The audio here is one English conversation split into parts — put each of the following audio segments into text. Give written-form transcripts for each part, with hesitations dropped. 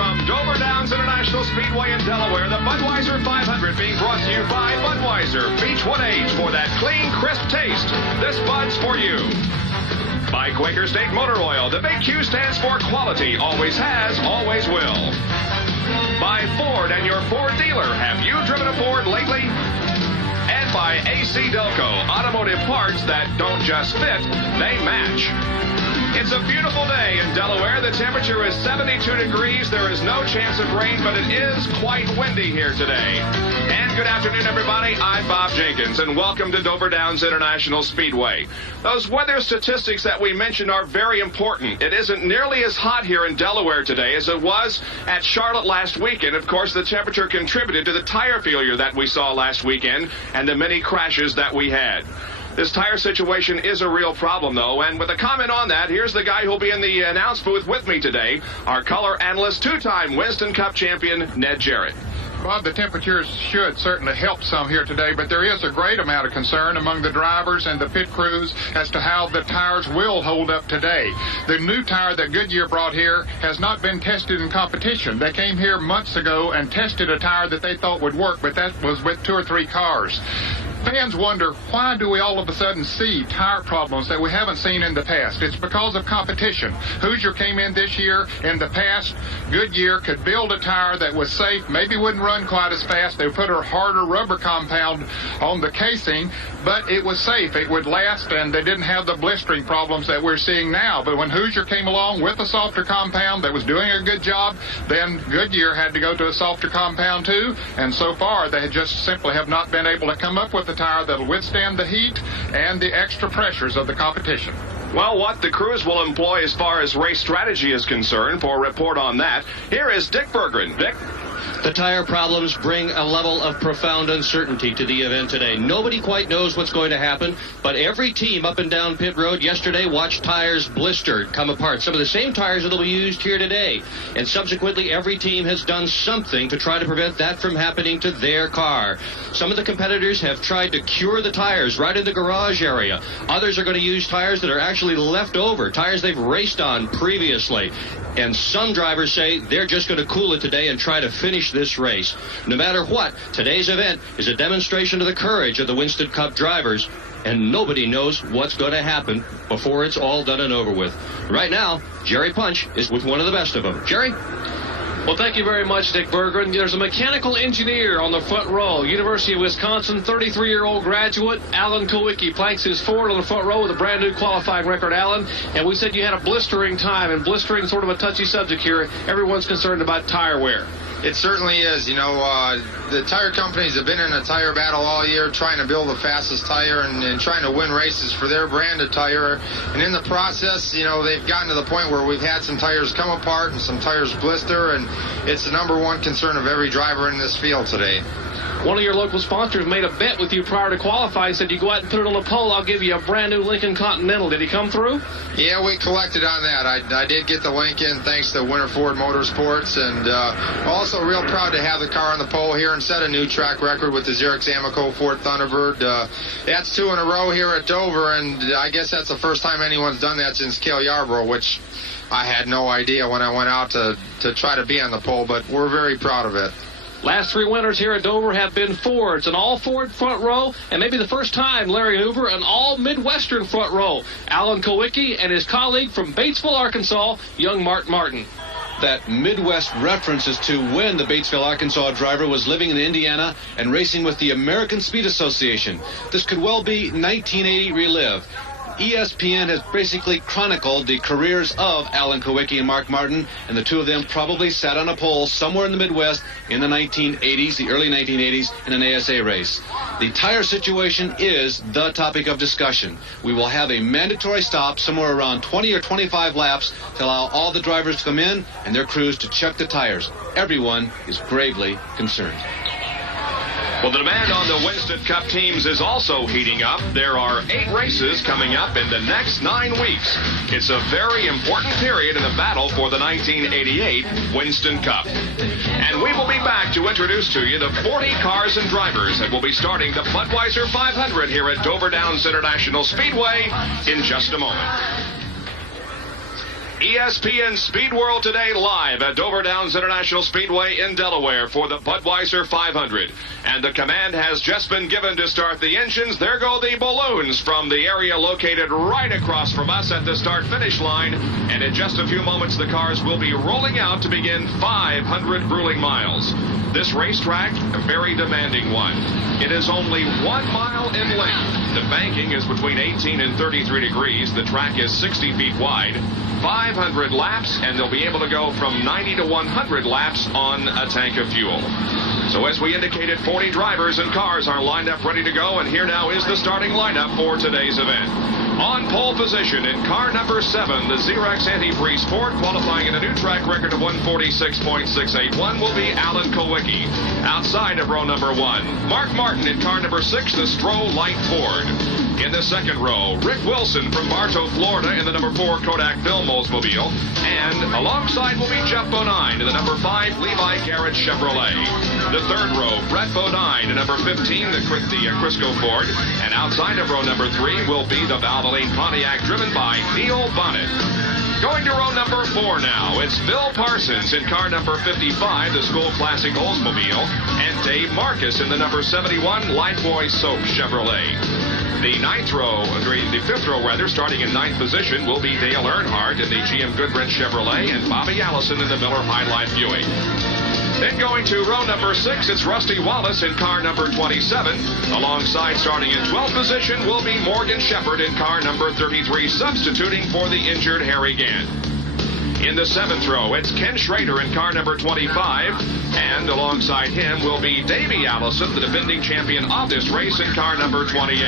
from Dover Downs International Speedway in Delaware, the Budweiser 500 being brought to you by Budweiser. Beechwood Age for that clean, crisp taste. This Bud's for you. By Quaker State Motor Oil, the big Q stands for quality, always has, always will. By Ford and your Ford dealer. Have you driven a Ford lately? And by AC Delco, automotive parts that don't just fit, they match. It's a beautiful day in Delaware. The temperature is 72 degrees. There is no chance of rain, but it is quite windy here today. And good afternoon, everybody. I'm Bob Jenkins, and welcome to Dover Downs International Speedway. Those weather statistics that we mentioned are very important. It isn't nearly as hot here in Delaware today as it was at Charlotte last weekend. Of course, the temperature contributed to the tire failure that we saw last weekend and the many crashes that we had. This tire situation is a real problem, though, and with a comment on that, here's the guy who'll be in the announce booth with me today, our color analyst, two-time Winston Cup champion, Ned Jarrett. Bob, the temperatures should certainly help some here today, but there is a great amount of concern among the drivers and the pit crews as to how the tires will hold up today. The new tire that Goodyear brought here has not been tested in competition. They came here months ago and tested a tire that they thought would work, but that was with 2 or 3 cars. Fans wonder, why do we all of a sudden see tire problems that we haven't seen in the past? It's because of competition. Hoosier came in this year. In the past, Goodyear could build a tire that was safe, maybe wouldn't run quite as fast. They put a harder rubber compound on the casing, but it was safe. It would last, and they didn't have the blistering problems that we're seeing now. But when Hoosier came along with a softer compound that was doing a good job, then Goodyear had to go to a softer compound too, and so far they just simply have not been able to come up with a tire that'll withstand the heat and the extra pressures of the competition. Well, what the crews will employ as far as race strategy is concerned, for a report on that, here is Dick Berggren. Dick? The tire problems bring a level of profound uncertainty to the event today. Nobody quite knows what's going to happen, but every team up and down pit road yesterday watched tires blister, come apart. Some of the same tires that will be used here today. And subsequently, every team has done something to try to prevent that from happening to their car. Some of the competitors have tried to cure the tires right in the garage area. Others are going to use tires that are actually left over, tires they've raced on previously. And some drivers say they're just going to cool it today and try to finish this race. No matter what, today's event is a demonstration of the courage of the Winston Cup drivers, and nobody knows what's going to happen before it's all done and over with. Right now, Jerry Punch is with one of the best of them. Jerry? Well, thank you very much, Dick Berggren. There's a mechanical engineer on the front row. University of Wisconsin, 33-year-old graduate, Alan Kowicki, planks his Ford on the front row with a brand-new qualifying record, Alan. And we said you had a blistering time, and blistering sort of a touchy subject here. Everyone's concerned about tire wear. It certainly is. You know, the tire companies have been in a tire battle all year trying to build the fastest tire and trying to win races for their brand of tire. And in the process, you know, they've gotten to the point where we've had some tires come apart and some tires blister, and it's the #1 concern of every driver in this field today. One of your local sponsors made a bet with you prior to qualifying. Said, you go out and put it on a pole, I'll give you a brand new Lincoln Continental. Did he come through? Yeah, we collected on that. I did get the Lincoln thanks to Winter Ford Motorsports, and also real proud to have the car on the pole here and set a new track record with the Xerox Amico Ford Thunderbird. That's 2 in a row here at Dover, and I guess that's the first time anyone's done that since Cale Yarborough, which I had no idea when I went out to try to be on the pole, but we're very proud of it. Last 3 winners here at Dover have been Fords, an all-Ford front row, and maybe the first time, Larry Hoover, an all-Midwestern front row. Alan Kowicki and his colleague from Batesville, Arkansas, young Mark Martin. That Midwest reference is to when the Batesville, Arkansas driver was living in Indiana and racing with the American Speed Association. This could well be 1980 relived. ESPN has basically chronicled the careers of Alan Kowicki and Mark Martin, and the two of them probably sat on a pole somewhere in the Midwest in the 1980s, the early 1980s, in an ASA race. The tire situation is the topic of discussion. We will have a mandatory stop somewhere around 20 or 25 laps to allow all the drivers to come in and their crews to check the tires. Everyone is gravely concerned. Well, the demand on the Winston Cup teams is also heating up. There are 8 races coming up in the next 9 weeks. It's a very important period in the battle for the 1988 Winston Cup. And we will be back to introduce to you the 40 cars and drivers that will be starting the Budweiser 500 here at Dover Downs International Speedway in just a moment. ESPN Speed World today live at Dover Downs International Speedway in Delaware for the Budweiser 500. And the command has just been given to start the engines. There go the balloons from the area located right across from us at the start-finish line. And in just a few moments, the cars will be rolling out to begin 500 grueling miles. This racetrack, a very demanding one. It is only 1 mile in length. The banking is between 18 and 33 degrees. The track is 60 feet wide. 500 laps, and they'll be able to go from 90 to 100 laps on a tank of fuel. So as we indicated, 40 drivers and cars are lined up ready to go, and here now is the starting lineup for today's event. On pole position in car number 7, the Xerox Antifreeze Sport, qualifying in a new track record of 146.681, will be Alan Kulwicki. Outside of row number 1, Mark Martin in car number 6, the Stroh Light Ford. In the second row, Rick Wilson from Bartow, Florida, in the number 4 Kodak Film Oldsmobile. And alongside will be Jeff Bodine in the number 5 Levi Garrett Chevrolet. The third row, Brett Bodine in number 15, the Crisco Ford. And outside of row number 3 will be the Valvoline Pontiac, driven by Neil Bonnet. Going to row number 4 now, it's Bill Parsons in car number 55, the School Classic Oldsmobile, and Dave Marcus in the number 71 Lifebuoy Soap Chevrolet. The fifth row, starting in ninth position, will be Dale Earnhardt in the GM Goodwrench Chevrolet and Bobby Allison in the Miller High Life Buick. Then going to row number 6, it's Rusty Wallace in car number 27. Alongside, starting in 12th position, will be Morgan Shepherd in car number 33, substituting for the injured Harry Gant. In the 7th row, it's Ken Schrader in car number 25, and alongside him will be Davey Allison, the defending champion of this race, in car number 28.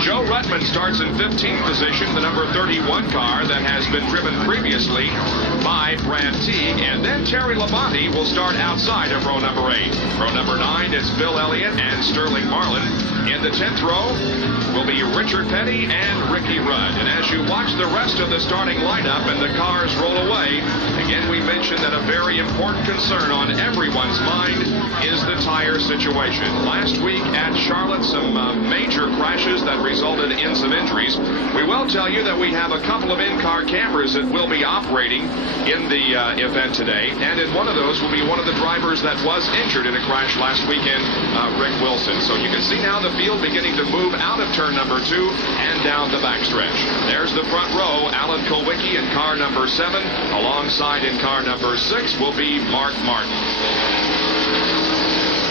Joe Rutman starts in 15th position, the number 31 car that has been driven previously by Brad Teague, and then Terry Labonte will start outside of row number 8. Row number 9 is Bill Elliott and Sterling Marlin. In the 10th row will be Richard Petty and Ricky Rudd. And as you watch the rest of the starting lineup and the cars roll away, again, we mentioned that a very important concern on everyone's mind is the tire situation. Last week at Charlotte, some major crashes that resulted in some injuries. We will tell you that we have a couple of in-car cameras that will be operating in the event today, and in one of those will be one of the drivers that was injured in a crash last weekend, Rick Wilson. So you can see now the field beginning to move out of turn number 2 and down the backstretch. There's the front row, Alan Kulwicki in car number 7. Alongside in car number 6 will be Mark Martin.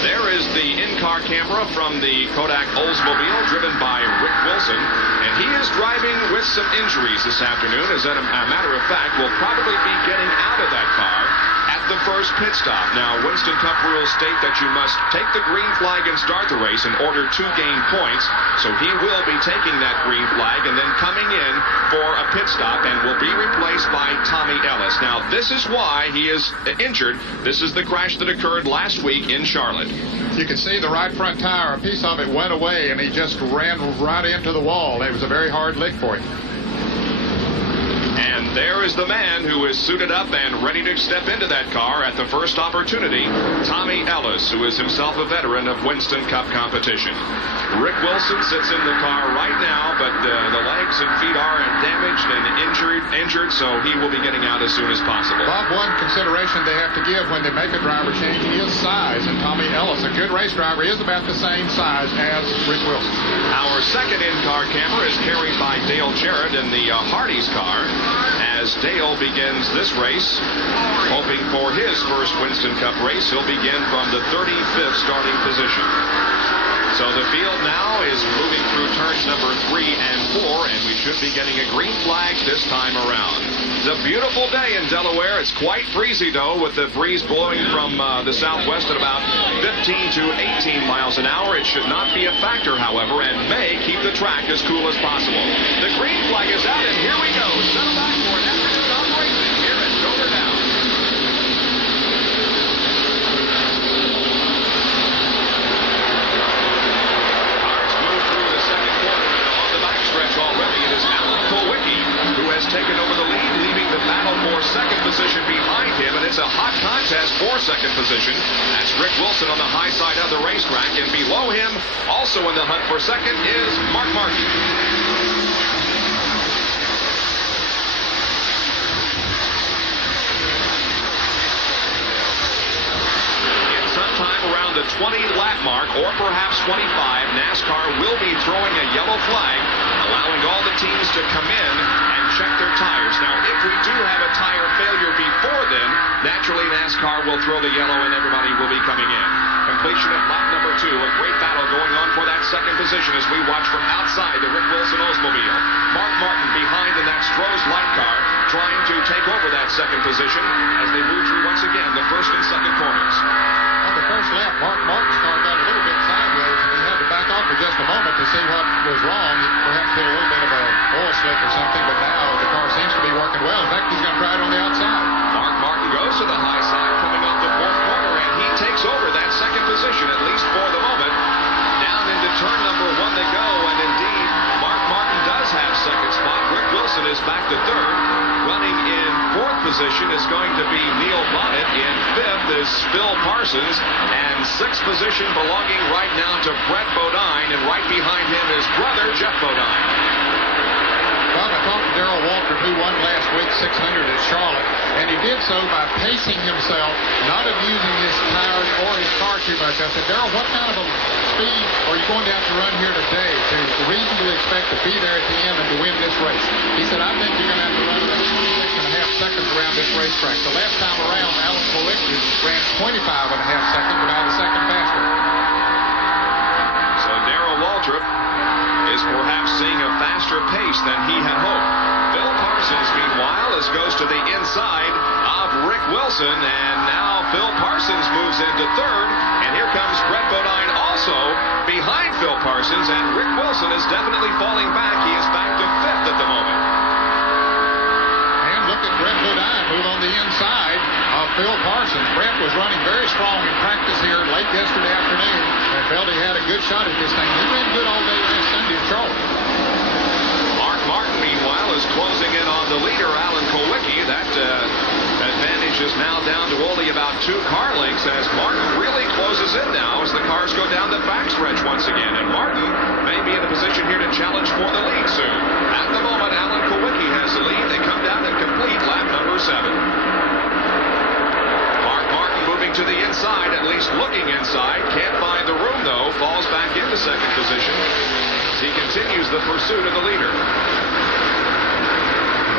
There is the in-car camera from the Kodak Oldsmobile, driven by Rick Wilson, and he is driving with some injuries this afternoon. As a matter of fact, will probably be getting out of that car at the first pit stop. Now, Winston Cup rules state that you must take the green flag and start the race in order to gain points. So he will be taking that green flag and then coming in for a pit stop and will be replaced by Tommy Ellis. Now, this is why he is injured. This is the crash that occurred last week in Charlotte. You can see the right front tire, a piece of it went away, and he just ran right into the wall. It was a very hard lick for him. And there is the man who is suited up and ready to step into that car at the first opportunity, Tommy Ellis, who is himself a veteran of Winston Cup competition. Rick Wilson sits in the car right now, but the legs and feet are damaged and injured, so he will be getting out as soon as possible. Bob, one consideration they have to give when they make a driver change is size, and Tommy Ellis, a good race driver, is about the same size as Rick Wilson. Our second in-car camera is carried by Dale Jarrett in the Hardee's car, as Dale begins this race, hoping for his first Winston Cup race. He'll begin from the 35th starting position. So the field now is moving through turns number 3 and 4, and we should be getting a green flag this time around. It's a beautiful day in Delaware. It's quite breezy, though, with the breeze blowing from the southwest at about 15 to 18 miles an hour. It should not be a factor, however, and may keep the track as cool as possible. The green flag is out, and here we go. Settle back for an epic stop racing here at Dover Downs. Already, it is Alan Kulwicki who has taken over the lead, leaving the battle for second position behind him, and it's a hot contest for second position. That's Rick Wilson on the high side of the racetrack, and below him, also in the hunt for second, is Mark Martin. 20-lap mark, or perhaps 25, NASCAR will be throwing a yellow flag, allowing all the teams to come in and check their tires. Now, if we do have a tire failure before then, naturally NASCAR will throw the yellow and everybody will be coming in. Completion of lap number 2. A great battle going on for that second position as we watch from outside the Rick Wilson Oldsmobile. Mark Martin behind in that Stroh's light car, trying to take over that second position as they move through once again the first and second corners. On the first lap, Mark Martin's car got a little bit sideways, and he had to back off for just a moment to see what was wrong. He perhaps hit a little bit of an oil slick or something, but now the car seems to be working well. In fact, he's going to try it on the outside. Mark Martin goes to the high side coming off the fourth corner, and he takes over that second position, at least for the moment. Down into turn number 1 they go, and indeed, Mark Martin does have second spot. Rick Wilson is back to third. Running in fourth position is going to be Neil Bonnet. In fifth is Phil Parsons. And sixth position belonging right now to Brett Bodine. And right behind him is brother Jeff Bodine. Well, I talked to Darrell Waltrip, who won last week 600 at Charlotte, and he did so by pacing himself, not abusing his tires or his car too much. I said, Darrell, what kind of a speed are you going to have to run here today to reasonably expect to be there at the end and to win this race? He said, I think you're going to have to run about 26.5 seconds around this racetrack. The last time around, Alan Kulwicki ran 25.5 seconds, about a second faster. So Darrell Waltrip is perhaps seeing a faster pace than he had hoped. Phil Parsons, meanwhile, goes to the inside of Rick Wilson, and now Phil Parsons moves into third, and here comes Brett Bodine also behind Phil Parsons, and Rick Wilson is definitely falling back. He is back to fifth at the moment. And look at Brett Bodine move on the inside of Phil Parsons. Brett was running very strong in practice here late yesterday afternoon, and felt he had a good shot at this thing. He ran good all day last Sunday in Charlotte. Mark Martin, meanwhile, is closing in on the leader, Alan Kulwicki. That advantage is now down to only about 2 car lengths as Martin really closes in now as the cars go down the backstretch once again. And Martin may be in a position here to challenge for the lead soon. At the moment, Alan Kulwicki has the lead. They come down and complete lap number 7. Mark Martin moving to the inside, at least looking inside. Can't find the room, though. Falls back into second position. He continues the pursuit of the leader.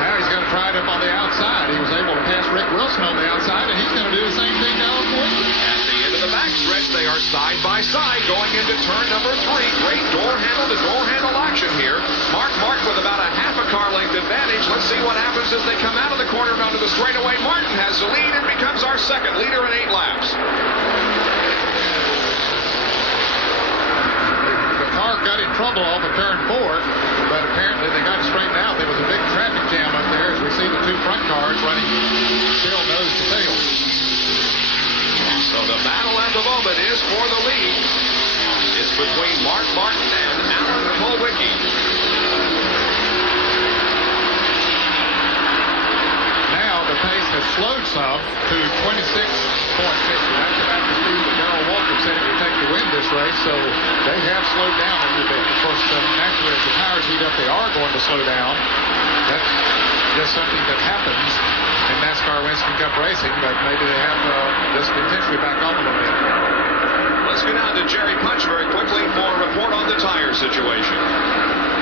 Now he's going to try it up on the outside. He was able to pass Rick Wilson on the outside, and he's going to do the same thing to Alan Kulwicki. At the end of the backstretch, they are side by side going into turn number 3. Great door handle to door handle action here. Mark Martin with about a half a car length advantage. Let's see what happens as they come out of the corner and onto the straightaway. Martin has the lead and becomes our second leader in 8 laps. Car got in trouble off of turn 4, but apparently they got it straightened out. There was a big traffic jam up there as we see the 2 front cars running still nose to tail. So the battle at the moment is for the lead. It's between Mark Martin and Alan Kulwicki. Now the pace has slowed some to 26.50. That's about the speed that Darrell Waltrip said it would take to win this race, so they have slowed down a little bit. Of course, naturally, as the tires heat up, they are going to slow down. That's just something that happens in NASCAR Winston Cup racing, but maybe they have just intentionally backed off a little bit. Let's go down to Jerry Punch very quickly for a report on the tire situation.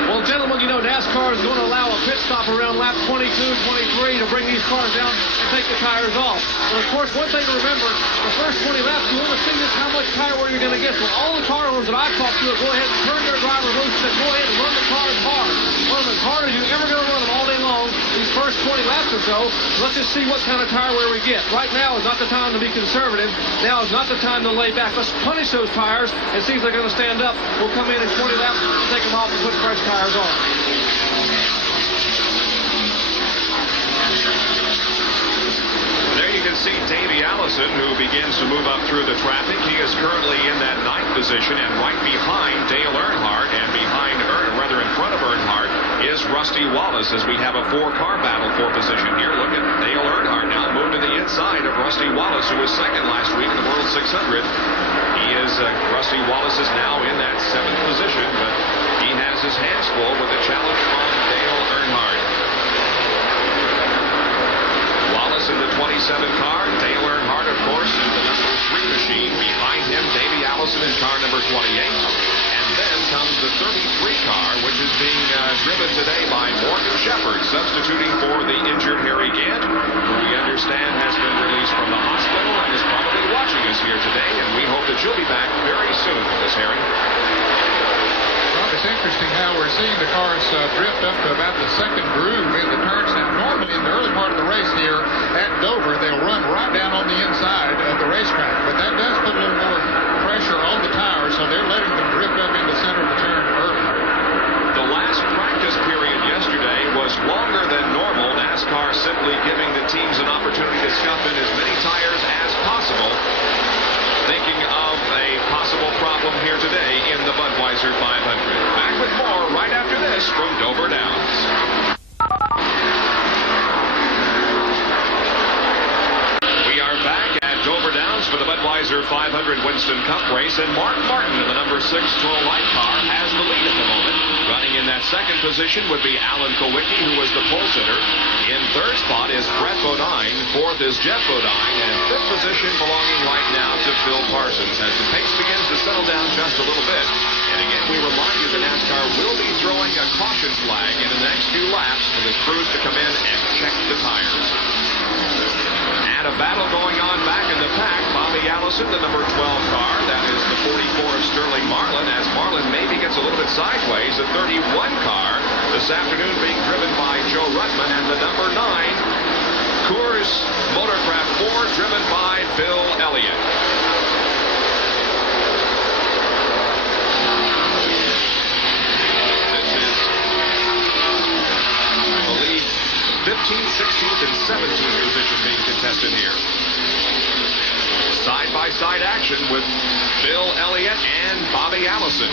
Well, gentlemen, you know NASCAR is going to allow a pit stop around lap 22, 23 to bring these cars down and take the tires off. But, of course, one thing to remember, the first 20 laps, you want to see just how much tire wear you're going to get. So all the car owners that I've talked to will go ahead and turn their driver loose and go ahead and run the cars hard. Run them as hard as you're ever going to run them all day long, these first 20 laps or so. Let's just see what kind of tire wear we get. Right now is not the time to be conservative. Now is not the time to lay back. Let's punish those tires and see if they're going to stand up. We'll come in 20 laps, take them off, and put fresh tires on. There you can see Davey Allison, who begins to move up through the traffic. He is currently in that 9th position, and right behind Dale Earnhardt, and in front of Earnhardt, is Rusty Wallace, as we have a 4-car battle for position here. Look at Dale Earnhardt now moved to the inside of Rusty Wallace, who was second last week in the World 600. Rusty Wallace is now in that 7th position, but he has his hands full with the challenge from Dale Earnhardt. Wallace in the 27 car. Dale Earnhardt, of course, in the number 3 machine. Behind him, Davey Allison being driven today by Morgan Shepherd, substituting for the injured Harry Gant, who we understand has been released from the hospital and is probably watching us here today, and we hope that you'll be back very soon with us, Harry. Well, it's interesting how we're seeing the cars drift up to about the second groove in the turns. Now, normally in the early part of the race here at Dover, they'll run right down on the inside of the racetrack, but that does put a little more pressure on the tires, so they're letting them drift up in the center of the turn early. The last practice period yesterday was longer than normal. NASCAR simply giving the teams an opportunity to scuff in as many tires as possible. Thinking of a possible problem here today in the Budweiser 500. Back with more right after this from Dover Downs. We are back at Dover Downs for the Budweiser 500 Winston Cup race, and Mark Martin in the number 6 Troll Light car has the lead at the moment. Running in that second position would be Alan Kowicki, who was the pole sitter. In third spot is Brett Bodine. Fourth is Jeff Bodine. And fifth position belonging right now to Phil Parsons as the pace begins to settle down just a little bit. And again, we remind you that NASCAR will be throwing a caution flag in the next few laps for the crews to come in and check the tires. And a battle going on back in the pack. Bobby Allison, the number 12 car. That is the 44 of Sterling Marlin, as Marlin maybe gets a little bit sideways. The 31 car this afternoon being driven by Joe Ruttman, and the number 9 Coors Motorcraft 4 driven by Bill Elliott. This is, I believe, 15th, 16th, and 17th position being contested here. Side-by-side action with Bill Elliott and Bobby Allison.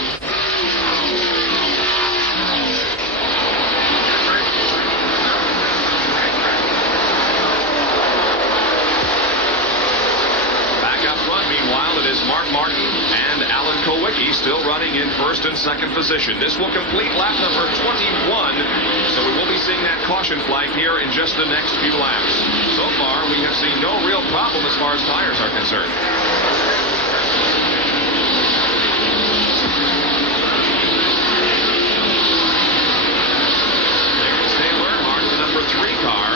Back up front, meanwhile, it is Mark Martin and Alan Kowicki still running in first and second position. This will complete lap number 21, so we will be seeing that caution flag here in just the next few laps. So far, we have seen no real problem as far as tires are concerned. There's Dale Earnhardt, the number 3 car,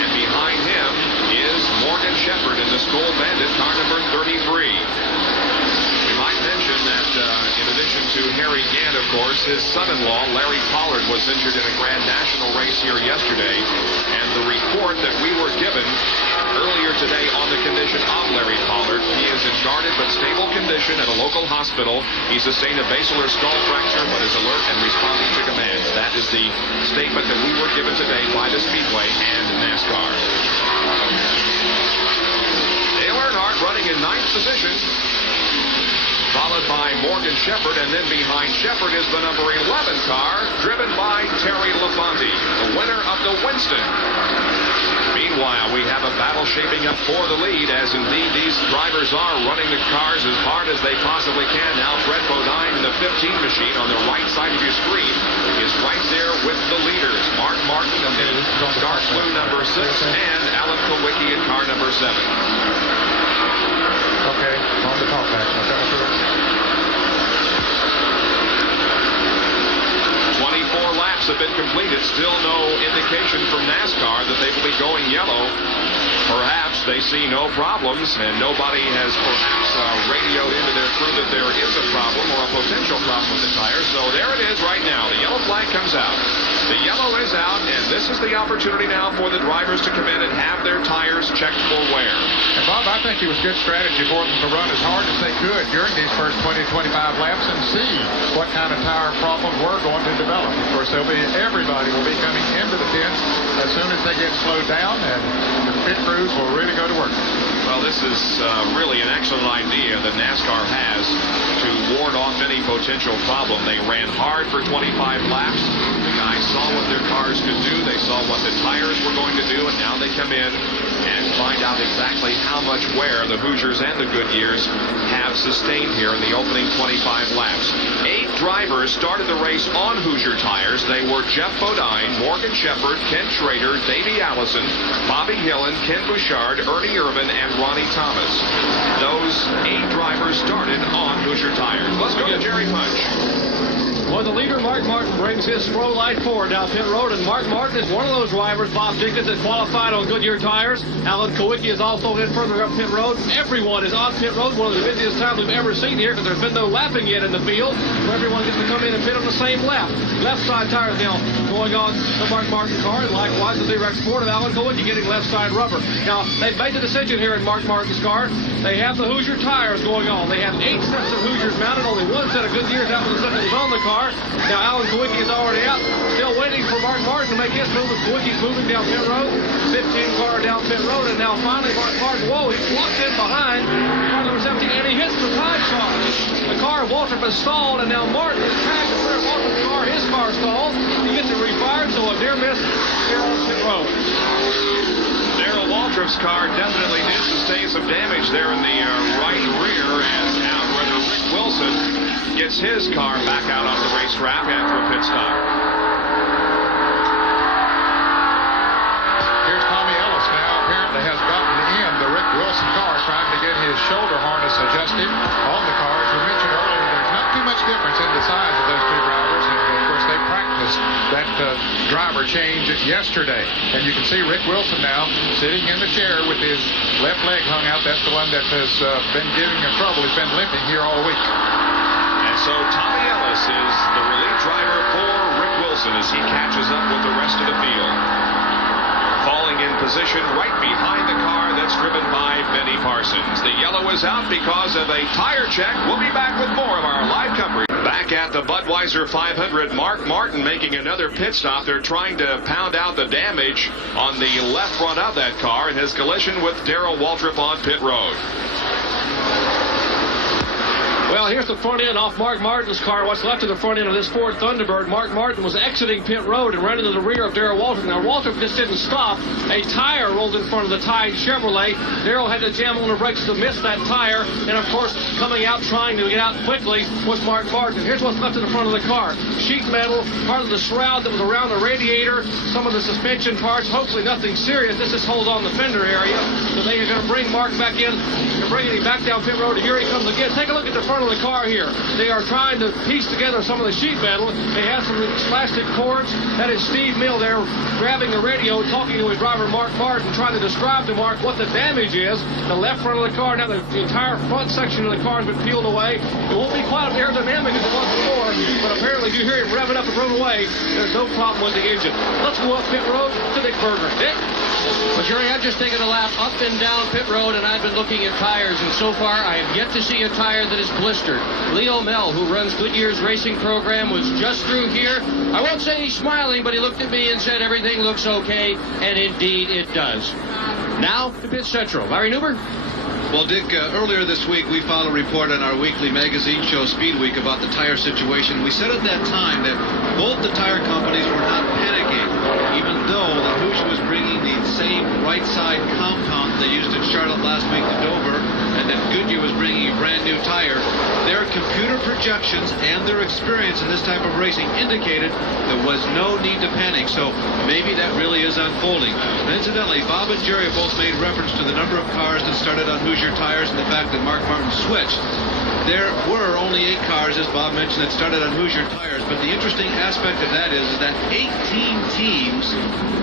and behind him is Morgan Shepherd in the Skoal Bandit, car number 33. We might mention that in addition to Harry Gant, of course, his son-in-law, Larry Pollard, was injured in a Grand National race here yesterday. And the report that we were given earlier today on the condition of Larry Pollard, he is in guarded but stable condition at a local hospital. He sustained a basilar skull fracture but is alert and responding to commands. That is the statement that we were given today by the Speedway and NASCAR. Dale Earnhardt running in 9th position, followed by Morgan Shepherd, and then behind Shepherd is the number 11 car, driven by Terry LaFonte, the winner of the Winston. Meanwhile, we have a battle shaping up for the lead, as indeed these drivers are running the cars as hard as they possibly can. Now, Brett Bodine in the 15 machine on the right side of your screen is right there with the leaders. Mark Martin in dark blue number 6, and Alan Kowicki in car number 7. Okay, on the top back. 24 laps have been completed. Still no indication from NASCAR that they will be going yellow. Perhaps they see no problems, and nobody has perhaps radioed into their crew that there is a problem or a potential problem with the tires. So there it is right now. The yellow flag comes out. The yellow is out, and this is the opportunity now for the drivers to come in and have their tires checked for wear. And Bob, I think it was good strategy for them to run as hard as they could during these first 20-25 laps and see what kind of tire problems were going to develop. Of course, everybody will be coming into the pits as soon as they get slowed down, and the pit crews will really go to work. Well, this is really an excellent idea that NASCAR has to ward off any potential problem. They ran hard for 25 laps. The guys saw what their cars could do. They saw what the tires were going to do, and now they come in and find out exactly how much wear the Hoosiers and the Goodyears have sustained here in the opening 25 laps. 8 drivers started the race on Hoosier tires. They were Jeff Bodine, Morgan Shepherd, Ken Schrader, Davey Allison, Bobby Hillen, Ken Bouchard, Ernie Irvin, and Ronnie Thomas. Those 8 drivers started on Hoosier tires. Let's go to Jerry Punch. Well, the leader, Mark Martin, brings his Spro Light Ford down pit road, and Mark Martin is one of those drivers, Bob Jenkins, that qualified on Goodyear tires. Alan Kowicki is also in further up pit road. Everyone is on pit road, one of the busiest times we've ever seen here, because there's been no lapping yet in the field, where everyone gets to come in and pit on the same lap. Left side tires now going on the Mark Martin car, and likewise the Xerox Ford of Alan Kowicki getting left side rubber. Now, they've made the decision here in Mark Martin's car. They have the Hoosier tires going on. They have 8 sets of Hoosiers mounted, only 1 set of Goodyears after the set that was on the car. Now, Alan Kowicki is already out, still waiting for Mark Martin to make his move, as Kowicki's moving down pit road. 15 car down pit road, and now finally Mark Martin, whoa, he's locked in behind car number 17, and he hits the tide car. The car of Waltrip has stalled, and now Martin is trying to clear Waltrip's car. His car stalled. He gets it refired, so a near miss here on pit road. Darrell Waltrip's car definitely did sustain some damage there in the right rear, as now brother Rick Wilson gets his car back out on the racetrack after a pit stop. Here's Tommy Ellis now, apparently has gotten in the Rick Wilson car, trying to get his shoulder harness adjusted on the car. As we mentioned earlier, there's not too much difference in the size of those two drivers, and of course they practiced that driver change yesterday. And you can see Rick Wilson now sitting in the chair with his left leg hung out. That's the one that has been giving him trouble. He's been limping here all week. And so Tommy Ellis is the relief driver for Rick Wilson as he catches up with the rest of the field. Falling in position right behind the car that's driven by Benny Parsons. The yellow is out because of a tire check. We'll be back with more of our live coverage. Back at the Budweiser 500, Mark Martin making another pit stop. They're trying to pound out the damage on the left front of that car in his collision with Darrell Waltrip on pit road. Well, here's the front end off Mark Martin's car. What's left of the front end of this Ford Thunderbird. Mark Martin was exiting pit road and ran into the rear of Darrell Waltrip. Now, Waltrip just didn't stop. A tire rolled in front of the Tide Chevrolet. Darrell had to jam on the brakes to miss that tire. And, of course, coming out trying to get out quickly was Mark Martin. Here's what's left of the front of the car. Sheet metal, part of the shroud that was around the radiator, some of the suspension parts, hopefully nothing serious. This just holds on the fender area. So they are going to bring Mark back in. They're bringing him back down pit road. And here he comes again. Take a look at the front of the car here. They are trying to piece together some of the sheet metal. They have some plastic cords. That is Steve Mill there grabbing the radio, talking to his driver Mark Martin, trying to describe to Mark what the damage is. The left front of the car, now the entire front section of the car has been peeled away. It won't be quite as aerodynamic as it was before, but apparently you hear him revving up and run away. There's no problem with the engine. Let's go up pit road to Dick Berger. Dick? Well, Jerry, I've just taken a lap up and down pit road, and I've been looking at tires, and so far I have yet to see a tire that is blistered. Leo Mell, who runs Goodyear's racing program, was just through here. I won't say he's smiling, but he looked at me and said everything looks okay, and indeed it does. Now to Pit Central. Larry Newber? Well, Dick, earlier this week we filed a report on our weekly magazine show, Speed Week, about the tire situation. We said at that time that both the tire companies were not panicking, even though the Hoosier was bringing the same right-side compound they used in Charlotte last week to Dover, and that Goodyear was bringing a brand-new tire. Their computer projections and their experience in this type of racing indicated there was no need to panic, so maybe that really is unfolding. And incidentally, Bob and Jerry have both made reference to the number of cars that started on Hoosier tires and the fact that Mark Martin switched. There were only 8 cars, as Bob mentioned, that started on Hoosier tires, but the interesting aspect of that is that 18 teams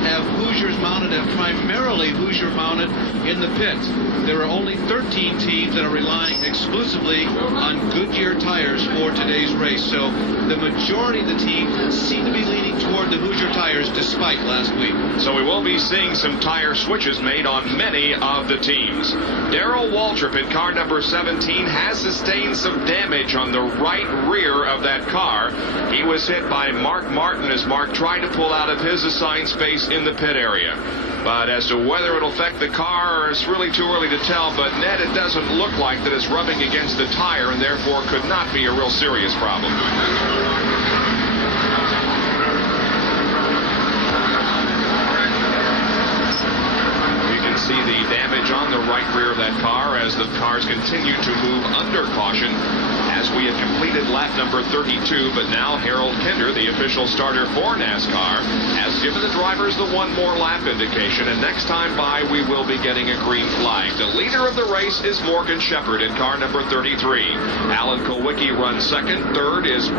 have Hoosiers mounted and primarily Hoosier mounted in the pit. There are only 13 teams that are relying exclusively on Goodyear tires for today's race, so the majority of the teams seem to be leaning toward the Hoosier tires despite last week. So we will be seeing some tire switches made on many of the teams. Darrell Waltrip in car number 17 has sustained some damage on the right rear of that car. He was hit by Mark Martin as Mark tried to pull out of his assigned space in the pit area. But as to whether it'll affect the car, it's really too early to tell. But Ned, it doesn't look like that it's rubbing against the tire and therefore could not be a real serious problem. See the damage on the right rear of that car as the cars continue to move under caution as we had completed lap number 32, but now Harold Kinder, the official starter for NASCAR, has given the drivers the one more lap indication, and next time by we will be getting a green flag. The leader of the race is Morgan Shepherd in car number 33. Alan Kulwicki runs second. Third is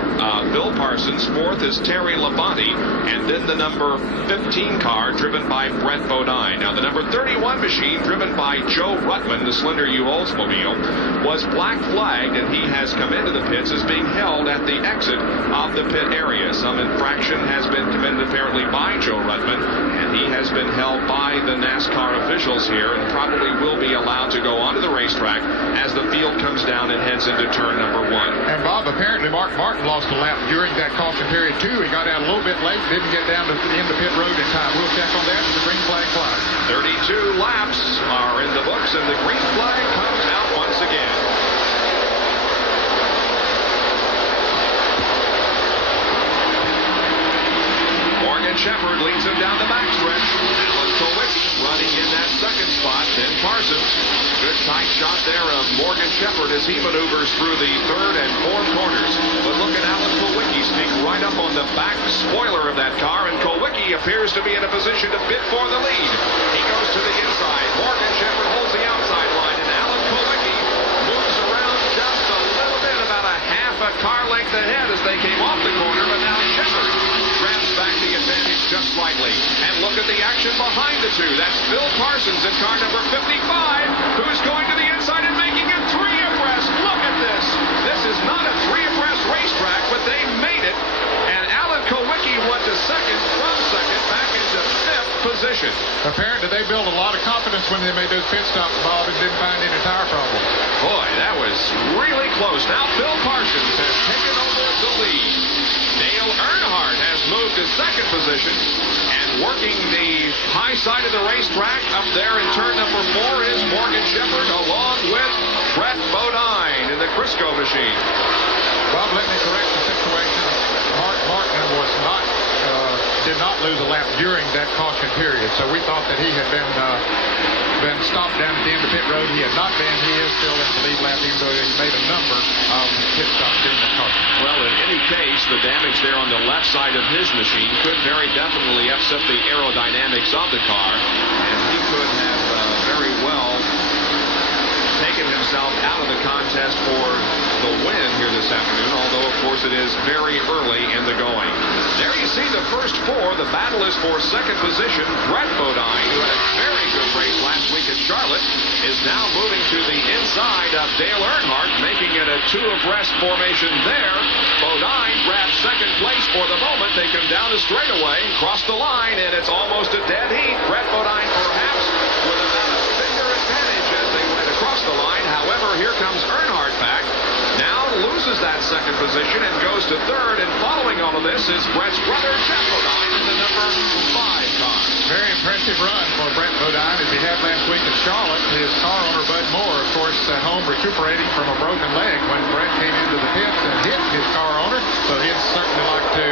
Bill Parsons. Fourth is Terry Labonte, and then the number 15 car driven by Brett Bodine. Now the number 31 machine driven by Joe Ruttman, the Slender U Oldsmobile, was black flagged, and he has come into the pits as being held at the exit of the pit area. Some infraction has been committed apparently by Joe Ruttman, and he has been held by the NASCAR officials here and probably will be allowed to go onto the racetrack as the field comes down and heads into turn number 1. And Bob, apparently Mark Martin lost a lap during that caution period too. He got out a little bit late, didn't get down to the end of pit road in time. We'll check on that as the green flag flies. 32 laps are in the books, and the green flag comes out once again. Morgan Shepherd leads him down the backstretch. Alan Kulwicki running in that second spot. Then Parsons. Good tight shot there of Morgan Shepherd as he maneuvers through the third and fourth corners. But look at Alan Kulwicki sneak right up on the back spoiler of that car, and Kulwicki appears to be in a position to bid for the lead. He goes to the inside. Morgan Shepherd holds the outside line, and Alan Kulwicki moves around just a little bit, about a half a car length ahead as they came off the corner, but now Shepherd grabs back the advantage just slightly. And look at the action behind the two. That's Bill Parsons in car number 55, who's going to the inside and making it 3 abreast. Look at this. This is not a 3 abreast racetrack, but they made it. And Alan Kulwicki went to second, from second, back into 5th position. Apparently they built a lot of confidence when they made those pit stops, Bob, and didn't find any tire problems. Boy, that was really close. Now Bill Parsons has taken over the lead. Dale Earnhardt has moved to second position, and working the high side of the racetrack up there in turn number 4 is Morgan Shepherd along with Brett Bodine in the Crisco machine. Bob, let me correct the situation. Mark Martin did not lose a lap during that caution period, so we thought that he had been stopped down at the end of pit road. He had not been. He is still in the lead lap, even though he made a number of pit stops during that caution. Well, in any case, the damage there on the left side of his machine could very definitely upset the aerodynamics of the car, and he could have very well taken himself out of the contest for the win here this afternoon, although, of course, it is very early in the going. There you see the first 4. The battle is for second position. Brett Bodine, who had a very good race last week at Charlotte, is now moving to the inside of Dale Earnhardt, making it a 2 abreast formation there. Bodine grabs second place for the moment. They come down the straightaway, cross the line, and it's almost a dead heat. Brett Bodine, perhaps, with about a finger advantage as they went across the line. However, here comes Earnhardt back. Now loses that second position and goes to third, and following all of this is Brett's brother, Jeff Bodine, in the number 5 car. Very impressive run for Brett Bodine as he had last week in Charlotte. His car owner, Bud Moore, of course, at home recuperating from a broken leg when Brett came into the pits and hit his car owner, so he'd certainly like to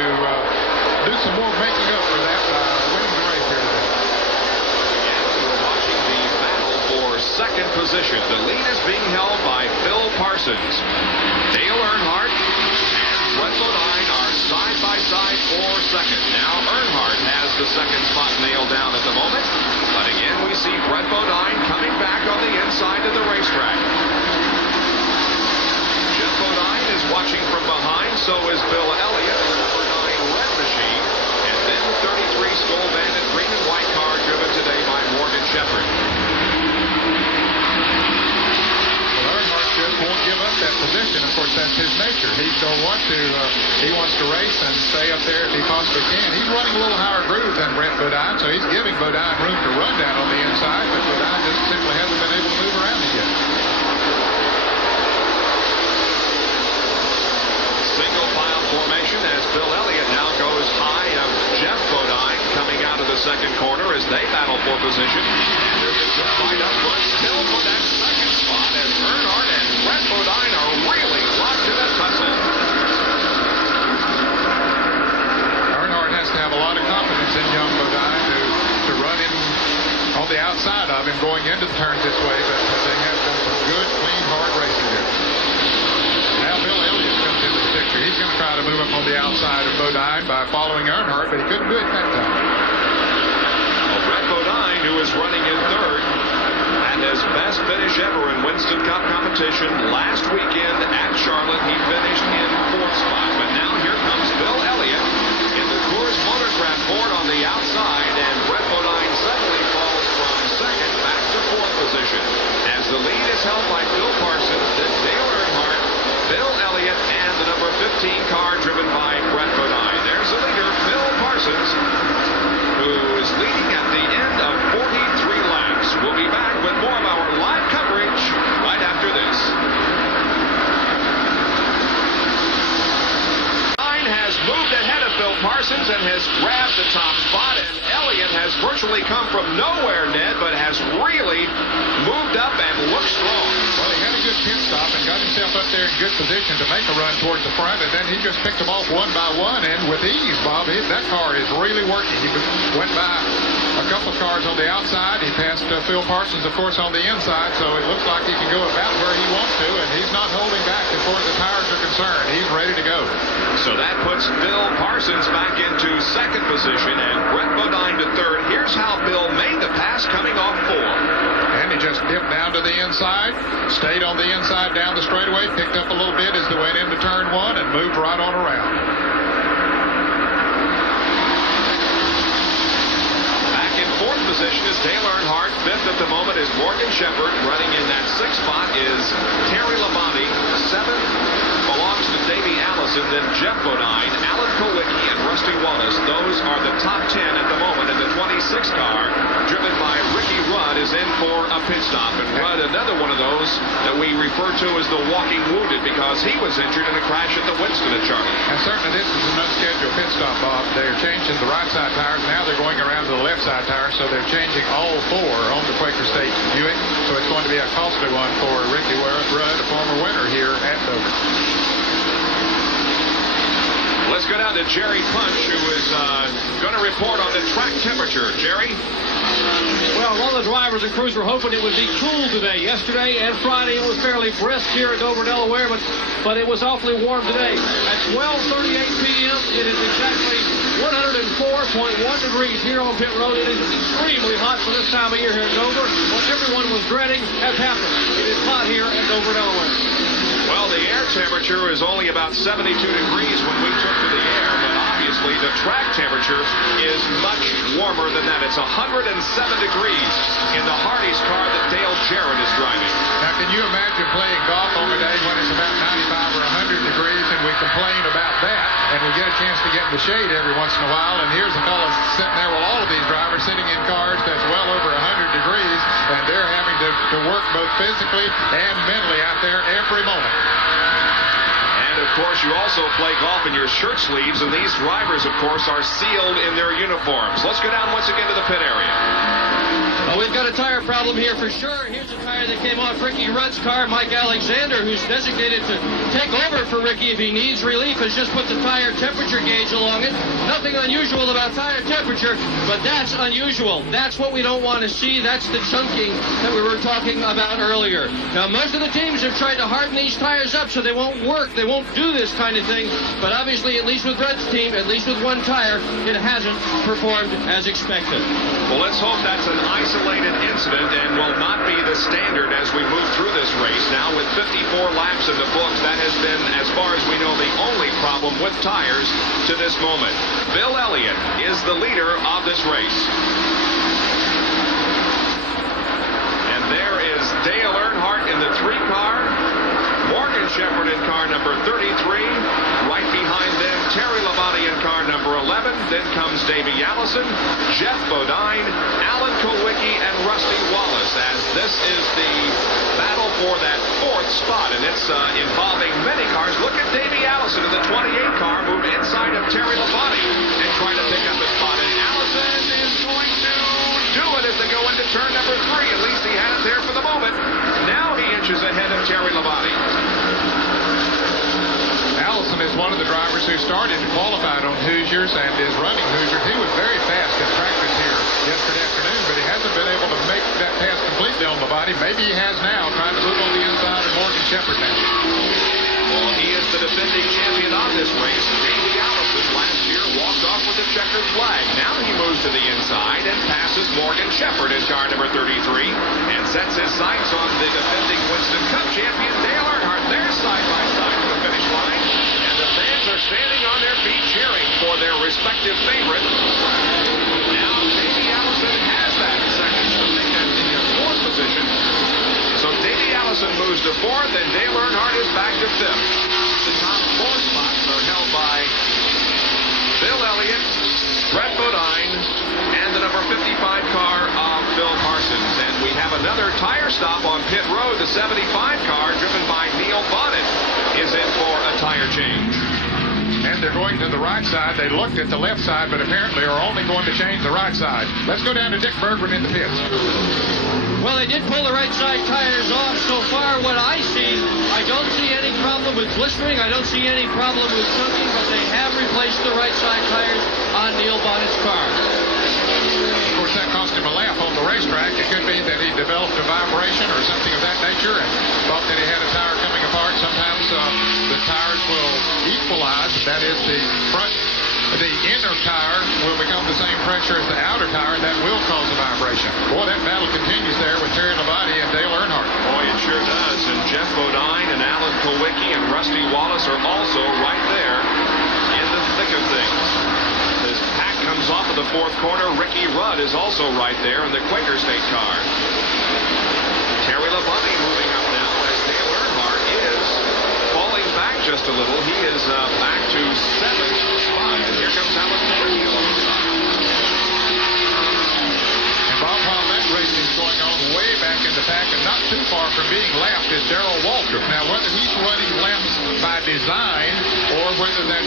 do some more making up for that by winning the race here today. We're watching the battle for second position. The lead is being held by Phil Parsons. Dale Earnhardt and Brett Bodine are side by side for second. Now Earnhardt has the second spot nailed down at the moment. But again, we see Brett Bodine coming back on the inside of the racetrack. Jeff Bodine is watching from behind. So is Bill Elliott in the number 9 red machine. And then 33 Skull Bandit green and white car driven today by Morgan Shepherd. Won't give up that position. Of course, that's his nature. He don't want to. He wants to race and stay up there if he possibly can. He's running a little higher groove than Brett Bodine, so he's giving Bodine room to run down on the inside, but Bodine just simply hasn't been able to move around it yet. Single file formation as Bill Elliott now goes high of Jeff Bodine coming out of the second corner as they battle for position. And there's a good fight up front still for that second spot as Earnhardt and Brett Bodine are really locked in a tussle. Earnhardt has to have a lot of confidence in young Bodine to run in on the outside of him going into the turns this way, but outside of Bodine by following Earnhardt, but he couldn't do it that time. Well, Brett Bodine, who is running in third, and his best finish ever in Winston Cup competition last weekend at Charlotte, he finished in fourth spot. But now here comes Bill Elliott in the Coors Motorcraft Ford on the outside, and Brett Bodine suddenly falls from second back to fourth position. As the lead is held by Phil Parsons, then Dale Earnhardt, Bill Elliott, and the number 15 car driven by Brett Bodine. There's the leader, Phil Parsons, who is leading at the end of 43 laps. We'll be back with more of our live coverage right after this. Has moved ahead of Phil Parsons and has grabbed the top spot, and Elliott has virtually come from nowhere, Ned, but has really moved up and looks strong. Well, he had a good pit stop and got himself up there in good position to make a run towards the front, and then he just picked them off one by one, and with ease, Bob. That car is really working. He went by a couple of cars on the outside. He passed Phil Parsons, of course, on the inside, so it looks like he can go about where he wants to, and he's not holding back as far as the tires are concerned. He's ready to go. So that puts Phil Parsons back into second position and Brett Bodine to third. Here's how Bill made the pass coming off four. And he just dipped down to the inside, stayed on the inside down the straightaway, picked up a little bit as they went into turn one, and moved right on around. Back in fourth position is Dale Earnhardt. Fifth at the moment is Morgan Shepherd. Running in that sixth spot is Terry Labonte. Seventh belongs to Davey Allison, then Jeff Bodine, Alan Kulwicki, and Rusty Wallace. Those are the top 10 at the moment, and the 26 car, driven by Ricky Rudd, is in for a pit stop. And Rudd, another one of those that we refer to as the walking wounded, because he was injured in a crash at the Winston at Charlotte. And certainly this is an unscheduled pit stop, Bob. They're changing the right side tires. Now they're going around to the left side tires, so they're changing all four on the Quaker State Buick. So it's going to be a costly one for Ricky Rudd, a former winner here at Dover. Let's go down to Jerry Punch, who is going to report on the track temperature. Jerry? Well, a lot of the drivers and crews were hoping it would be cool today. Yesterday and Friday it was fairly brisk here at Dover, Delaware, but it was awfully warm today. At 12:38 p.m., it is exactly 104.1 degrees here on pit road. It is extremely hot for this time of year here at Dover. What everyone was dreading has happened. It is hot here at Dover, Delaware. Well, the air temperature is only about 72 degrees when we took to the air, but obviously the track temperature is much warmer than that. It's 107 degrees in the Hardee's car that Dale Jarrett is driving. Now, can you imagine playing golf on a day when it's about 95 or 100 degrees and we complain about that, and we get a chance to get in the shade every once in a while, and here's a fellow sitting there with all of these drivers sitting in cars that's well over 100 degrees, and they're having to work both physically and mentally out there every moment. And, of course, you also play golf in your shirt sleeves, and these drivers, of course, are sealed in their uniforms. Let's go down once again to the pit area. Well, we've got a tire problem here for sure. Here's a tire that came off Ricky Rudd's car. Mike Alexander, who's designated to take over for Ricky if he needs relief, has just put the tire temperature gauge along it. Nothing unusual about tire temperature, but that's unusual. That's what we don't want to see. That's the chunking that we were talking about earlier. Now, most of the teams have tried to harden these tires up so they won't work. They won't do this kind of thing. But obviously, at least with Rudd's team, at least with one tire, it hasn't performed as expected. Well, let's hope that's an isolated incident and will not be the standard as we move through this race. Now, with 54 laps in the books, that has been, as far as we know, the only problem with tires to this moment. Bill Elliott is the leader of this race. And there is Dale Earnhardt in the 3 car. Morgan Shepherd in car number 33. Right behind them, Terry Labonte in car number 11. Then comes Davey Allison, Jeff Bodine, Alan Kulwicki, and Rusty Wallace, as this is the battle for that 4th spot, and it's involving many cars. Look at Davey Allison in the 28 car, move inside of Terry Labonte and try to pick up his spot. And Allison is going to do it as they go into turn number 3. At least he had it there for the moment. Now he inches ahead of Terry Labonte. Allison is one of the drivers who started to qualify on Hoosiers and is running Hoosiers. He was very fast in practice here yesterday afternoon, but he hasn't been able to make that pass completely on the body. Maybe he has now, trying to move on the inside of Morgan Shepherd now. Well, he is the defending champion on this race. Davey Allison flag. Now he moves to the inside and passes Morgan Shepherd in car number 33 and sets his sights on the defending Winston Cup champion Dale Earnhardt. They're side by side to the finish line, and the fans are standing on their feet cheering for their respective favorite. Now Davey Allison has that second to make that the fourth position. So Davey Allison moves to fourth, and Dale Earnhardt is back to fifth. The top four spots are held by Bill Elliott, Brett Bodine, and the number 55 car of Phil Parsons. And we have another tire stop on pit road. The 75 car, driven by Neil Bonnet, is in for a tire change. And they're going to the right side. They looked at the left side, but apparently are only going to change the right side. Let's go down to Dick Berggren in the pits. Well, they did pull the right side tires off. So far, what I see, I don't see any problem with blistering. I don't see any problem with chunking, but they have replaced the right side tires on Neil Bonnet's car. Of course, that cost him a lap on the racetrack. It could be that he developed a vibration or something of that nature and thought that he had a tire coming apart. Sometimes the tires will equalize. That is, the inner tire will become the same pressure as the outer tire, and that will cause a vibration. Boy, that battle continues there with Terry Labonte and Dale Earnhardt. Boy, it sure does. And Jeff Bodine and Alan Kulwicki and Rusty Wallace are also right there in the thick of things. As Pack comes off of the fourth corner, Ricky Rudd is also right there in the Quaker State car. Terry Labonte moving up now as Dale Earnhardt is falling back just a little. He is back to 7th spot. And here comes Alan Kulwicki alongside. And Bob, while that racing's going on way back in the pack and not too far from being lapped is Darrell Waltrip. Now, whether he's running laps by design or whether that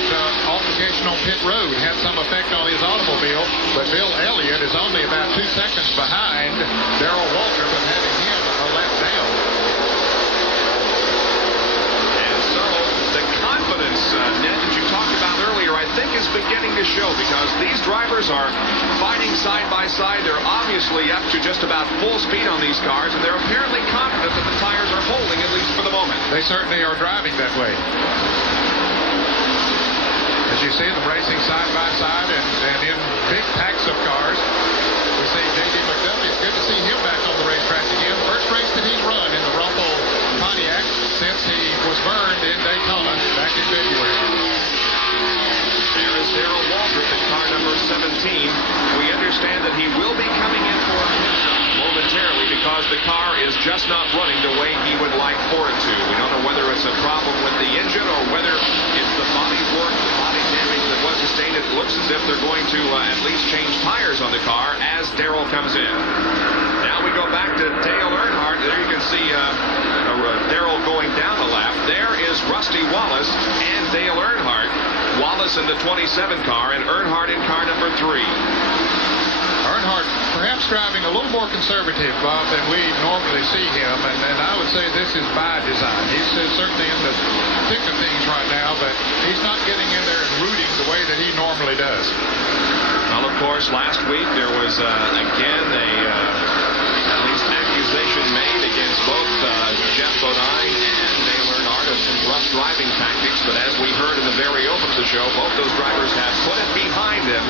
altercation on pit road had some effect on his automobile, but Bill Elliott is only about 2 seconds behind Darrell Waltrip and having him a lap down. Ned, that you talked about earlier, I think is beginning to show because these drivers are fighting side by side. They're obviously up to just about full speed on these cars, and they're apparently confident that the tires are holding, at least for the moment. They certainly are driving that way. As you see them racing side by side and in big packs of cars. We see J.D. McDuffie. It's good to see him back on the racetrack again. First race that he's run in the Rumble Pontiac since he was burned in Daytona back in February. There is Darrell Waltrip in car number 17. We understand that he will be coming in for a pit stop momentarily because the car is just not running the way he would like for it to. We don't know whether it's a problem with the engine or whether it's the body work, the body damage that was sustained. It looks as if they're going to at least change tires on the car as Darrell comes in. Now we go back to Dale Earnhardt. There you can see Darrell going down the lap. There is Rusty Wallace and Dale Earnhardt. Wallace in the 27 car and Earnhardt in car number 3. Earnhardt perhaps driving a little more conservative, Bob, than we normally see him, and I would say this is by design. He's certainly in the thick of things right now, but he's not getting in there and rooting the way that he normally does. Well, of course, last week there was again at least accusation made against both Jeff Bodine and Dale Earnhardt of some rough driving tactics, but as we heard in the very open of the show, both those drivers have put it behind them.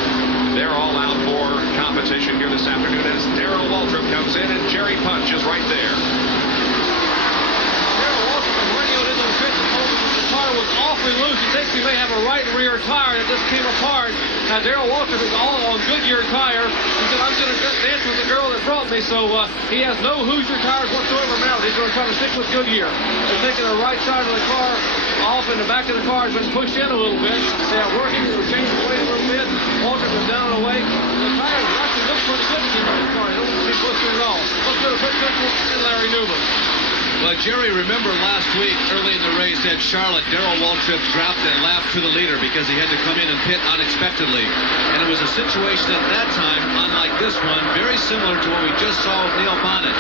They're all out for competition here this afternoon as Darrell Waltrip comes in and Jerry Punch is right there. Darrell Waltrip was radioed into the pit and told him that the car was awfully loose. He thinks he may have a right rear tire that just came apart. Now, Darrell Waltrip is all on Goodyear tire. He said, I'm going to dance with the girl that brought me, so he has no Hoosier tires whatsoever now. He's going to try to stick with Goodyear. They're taking the right side of the car off, and the back of the car has been pushed in a little bit. They are working to change the weight a little bit. Waltrip is down and away. The tires actually look pretty good in this car. They don't see blistered at all. Let's go to Pit Central and Larry Newman. Well, Jerry, remember last week, early in the race at Charlotte, Darrell Waltrip dropped that lap to the leader because he had to come in and pit unexpectedly. And it was a situation at that time, unlike this one, very similar to what we just saw with Neil Bonnet.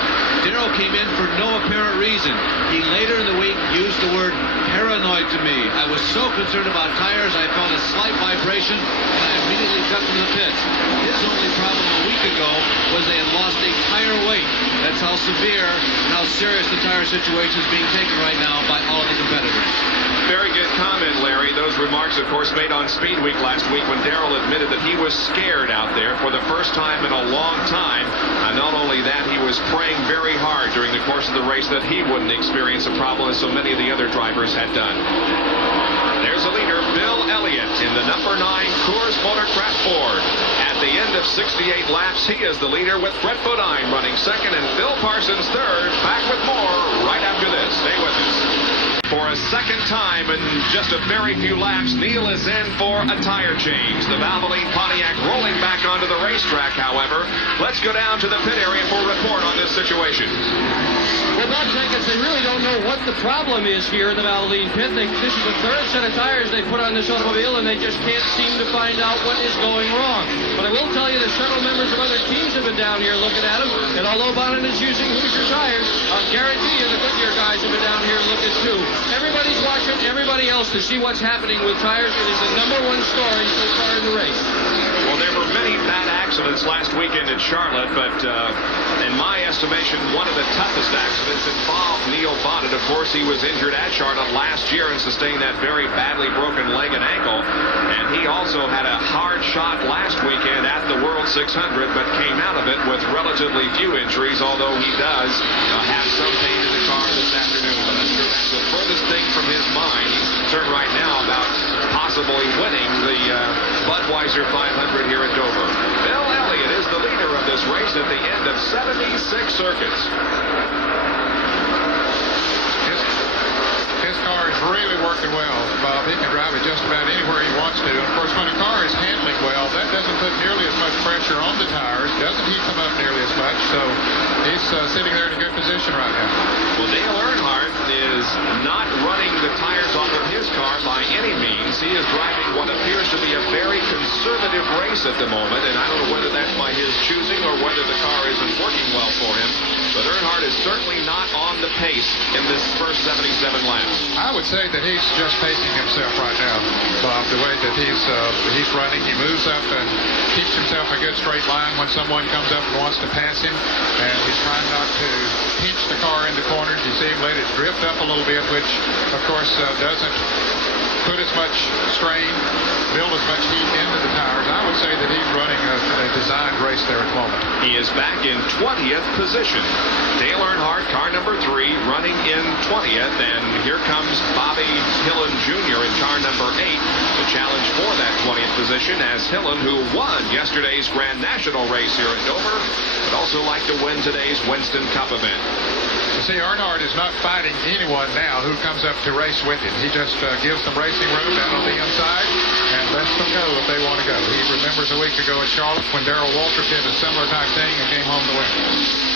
Darrell came in for no apparent reason. He later in the week used the word paranoid to me. I was so concerned about tires, I felt a slight vibration, and I immediately cut to the pits. His only problem a week ago was they had lost a tire weight. That's how severe and how serious the tire situation is being taken right now by all of the competitors. Very good comment, Larry. Those remarks, of course, made on Speed Week last week when Darrell admitted that he was scared out there for the first time in a long time. And not only that, he was praying very hard during the course of the race that he wouldn't experience a problem as so many of the other drivers had done. There's a leader, Bill Elliott, in the number 9 Coors Motorcraft Ford. At the end of 68 laps, he is the leader with Brett Bodine running second and Phil Parsons third. Back with more right after this. Stay with us. For a second time in just a very few laps, Neil is in for a tire change. The Valvoline Pontiac rolling back onto the racetrack, however. Let's go down to the pit area for a report on this situation. Well, Bob Jenkins, they really don't know what the problem is here in the Valvoline pit. This is the third set of tires they put on this automobile, and they just can't seem to find out what is going wrong. But I will tell you that several members of other teams have been down here looking at them, and although Bonnet is using Hoosier tires, I'll guarantee you the Goodyear guys have been down here looking too. Everybody's watching everybody else to see what's happening with tires. It is the #1 story so far in the race. Well, there were many bad accidents last weekend in Charlotte, but in my estimation, one of the toughest accidents involved Neil Bonnet. Of course, he was injured at Charlotte last year and sustained that very badly broken leg and ankle. And he also had a hard shot last weekend at the World 600, but came out of it with relatively few injuries, although he does have some pain in the car this afternoon. But I'm sure that's the furthest thing from his mind. He's concerned right now about possibly winning the Budweiser 500 here at Dover. Bill Elliott is the leader of this race at the end of 76 circuits. His car is really working well, Bob. He can drive it just about anywhere he wants to. And of course, when a car is handling well, that doesn't put nearly as much pressure on the tires. Doesn't heat them up nearly as much. So he's sitting there in a good position right now. Well, Dale Earnhardt is not running the tires off of his car by any means. He is driving what appears to be a very conservative race at the moment, and I don't know whether that's by his choosing or whether the car isn't working well for him. But Earnhardt is certainly not on the pace in this first 77 laps. I would say that he's just pacing himself right now, Bob. The way that he's running, he moves up and keeps himself a good straight line when someone comes up and wants to pass him, and he's trying not to pinch the car into corners. You see him let it drift up a little bit, which of course doesn't put as much strain, build as much heat into the tires. I would say that he's running a designed race there at the moment. He is back in 20th position. Dale Earnhardt, car number 3, running in 20th, and here comes Bobby Hillin Jr. in car number 8. The challenge for that 20th position, as Hillin, who won yesterday's Grand National race here at Dover, would also like to win today's Winston Cup event. You see, Earnhardt is not fighting anyone now who comes up to race with him. He just gives them racing room down on the inside and lets them go if they want to go. He remembers a week ago at Charlotte when Darrell Waltrip did a similar type thing and came home to win.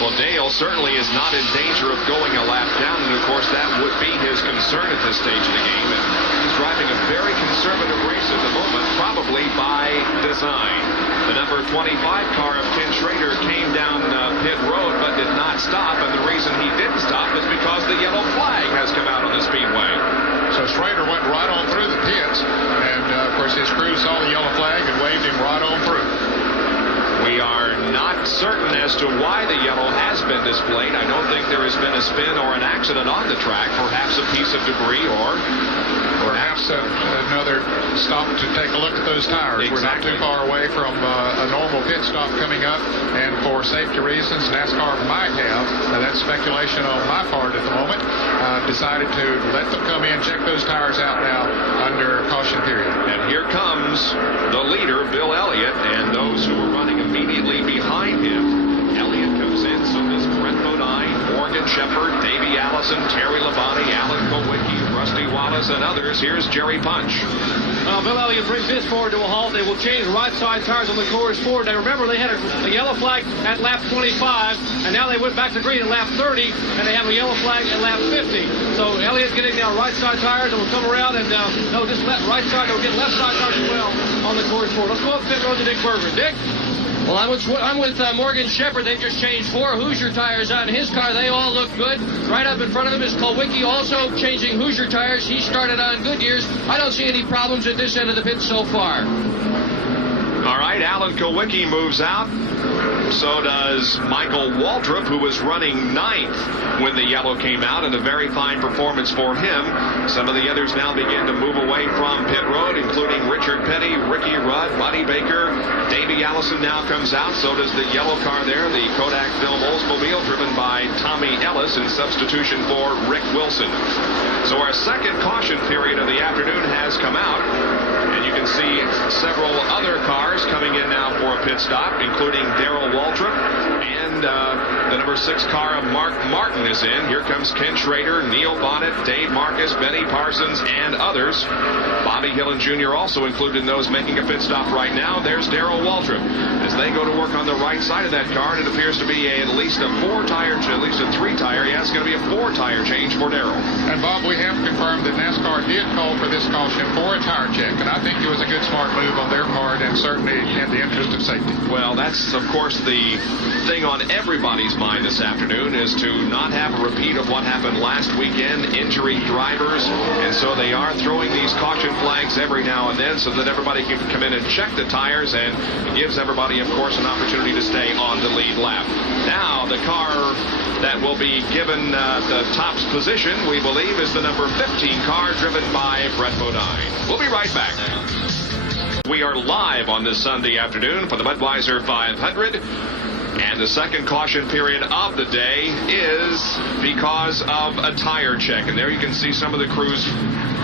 Well, Dale certainly is not in danger of going a lap down, and of course that would be his concern at this stage of the game. And he's driving a very conservative race at the moment, probably by design. The number 25 car of Ken Schrader came down pit road but did not stop, and the reason he didn't stop is because the yellow flag has come out on the speedway. So Schrader went right on through the pits, and of course his crew saw the yellow flag and waved him right on through. We are not certain as to why the yellow has been displayed. I don't think there has been a spin or an accident on the track, perhaps a piece of debris or perhaps another stop to take a look at those tires. Exactly. We're not too far away from a normal pit stop coming up, and for safety reasons, NASCAR might have, that's speculation on my part at the moment, decided to let them come in, check those tires out now under caution period. And here comes the leader, Bill Elliott, and those who are running immediately behind him. Elliott comes in, so does Brett Bodine, Morgan Shepherd, Davey Allison, Terry Labonte, Alan Kulwicki, Rusty Wallace, and others. Here's Jerry Punch. Bill Elliott brings his Ford to a halt. They will change right side tires on the Coors Ford. Now remember, they had a yellow flag at lap 25, and now they went back to green at lap 30, and they have a yellow flag at lap 50. So Elliott's getting now right side tires, and will come around and no, just right side. They'll get left side tires as well on the Coors Ford. Let's go up pit road to Dick Berger. Dick? Well, I'm with Morgan Shepherd. They've just changed 4 Hoosier tires on his car. They all look good. Right up in front of him is Kulwicki, also changing Hoosier tires. He started on Goodyear's. I don't see any problems at this end of the pit so far. All right, Alan Kulwicki moves out. So does Michael Waltrip, who was running 9th when the yellow came out, and a very fine performance for him. Some of the others now begin to move away from pit road, including Richard Petty, Ricky Rudd, Buddy Baker. Davey Allison now comes out. So does the yellow car there, the Kodak Film Oldsmobile, driven by Tommy Ellis in substitution for Rick Wilson. So our second caution period of the afternoon has come out, and you can see several other cars coming in now for a pit stop, including Darrell Waltrip, and the number 6 car of Mark Martin is in. Here comes Ken Schrader, Neil Bonnet, Dave Marcus, Benny Parsons, and others. Bobby Hillen Jr. also included in those making a pit stop right now. There's Darrell Waltrip as they go to work on the right side of that car, and it appears to be at least a 4-tire, at least a 3-tire. Yeah, it's going to be a 4-tire change for Darrell. And Bob, we have confirmed that NASCAR did call for this caution for a tire check, and I think it was a good, smart move on their part, and certainly in the interest of safety. Well, that's, of course, the thing on everybody's mind this afternoon, is to not have a repeat of what happened last weekend, injury drivers, and so they are throwing these caution flags every now and then so that everybody can come in and check the tires, and it gives everybody, of course, an opportunity to stay on the lead lap. Now, the car that will be given the top position, we believe, is the number 15 car driven by Brett Bodine. We'll be right back. We are live on this Sunday afternoon for the Budweiser 500. And the second caution period of the day is because of a tire check. And there you can see some of the crews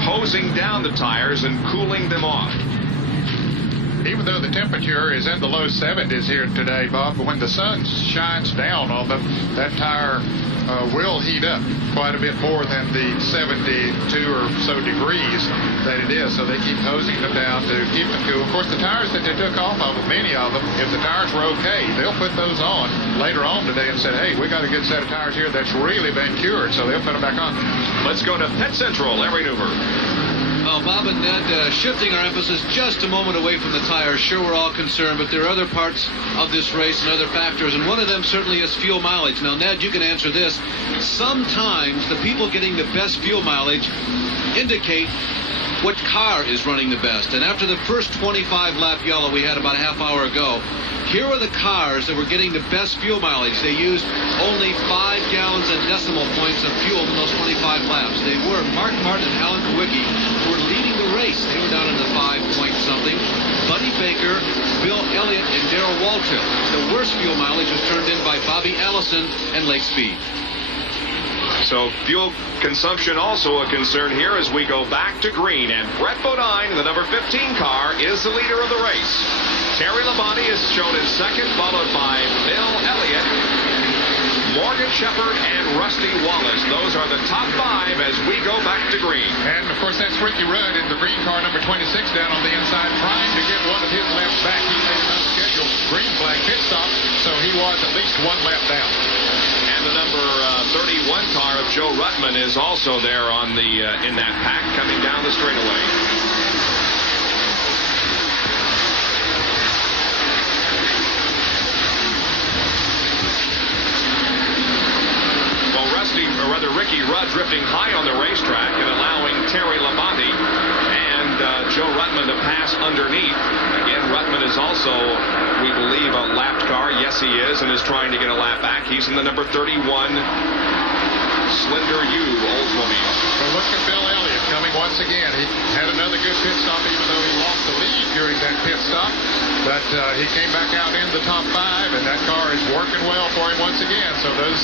hosing down the tires and cooling them off. Even though the temperature is in the low 70s here today, Bob, when the sun shines down on them, that tire will heat up quite a bit more than the 72 or so degrees that it is. So they keep hosing them down to keep them cool. Of course, the tires that they took off of them, many of them, if the tires were okay, they'll put those on later on today and say, hey, we got a good set of tires here that's really been cured. So they'll put them back on. Let's go to Pit Central. Larry Newber. Well, Bob and Ned, shifting our emphasis just a moment away from the tires. Sure, we're all concerned, but there are other parts of this race and other factors, and one of them certainly is fuel mileage. Now, Ned, you can answer this. Sometimes the people getting the best fuel mileage indicate what car is running the best. And after the first 25-lap yellow we had about a half hour ago, here are the cars that were getting the best fuel mileage. They used only 5 gallons and decimal points of fuel in those 25 laps. They were Mark Martin and Alan Kowicki, who were leading the race. They were down in the 5-point-something. Buddy Baker, Bill Elliott, and Darrell Waltrip. The worst fuel mileage was turned in by Bobby Allison and Lake Speed. So fuel consumption also a concern here as we go back to green. And Brett Bodine, the number 15 car, is the leader of the race. Terry Labonte is shown in second, followed by Bill Elliott, Morgan Shepherd, and Rusty Wallace. Those are the top 5 as we go back to green. And, of course, that's Ricky Rudd in the green car, number 26, down on the inside, trying to get one of his laps back. He made an unscheduled green flag pit stop, so he was at least 1 lap down. And the number 31 car of Joe Ruttman is also there on the in that pack coming down the straightaway. Ricky Rudd drifting high on the racetrack and allowing Terry Labonte and Joe Ruttman to pass underneath. Again, Ruttman is also, we believe, a lapped car. Yes, he is, and is trying to get a lap back. He's in the number 31 Slender U Oldsmobile. Well, look at Bill Elliott coming once again. He had another good pit stop, even though he lost the lead during that pit stop. But he came back out in the top 5, and that car is working well for him once again. So those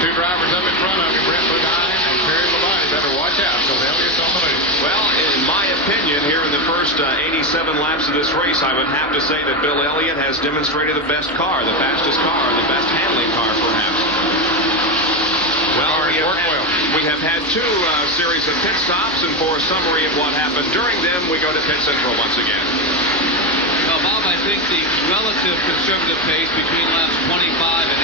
2 drivers up in front of him, Brett Bodine and Terry Labonte, better watch out because Elliott's on the move. Well, in my opinion, here in the first 87 laps of this race, I would have to say that Bill Elliott has demonstrated the best car, the fastest car, the best handling car, perhaps. Well, we have had 2 series of pit stops, and for a summary of what happened during them, we go to Pit Central once again. Well, Bob, I think the relative conservative pace between laps 25 and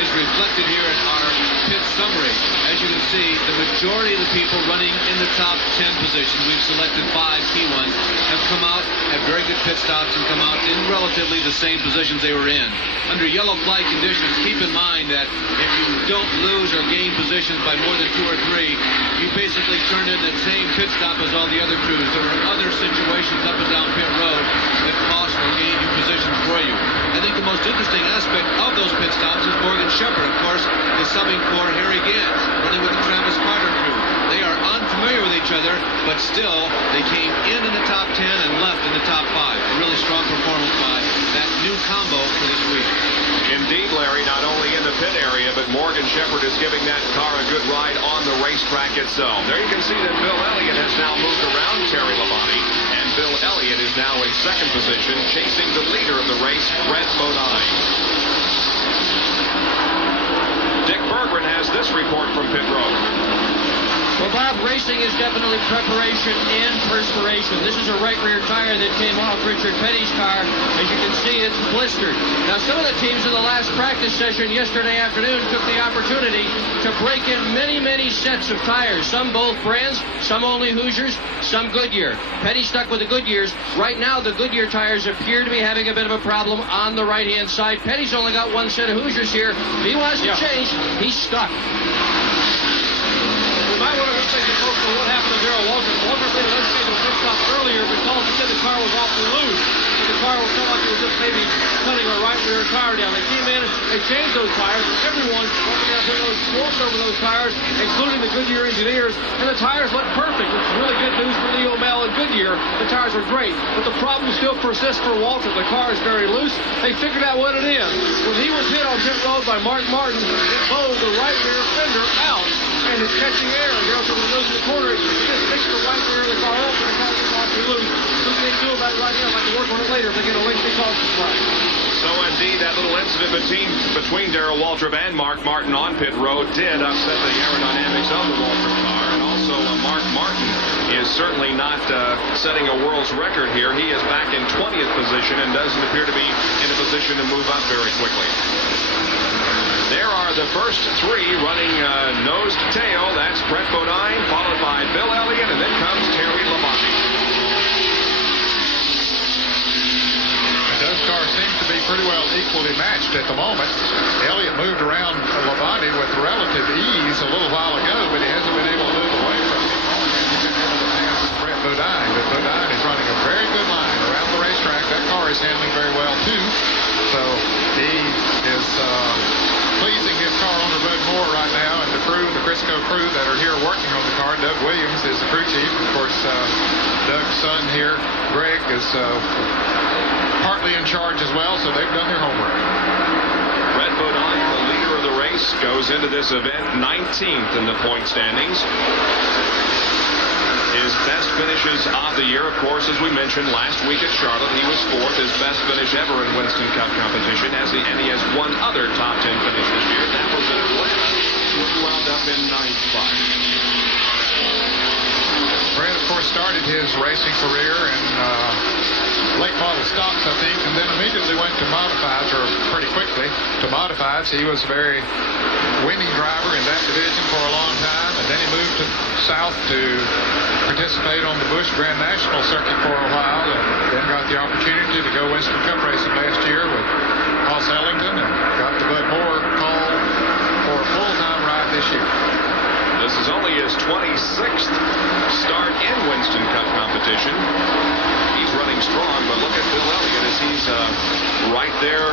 80 is reflected here in our pit summary. As you can see, the majority of the people running in the top 10 positions, we've selected 5 key ones, have come out, have very good pit stops, and come out in relatively the same positions they were in. Under yellow flag conditions, keep in mind that if you don't lose or gain positions by more than 2 or 3, you basically turn in the same pit stop as all the other crews. There are other situations up and down pit road that cost or gain you positions for you. I think the most interesting aspect of those pit stops is Morgan Shepherd, of course, is subbing for Harry Gans, running with the Travis Carter crew. They are unfamiliar with each other, but still, they came in the top 10 and left in the top 5. A really strong performance by that new combo for this week. Indeed, Larry, not only in the pit area, but Morgan Shepherd is giving that car a good ride on the racetrack itself. There you can see that Bill Elliott has now moved around Terry Labonte, and Bill Elliott is now in second position, chasing the leader of the race, Brett Bodine. Dick Berggren has this report from pit road. Well, Bob, racing is definitely preparation and perspiration. This is a right rear tire that came off Richard Petty's car. As you can see, it's blistered. Now, some of the teams in the last practice session yesterday afternoon took the opportunity to break in many, many sets of tires. Some both brands, some only Hoosiers, some Goodyear. Petty stuck with the Goodyears. Right now, the Goodyear tires appear to be having a bit of a problem on the right-hand side. Petty's only got one set of Hoosiers here. If he wants to change, he's stuck. You might want to think of what happened to Darrell Walter. Walter made an unscheduled pit stop earlier because he said the car was awfully loose. The car was felt like it was just maybe cutting a right rear tire down. They came in, they changed those tires, and everyone walking out there walked over those tires, including the Goodyear engineers, and the tires looked perfect. It's really good news for Leo Mel and Goodyear. The tires were great, but the problem still persists for Walter. The car is very loose. They figured out what it is. When he was hit on pit road by Mark Martin, it bowed the right rear fender out, and it's catching air. Darrell said when it goes in the corner, it just fixed the right rear of the car up, and the car gets awfully loose. What they do about it right now, I can work on it later if they get a lengthy caution flag. So indeed, that little incident between Darrell Waltrip and Mark Martin on pit road did upset the aerodynamics of the Waltrip car. And also, Mark Martin is certainly not setting a world's record here. He is back in 20th position and doesn't appear to be in a position to move up very quickly. There are the first three running nose to tail. That's Brett Bodine, followed by Bill Elliott, and then comes Terry Labonte. Those cars seem to be pretty well equally matched at the moment. Elliott moved around Labonte with relative ease a little while ago, but he hasn't been able to move away from him long as he's been able to pass Brett Bodine. But Bodine is running a very good line around the racetrack. That car is handling very well, too. So he is pleasing his car on the road more right now, and the Crisco crew that are here working on the car, Doug Williams is the crew chief. Of course, Doug's son here, Greg, is partly in charge as well, so they've done their homework. Brett Bodine, the leader of the race, goes into this event 19th in the point standings. His best finishes of the year, of course, as we mentioned last week at Charlotte, he was fourth, his best finish ever in Winston Cup competition, and he has one other top 10 finish this year. That was in Atlanta, where he wound up in ninth spot. Brett, of course, started his racing career in late model stocks, I think, and then immediately went to modifieds, or pretty quickly to modifieds. He was a very winning driver in that division for a long time, and then he moved south to participate on the Busch Grand National circuit for a while, and then got the opportunity to go Winston Cup racing last year with Hoss Ellington, and got the Bud Moore call for a full-time ride this year. This is only his 26th start in Winston Cup competition. He's running strong, but look at Bill Elliott as he's right there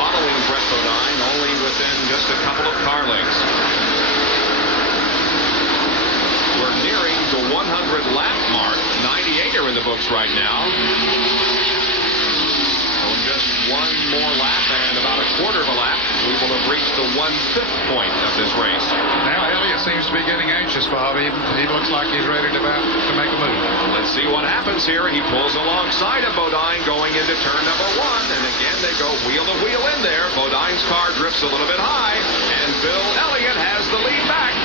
following Brett Bodine, only within just a couple of car lengths. We're nearing the 100 lap mark. 98 are in the books right now. So just one more lap and about a quarter of a lap, we will have reached the 1/5 point of this race. Now Elliott seems to be getting anxious, Bob. He looks like he's ready to make a move. Let's see what happens here. He pulls alongside of Bodine going into turn number 1. And again, they go wheel to wheel in there. Bodine's car drifts a little bit high. And Bill Elliott has the lead back.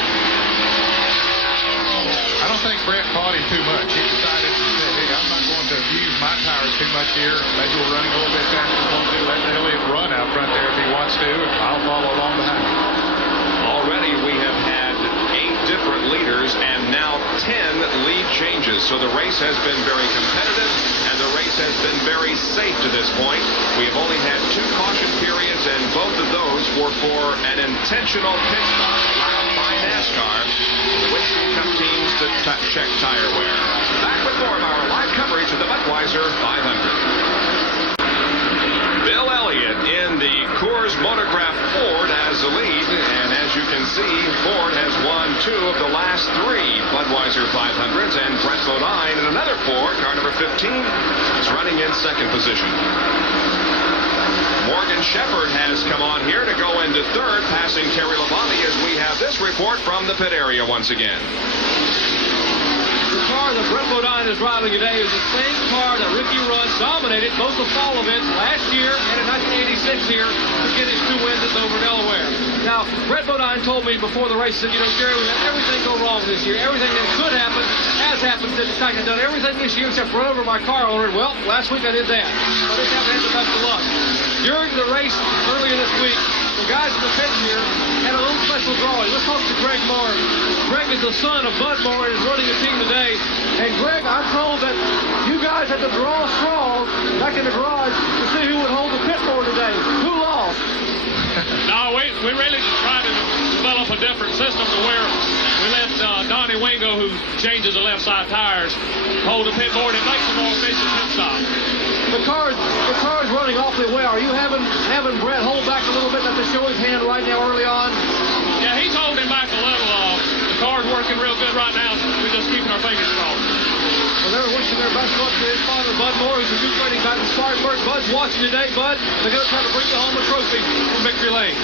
I don't think Brett caught him too much. He decided to say, hey, I'm not going to abuse my tires too much here. Maybe we're running a little bit faster than we want to. Let Elliott run out front there if he wants to, and I'll follow along behind him. Already we have had 8 different leaders and now 10 lead changes. So the race has been very competitive, and the race has been very safe to this point. We have only had 2 caution periods, and both of those were for an intentional pit stop allowed by NASCAR. The Winston Cup teams to check tire wear. Back with more of our live coverage of the Budweiser 500. Bill Elliott Elliott in the Coors Motorcraft Ford has the lead. And as you can see, Ford has won 2 of the last 3 Budweiser 500s. And Brett Bodine in another Ford, car number 15, is running in second position. Morgan Shepherd has come on here to go into third, passing Terry Labonte as we have this report from the pit area once again. The car that Brett Bodine is driving today is the same car that Ricky Rudd dominated both the fall events last year and in 1986 here to get his 2 wins at Dover, Delaware. Now, Brett Bodine told me before the race, said, Jerry, we had everything go wrong this year. Everything that could happen has happened. In fact, I've done everything this year except run over my car owner. Well, last week I did that. I just haven't had the best of luck. During the race earlier this week, the guys in the pit here had a little special drawing. Let's talk to Greg Moore. Greg is the son of Bud Moore and is running the team today. And Greg, I'm told that you guys had to draw straws back in the garage to see who would hold the pit board today. Who lost? No, we really tried to develop a different system to where we let Donnie Wingo, who changes the left side tires, hold the pit board. It makes a more efficient pit stop. The car's running awfully well. Are you having Brett hold back a little bit at the show his hand right now early on? Yeah, he's holding back a little. The car's working real good right now. So we're just keeping our fingers crossed. Well, they're wishing their best luck to his father, Bud Moore, who's a new trading back in Spartanburg. Bud's watching today, Bud. They're going to try to bring you home a trophy from Victory Lane.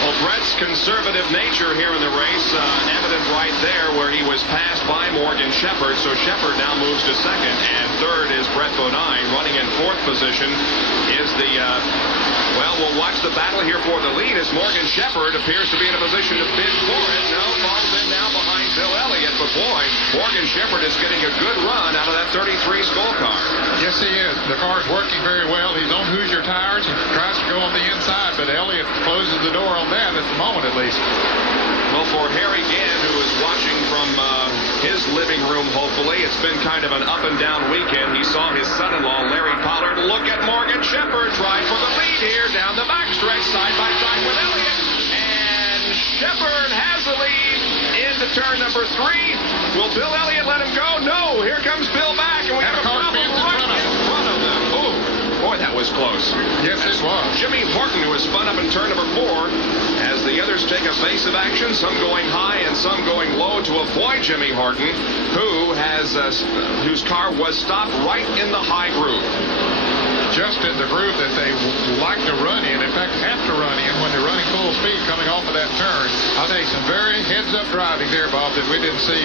Well, Brett's conservative nature here in the race evident right there where he was passed by Morgan Shepherd. So Shepherd now moves to second, and third is Brett Bodine. Running in fourth position is the, we'll watch the battle here for the lead as Morgan Shepherd appears to be in a position to bid for it. No, falls in now behind Bill Elliott. But boy, Morgan Shepherd is getting a good run out of that 33 Skoal car. Yes, he is. The car's working very well. He's on Hoosier tires. He tries to go on the inside, but Elliott closes the door on that at the moment, at least. Well, for Harry Gann, who is watching from his living room, hopefully, it's been kind of an up-and-down weekend. He saw his son-in-law, Larry Pollard, look at Morgan Shepherd, try for the lead here down the backstretch, side by side with Elliott. And Shepherd has the lead into turn number 3. Will Bill Elliott let him go? No. Here comes Bill back, and we have a problem right in front of them. Ooh, boy, that was close. Yes, it was. Jimmy Horton, who has spun up in turn number 4, as the others take evasive action, some going high and some going low to avoid Jimmy Horton, whose car was stopped right in the high groove. Just in the groove that they like to run in fact, have to run in when they're running full speed coming off of that turn. I'll tell you some very heads-up driving there, Bob, that we didn't see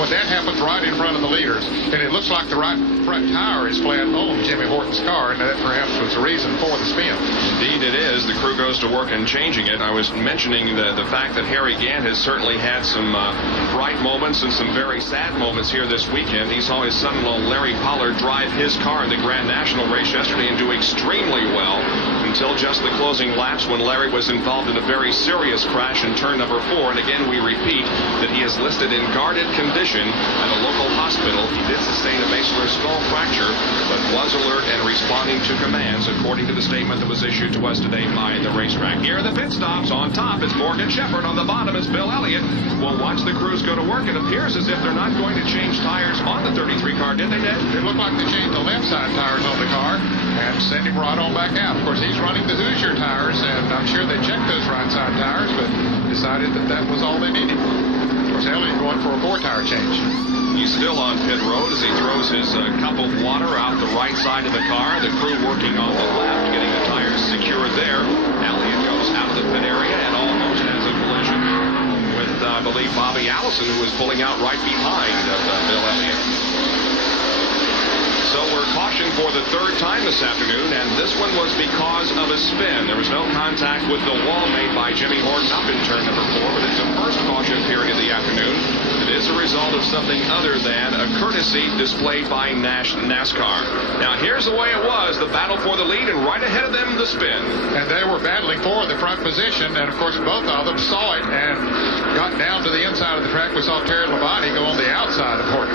when that happens right in front of the leaders. And it looks like the right front tire is flat on Jimmy Horton's car, and that perhaps was the reason for the spin. Indeed it is. The crew goes to work and changing it. I was mentioning the fact that Harry Gann has certainly had some bright moments and some very sad moments here this weekend. He saw his son-in-law Larry Pollard drive his car in the Grand National race yesterday and do extremely well until just the closing laps when Larry was involved in a very serious crash in turn number 4. And again, we repeat that he is listed in guarded condition at a local hospital. He did sustain a basilar skull fracture, but was alert and responding to commands, according to the statement that was issued to us today by the racetrack. Here are the pit stops. On top is Morgan Shepherd. On the bottom is Bill Elliott. We'll watch the crews go to work. It appears as if they're not going to change tires on the 33 car, did they, Ned? It looked like they changed the left side tires on the car and sent him right on back out. Of course, he's running the Hoosier tires, and I'm sure they checked those right side tires, but decided that was all they needed. Of course, Elliott going for a 4-tire change. He's still on pit road as he throws his cup of water out the right side of the car. The crew working on the left, getting the tires secured there. Elliott goes out of the pit area and almost has a collision with, I believe, Bobby Allison, who was pulling out right behind Bill Elliott. So we're cautioned for the 3rd time this afternoon, and this one was because of a spin. There was no contact with the wall made by Jimmy Horton up in turn number 4, but it's a first caution period of the afternoon. It is a result of something other than a courtesy displayed by NASCAR. Now, here's the way it was. The battle for the lead, and right ahead of them, the spin. And they were battling for the front position, and, of course, both of them saw it and got down to the inside of the track. We saw Terry Labonte go on the outside of Horton.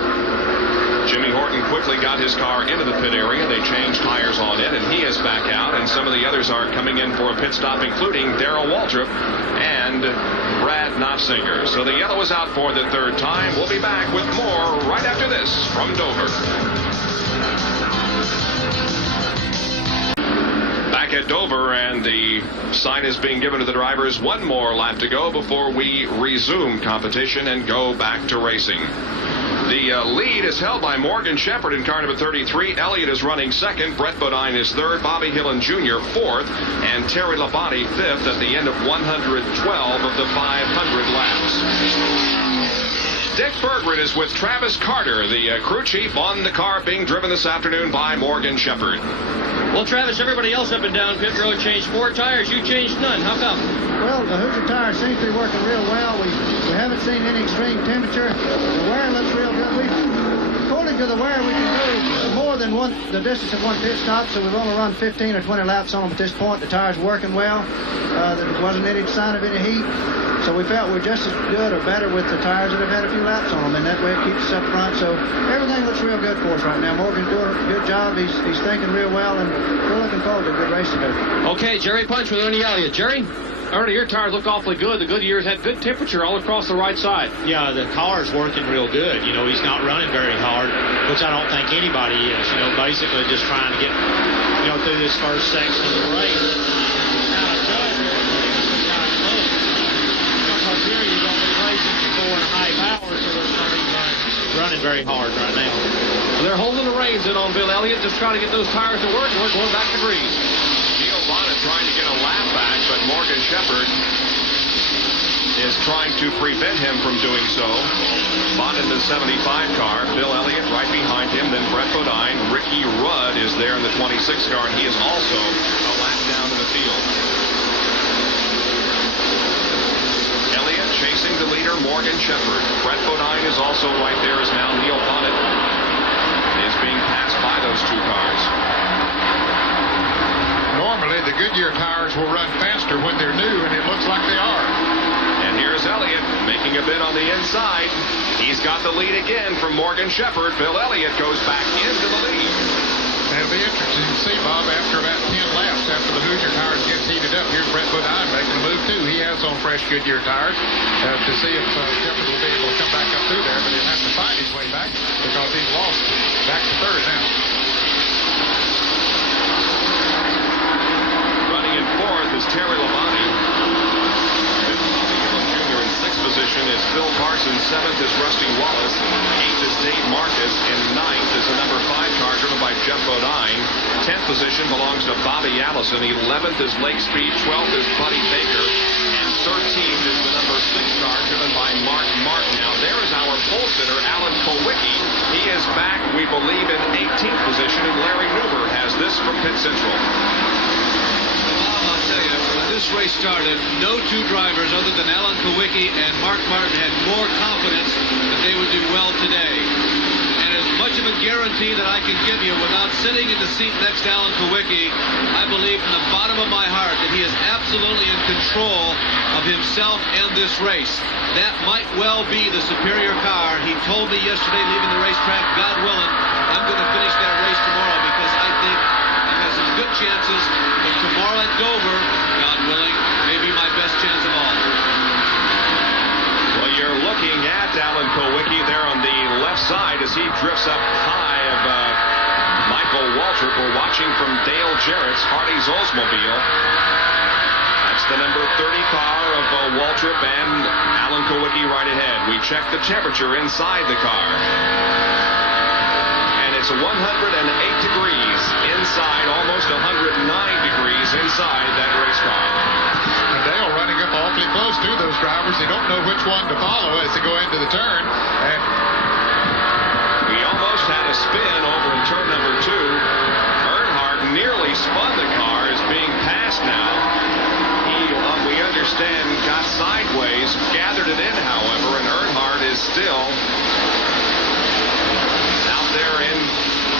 Jimmy Horton quickly got his car into the pit area. They changed tires on it, and he is back out. And some of the others are coming in for a pit stop, including Darrell Waltrip and Brad Knopfsinger. So the yellow is out for the 3rd time. We'll be back with more right after this from Dover. Back at Dover, and the sign is being given to the drivers. One more lap to go before we resume competition and go back to racing. The lead is held by Morgan Shepherd in car number 33. Elliott is running second. Brett Bodine is third. Bobby Hillen Jr. fourth. And Terry Labonte fifth at the end of 112 of the 500 laps. Dick Berggren is with Travis Carter, the crew chief on the car being driven this afternoon by Morgan Shepherd. Well, Travis, everybody else up and down pit road changed 4 tires. You changed none. How come? Well, the Hoosier tires seem to be working real well. We haven't seen any extreme temperature. The wear looks real good. According to the wear, we can go more than the distance of one pit stop, so we've only run 15 or 20 laps on them at this point. The tires working well. There wasn't any sign of any heat. So we felt we're just as good or better with the tires that have had a few laps on them, and that way it keeps us up front. So everything looks real good for us right now. Morgan's doing a good job. He's thinking real well, and we're looking forward to a good race today. Okay, Jerry Punch with Ernie Elliott. Jerry? Ernie, your tires look awfully good. The Goodyear's had good temperature all across the right side. Yeah, the car's working real good. You know, he's not running very hard, which I don't think anybody is. You know, basically just trying to get, you know, through this first section of the race. Running very hard right now. They're holding the reins in on Bill Elliott, just trying to get those tires to work, and we're going back to green. Neil Bonnet trying to get a lap back, but Morgan Shepherd is trying to prevent him from doing so. Bonnet in the 75 car, Bill Elliott right behind him, then Brett Bodine. Ricky Rudd is there in the 26 car, and he is also a lap down in the field. Elliott chasing the leader, Morgan Shepherd. Brett Bodine is also right there as now Neil Bonnet is being passed by those two cars. Normally, the Goodyear tires will run faster when they're new, and it looks like they are. And here's Elliott making a bid on the inside. He's got the lead again from Morgan Shepherd. Bill Elliott goes back into the lead. It'll be interesting to see, Bob, after about 10 laps, after the Hoosier tires get heated up. Here's Brett Bodine making a move, too. He has on fresh Goodyear tires to see if Shepherd will be able to come back up through there, but he'll have to find his way back because he's lost back to third now. Running in fourth is Terry Labonte. Jr. in sixth position is Phil Parsons. Seventh is Rusty Wallace. Eighth is Dave Marcus. And ninth is the number 5 car driven by Jeff Bodine. 10th position belongs to Bobby Allison. 11th is Lake Speed. 12th is Buddy Baker. And 13th is the number 6 car driven by Mark Martin. Now there is our pole sitter, Alan Kowicki. He is back, we believe, in 18th position. And Larry Newber has this from Pit Central. I'll tell you, when this race started, no two drivers other than Alan Kowicki and Mark Martin had more confidence that they would do well today. And as much of a guarantee that I can give you without sitting in the seat next to Alan Kowicki, I believe from the bottom of my heart that he is absolutely in control of himself and this race. That might well be the superior car. He told me yesterday leaving the racetrack, God willing, I'm going to finish that race tomorrow because I think he has some good chances. But tomorrow at Dover, God willing, may be my best chance of all. Well, you're looking at Alan Kowicki there on the left side as he drifts up high of Michael Waltrip. We're watching from Dale Jarrett's Hardy's Oldsmobile. That's the number 30 car of Waltrip and Alan Kowicki right ahead. We check the temperature inside the car. And it's 108 degrees inside, almost 109 degrees inside that race car. And Dale running up awfully close to those drivers. They don't know which one to follow as they go into the turn. And we almost had a spin over in turn number 2. Earnhardt nearly spun the car, is being passed now. He, we understand, got sideways, gathered it in, however, and Earnhardt is still out there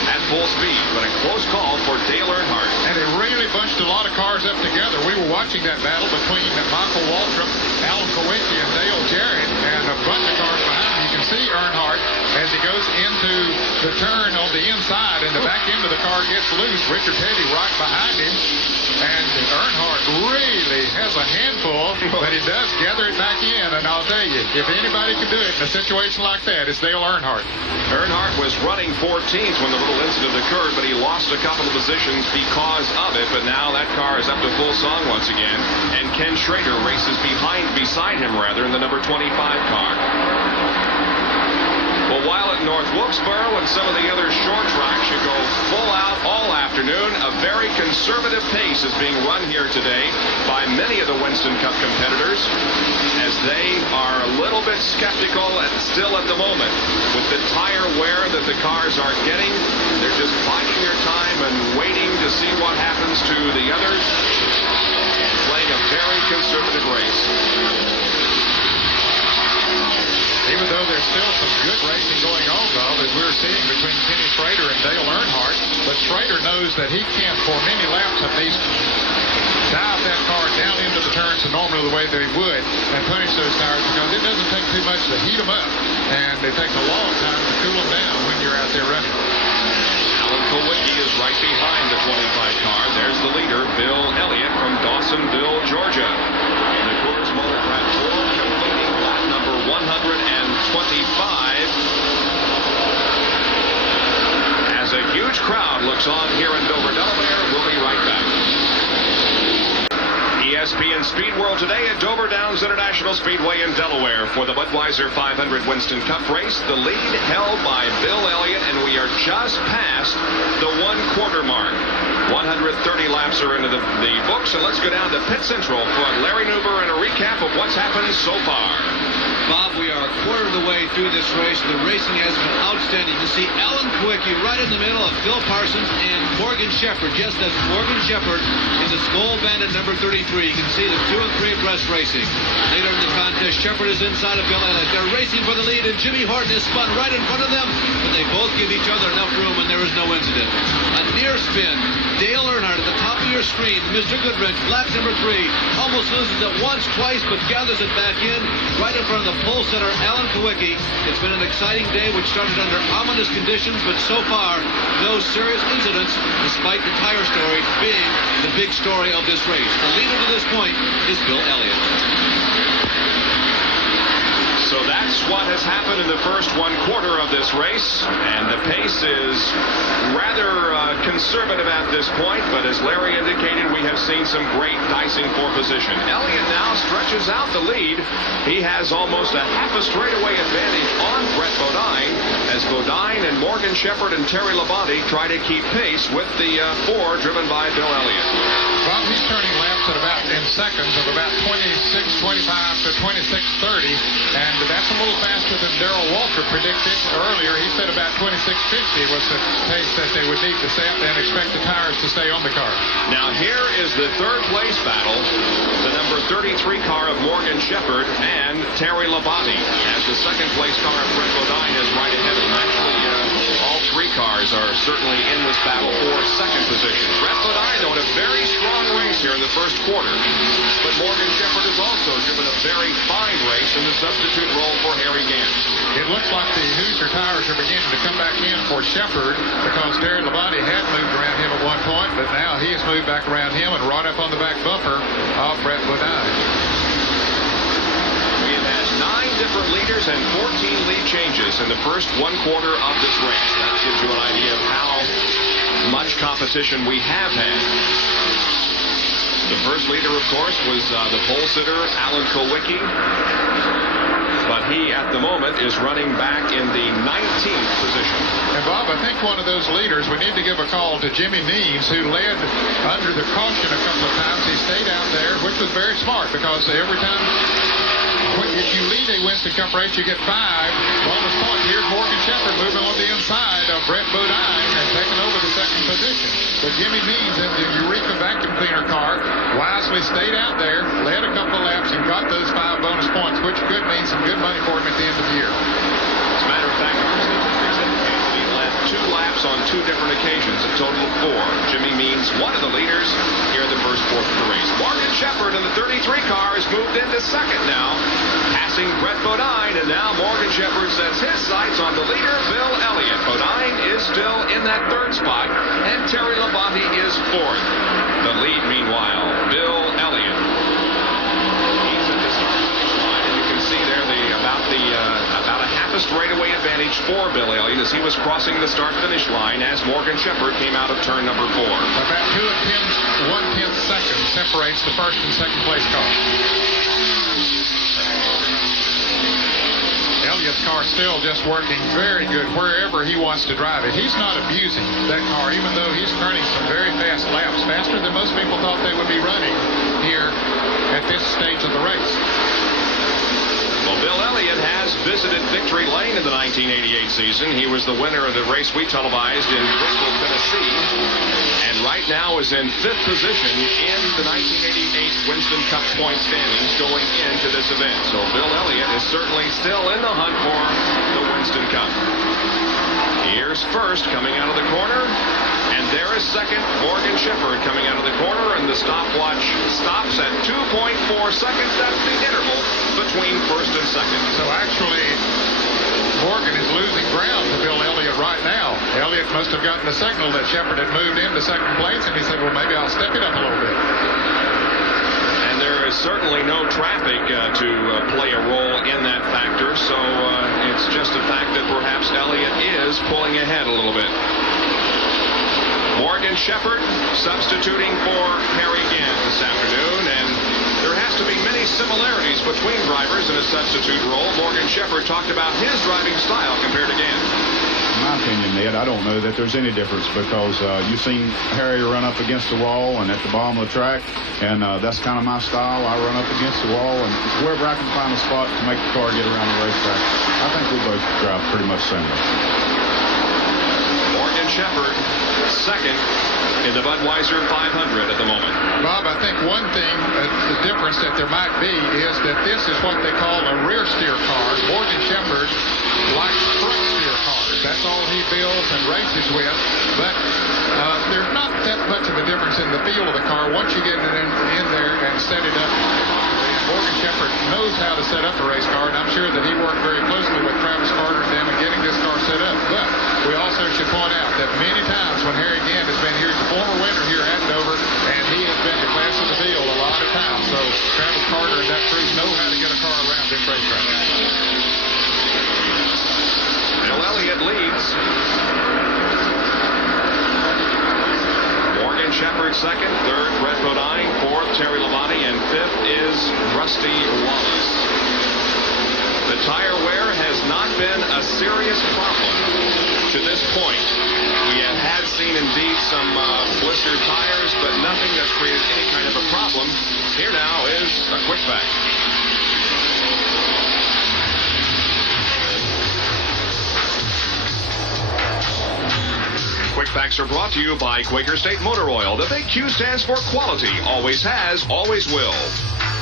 at full speed. But a close call for Dale Earnhardt. And they really bunched a lot of cars up together. We were watching that battle between Michael Waltrip, Alan Kowicki, and Dale Jarrett, and a bunch of cars behind him. You can see Earnhardt as he goes into the turn on the inside, and the back end of the car gets loose. Richard Petty right behind him. And Earnhardt really has a handful, but he does gather it back in. And I'll tell you, if anybody can do it in a situation like that, it's Dale Earnhardt. Earnhardt was running 14th when the little incident occurred, but he lost a couple of positions because of it. But now that car is up to full song once again, and Ken Schrader races beside him in the number 25 car. Well, while at North Wilkesboro and some of the other short tracks should go full out all afternoon, a very conservative pace is being run here today by many of the Winston Cup competitors, as they are a little bit skeptical still at the moment with the tire wear that the cars are getting. They're just biding their time and waiting to see what happens to the others, playing a very conservative race. Even though there's still some good racing going on, Bob, as we're seeing between Kenny Schrader and Dale Earnhardt, but Schrader knows that he can't, for many laps at least, dive that car down into the turns normally the way they would and punish those tires, because it doesn't take too much to heat them up, and it takes a long time to cool them down when you're out there running. Alan Kulwicki is right behind the 25 car. There's the leader, Bill Elliott from Dawsonville, Georgia. And the Coors Motorcraft Ford completing lap number 125. As a huge crowd looks on here in Dover, Delaware, we'll be right back. ESPN Speed World today at Dover Downs International Speedway in Delaware for the Budweiser 500 Winston Cup race. The lead held by Bill Elliott, and we are just past the 1/4 mark. 130 laps are into the books, and let's go down to Pit Central for Larry Nuber and a recap of what's happened so far. Bob, we are a quarter of the way through this race. The racing has been outstanding. You see Alan Kulwicki right in the middle of Phil Parsons and Morgan Shepherd. Yes, that's Morgan Shepherd in the Skull Bandit number 33. You can see the 2 and 3 abreast racing. Later in the contest, Shepherd is inside of Bill Elliott. They're racing for the lead, and Jimmy Horton is spun right in front of them, but they both give each other enough room, and there is no incident. A near spin. Dale Earnhardt at the top of your screen. Mr. Goodrich, lap number 3, almost loses it once, twice, but gathers it back in right in front of the pole setter, Alan Kulwicki. It's been an exciting day, which started under ominous conditions, but so far, no serious incidents, despite the tire story being the big story of this race. The leader to this point is Bill Elliott. So that's what has happened in the first 1/4 of this race, and the pace is rather conservative at this point, but as Larry indicated, we have seen some great dicing for position. Elliott now stretches out the lead. He has almost a half a straightaway advantage on Brett Bodine, as Bodine and Morgan Shepherd and Terry Labonte try to keep pace with the 4 driven by Bill Elliott. Well, he's turning laps at about in seconds of about 26.25 to 26.30, and that's a little faster than Darrell Walter predicted earlier. He said about 26.50 was the pace that they would need to set and expect the tires to stay on the car. Now here is the 3rd place battle, the number 33 car of Morgan Shepherd and Terry Labonte, as the 2nd place car of Brett Bodine is right ahead of him. Actually, all 3 cars are certainly in this battle for 2nd position. Brett Bodine, though, in a very strong race here in the first quarter, but Morgan Shepherd has also driven a very fine race in the substitute role for Harry Gant. It looks like the Hoosier tires are beginning to come back in for Shepherd, because Terry Labonte had moved around him at one point, but now he has moved back around him and right up on the back bumper of Brett Bodine. We have had 9 different leaders and 14 lead changes in the first 1/4 of this race. That gives you an idea of how much competition we have had. The first leader, of course, was the pole sitter, Alan Kulwicki. But he, at the moment, is running back in the 19th position. And, Bob, I think one of those leaders, we need to give a call to Jimmy Means, who led under the caution a couple of times. He stayed out there, which was very smart, because every time if you lead a Winston Cup race, you get 5 bonus points. Here's Morgan Shepherd moving on the inside of Brett Bodine and taking over the 2nd position. But Jimmy Means in the Eureka vacuum cleaner car wisely stayed out there, led a couple of laps, and got those 5 bonus points, which could mean some good money for him at the end of the year. As a matter of fact, he led 2 laps on 2 different occasions, a total of 4. Jimmy Means, one of the leaders here in the first 4th of the race. Morgan Shepherd in the 33 car has moved into 2nd now, passing Brett Bodine, and now Morgan Shepherd sets his sights on the leader, Bill Elliott. Bodine that third spot, and Terry Labonte is fourth. The lead, meanwhile, Bill Elliott. He's at the start-finish line, and you can see there about a half a straightaway advantage for Bill Elliott as he was crossing the start-finish line as Morgan Shepherd came out of turn number 4. About 2 1/10 seconds separates the first and second place car. Elliott's car still just working very good wherever he wants to drive it. He's not abusing that car, even though he's turning some very fast laps, faster than most people thought they would be running here at this stage of the race. Well, Bill Elliott has visited Victory Lane in the 1988 season. He was the winner of the race we televised in Bristol, Tennessee, and right now is in 5th position in the 1988 Winston Cup point standings going into this event. So Bill Elliott is certainly still in the hunt for the Winston Cup. Here's first coming out of the corner, and there is second, Morgan Shepherd coming out of the corner, and the stopwatch stops at 2.4 seconds. That's the interval between first and second. So actually, Morgan is losing ground to Bill Elliott right now. Elliott must have gotten the signal that Shepherd had moved into second place, and he said, well, maybe I'll step it up a little bit. And there is certainly no traffic to play a role in that factor, so it's just a fact that perhaps Elliott is pulling ahead a little bit. Morgan Shepherd substituting for Harry Gant this afternoon, and there has to be many similarities between drivers in a substitute role. Morgan Shepherd talked about his driving style compared to Gant. In my opinion, Ned, I don't know that there's any difference because you've seen Harry run up against the wall and at the bottom of the track, and that's kind of my style. I run up against the wall, and wherever I can find a spot to make the car get around the racetrack, I think we both drive pretty much similar. Morgan Shepherd, second in the Budweiser 500 at the moment. Bob, I think one thing, the difference that there might be is that this is what they call a rear steer car. Morgan Shepherd likes front steer cars. That's all he builds and races with. But there's not that much of a difference in the feel of the car once you get it in there and set it up. Morgan Shepherd knows how to set up a race car, and I'm sure that he worked very closely with Travis Carter and them in getting this car set up. But we also should point out that many times when Harry Gant has been here, he's a former winner here at Dover, and he has been the class of the field a lot of times. So Travis Carter and that crew know how to get a car around this racetrack. Bill Elliott leads. Morgan Shepherd second, third Brett Bodine, fourth Terry Labonte, and fifth is Rusty Wallace. The tire wear has not been a serious problem to this point. We have seen indeed some blistered tires, but nothing that's created any kind of a problem. Here now is a quick back. Quick Facts are brought to you by Quaker State Motor Oil. The big Q stands for quality. Always has, always will.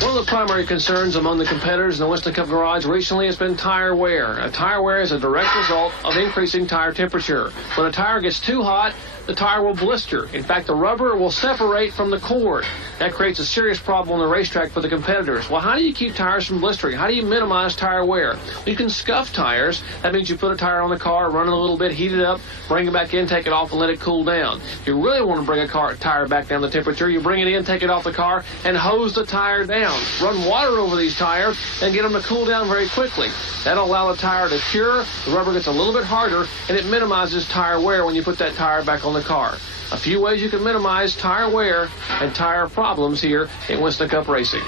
One of the primary concerns among the competitors in the Winston Cup Garage recently has been tire wear. Tire wear is a direct result of increasing tire temperature. When a tire gets too hot, the tire will blister. In fact, the rubber will separate from the cord. That creates a serious problem on the racetrack for the competitors. Well, how do you keep tires from blistering? How do you minimize tire wear? You can scuff tires. That means you put a tire on the car, run it a little bit, heat it up, bring it back in, take it off, and let it cool down. If you really want to bring a tire back down the temperature, you bring it in, take it off the car, and hose the tire down. Run water over these tires and get them to cool down very quickly. That'll allow the tire to cure, the rubber gets a little bit harder, and it minimizes tire wear when you put that tire back on the car. A few ways you can minimize tire wear and tire problems here in Winston Cup Racing.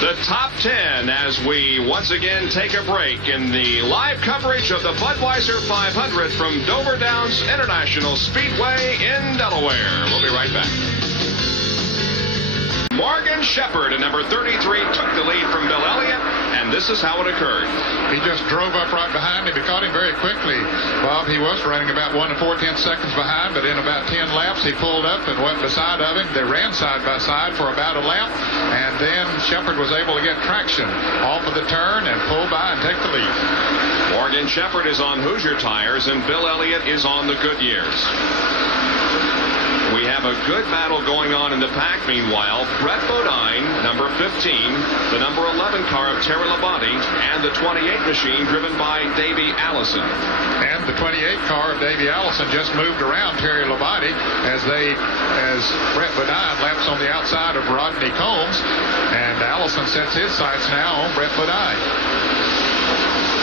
The top 10 as we once again take a break in the live coverage of the Budweiser 500 from Dover Downs International Speedway in Delaware. We'll be right back. Morgan Shepherd at number 33 took the lead from Bill Elliott, and this is how it occurred. He just drove up right behind him. He caught him very quickly. Bob, he was running about 1 4/10 seconds behind, but in about 10 laps, he pulled up and went beside of him. They ran side by side for about a lap, and then Shepherd was able to get traction off of the turn and pull by and take the lead. Morgan Shepherd is on Hoosier tires, and Bill Elliott is on the Goodyears. We have a good battle going on in the pack. Meanwhile, Brett Bodine, number 15, the number 11 car of Terry Labonte, and the 28 machine driven by Davey Allison. And the 28 car of Davey Allison just moved around Terry Labonte as Brett Bodine laps on the outside of Rodney Combs, and Allison sets his sights now on Brett Bodine.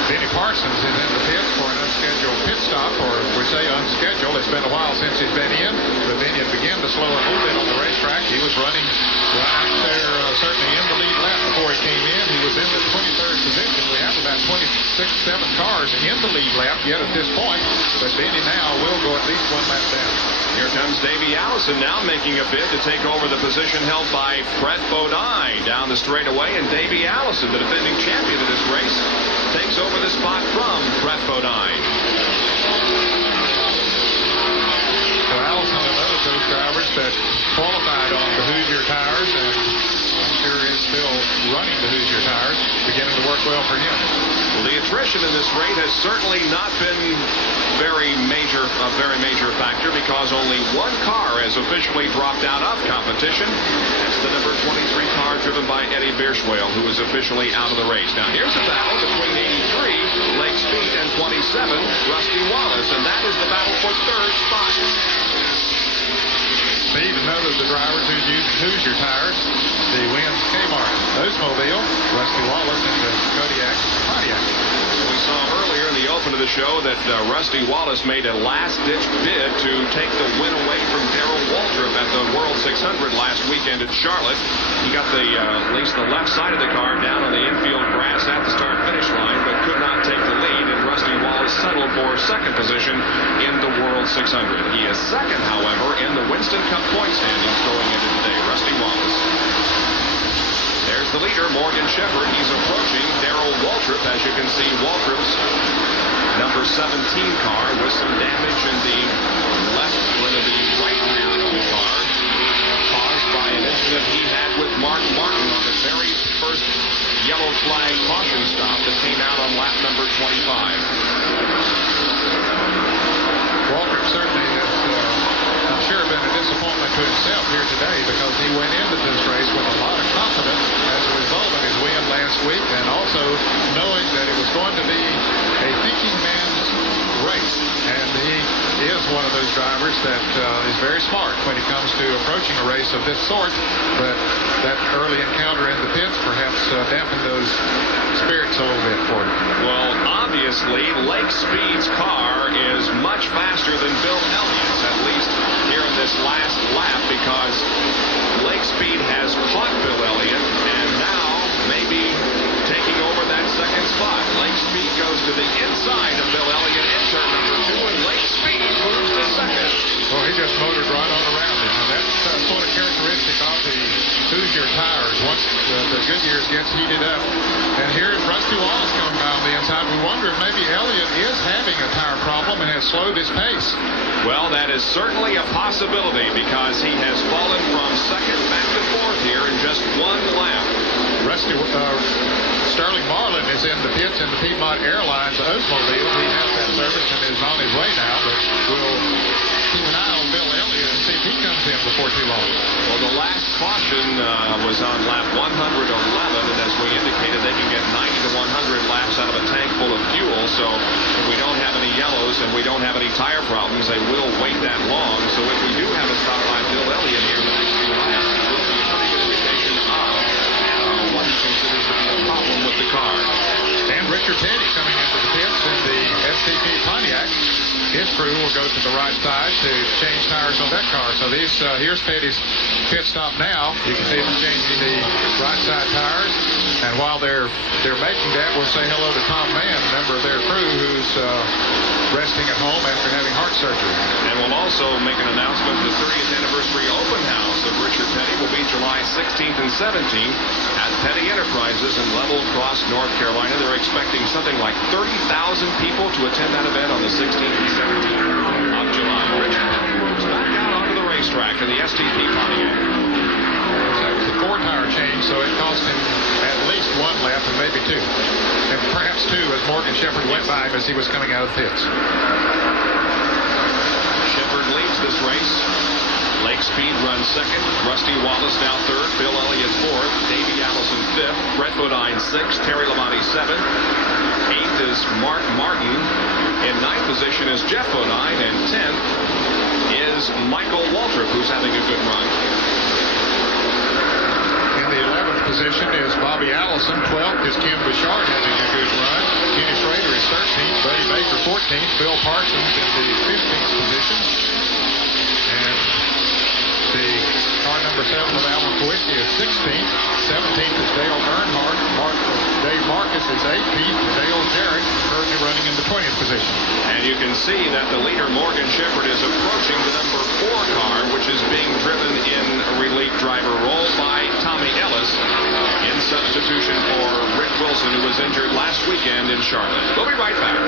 Benny Parsons is in the pits for an unscheduled pit stop, or we say unscheduled. It's been a while since he's been in, but Benny had begun to slow a little bit on the racetrack. He was running right there, certainly in the lead lap before he came in. He was in the 23rd position. We have about 7 cars in the lead lap yet at this point, but Benny now will go at least one lap down. Here comes Davey Allison now making a bid to take over the position held by Brett Bodine down the straightaway, and Davey Allison, the defending champion of this race, takes over the spot from Brett Bodine. So Allison and those drivers that qualified on the Hoosier tires, and I'm sure is still running the Hoosier tires, beginning to work well for him. Well, the attrition in this race has certainly not been a very major factor, because only one car has officially dropped out of competition. That's the number 23 car driven by Eddie Bierschwale, who is officially out of the race. Now here's a battle between 83, Lake Speed, and 27, Rusty Wallace, and that is the battle for third spot. Speed, another of the drivers who's using Hoosier tires, the Wins Kmart Oldsmobile, Rusty Wallace, and the Kodiak Pontiac. We saw earlier in the open of the show that Rusty Wallace made a last-ditch bid to take the win away from Darrell Waltrip at the World 600 last weekend at Charlotte. He got at least the left side of the car down on the infield grass at the start-finish line, but could not take the lead, and Rusty Wallace settled for second position in the World 600. He is second, however, in the Winston Cup point standings going into today. Rusty Wallace. There's the leader, Morgan Shepherd. He's approaching Darrell Waltrip. As you can see, Waltrip's number 17 car with some damage in the right rear of the car, caused by an incident he had with Mark Martin on the very first yellow flag caution stop that came out on lap number 25. Waltrip certainly has, I'm sure, been a disappointment to himself here today, because he went into this race with a lot of confidence as a result of his win last week, and also knowing that it was going to be a thinking man's race. And he is one of those drivers that is very smart when it comes to approaching a race of this sort, but that early encounter in the pits perhaps dampened those spirits a little bit for him. Well, obviously, Lake Speed's car is much faster than Bill Elliott's, at least here in this last lap, because Lake Speed has caught Bill Elliott and now maybe taking over that second spot. Lake Speed goes to the inside of Bill Elliott in turn number 2, and Lake Speed moves to second. Well, he just motored right on around him, and that's sort of characteristic of the Hoosier tires. Once the Goodyears gets heated up, and here's Rusty Wallace coming down the inside. We wonder if maybe Elliott is having a tire problem and has slowed his pace. Well, that is certainly a possibility, because he has fallen from second back to fourth here in just one lap. Sterling Marlin is in the pits in the Piedmont Airlines Oldsmobile. He has that service and is on his way now, but we'll keep an eye on Bill Elliott and see if he comes in before too long. Well, the last caution was on lap 111, and as we indicated, they can get 90 to 100 laps out of a tank full of fuel, so if we don't have any yellows and we don't have any tire problems, they will wait that long. So if we do have a stop by Bill Elliott here in the next few laps, it will be a pretty good indication of what he considers to be a problem with the car. And Richard Petty coming into the pits in the STP Pontiac. His crew will go to the right side to change tires on that car. So here's Petty's pit stop now. You can see them changing the right side tires. And while they're making that, we'll say hello to Tom Mann, a member of their crew, who's resting at home after having heart surgery. And we'll also make an announcement. The 30th anniversary open house of Richard Petty will be July 16th and 17th at Petty Enterprises in Level Cross, North Carolina. They're expecting something like 30,000 people to attend that event on the 16th and 17th of July. Richard moves back out onto the racetrack in the STP Pontiac. That was a 4-tire change, so it cost him at least 1 lap and maybe 2. And perhaps 2 as Morgan Shepherd went by him as he was coming out of the pits. Shepherd leads this race. Lake Speed runs second. Rusty Wallace now third. Bill Elliott fourth. Davey Allison fifth. Brett Bodine sixth. Terry Labonte seventh. Eighth is Mark Martin. In ninth position is Jeff Bodine. And 10th is Michael Waltrip, who's having a good run. In the 11th position is Bobby Allison. 12th is Kim Bouchard having a good run. Kenny Schrader is 13th. Buddy Baker 14th. Bill Parsons in the 15th position. And the car number 7 of Alan Kowicki is 16th. 17th is Dale Earnhardt. Dave Marcus is 18th. Dale Jarrett currently running in the 20th position. And you can see that the leader, Morgan Shepherd, is approaching the number 4 car, which is being driven in a relief driver role by Tommy Ellis in substitution for Rick Wilson, who was injured last weekend in Charlotte. We'll be right back.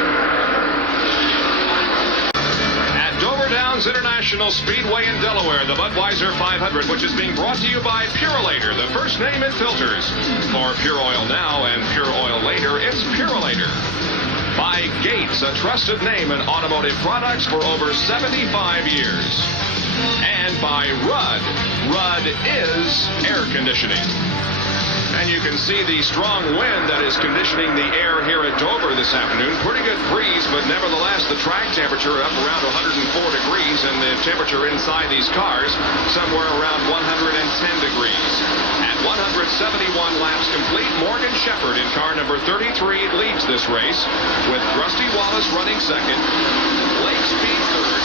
At Dover Downs International Speedway in Delaware, the Budweiser 500, which is being brought to you by Purolator, the first name in filters. For Pure Oil now and Pure Oil later, it's Purolator. By Gates, a trusted name in automotive products for over 75 years. And by Rudd. Rudd is air conditioning. And you can see the strong wind that is conditioning the air here at Dover this afternoon. Pretty good breeze, but nevertheless, the track temperature up around 104 degrees, and the temperature inside these cars somewhere around 110 degrees. At 171 laps complete, Morgan Shepherd in car number 33 leads this race, with Rusty Wallace running second, Lake Speed third,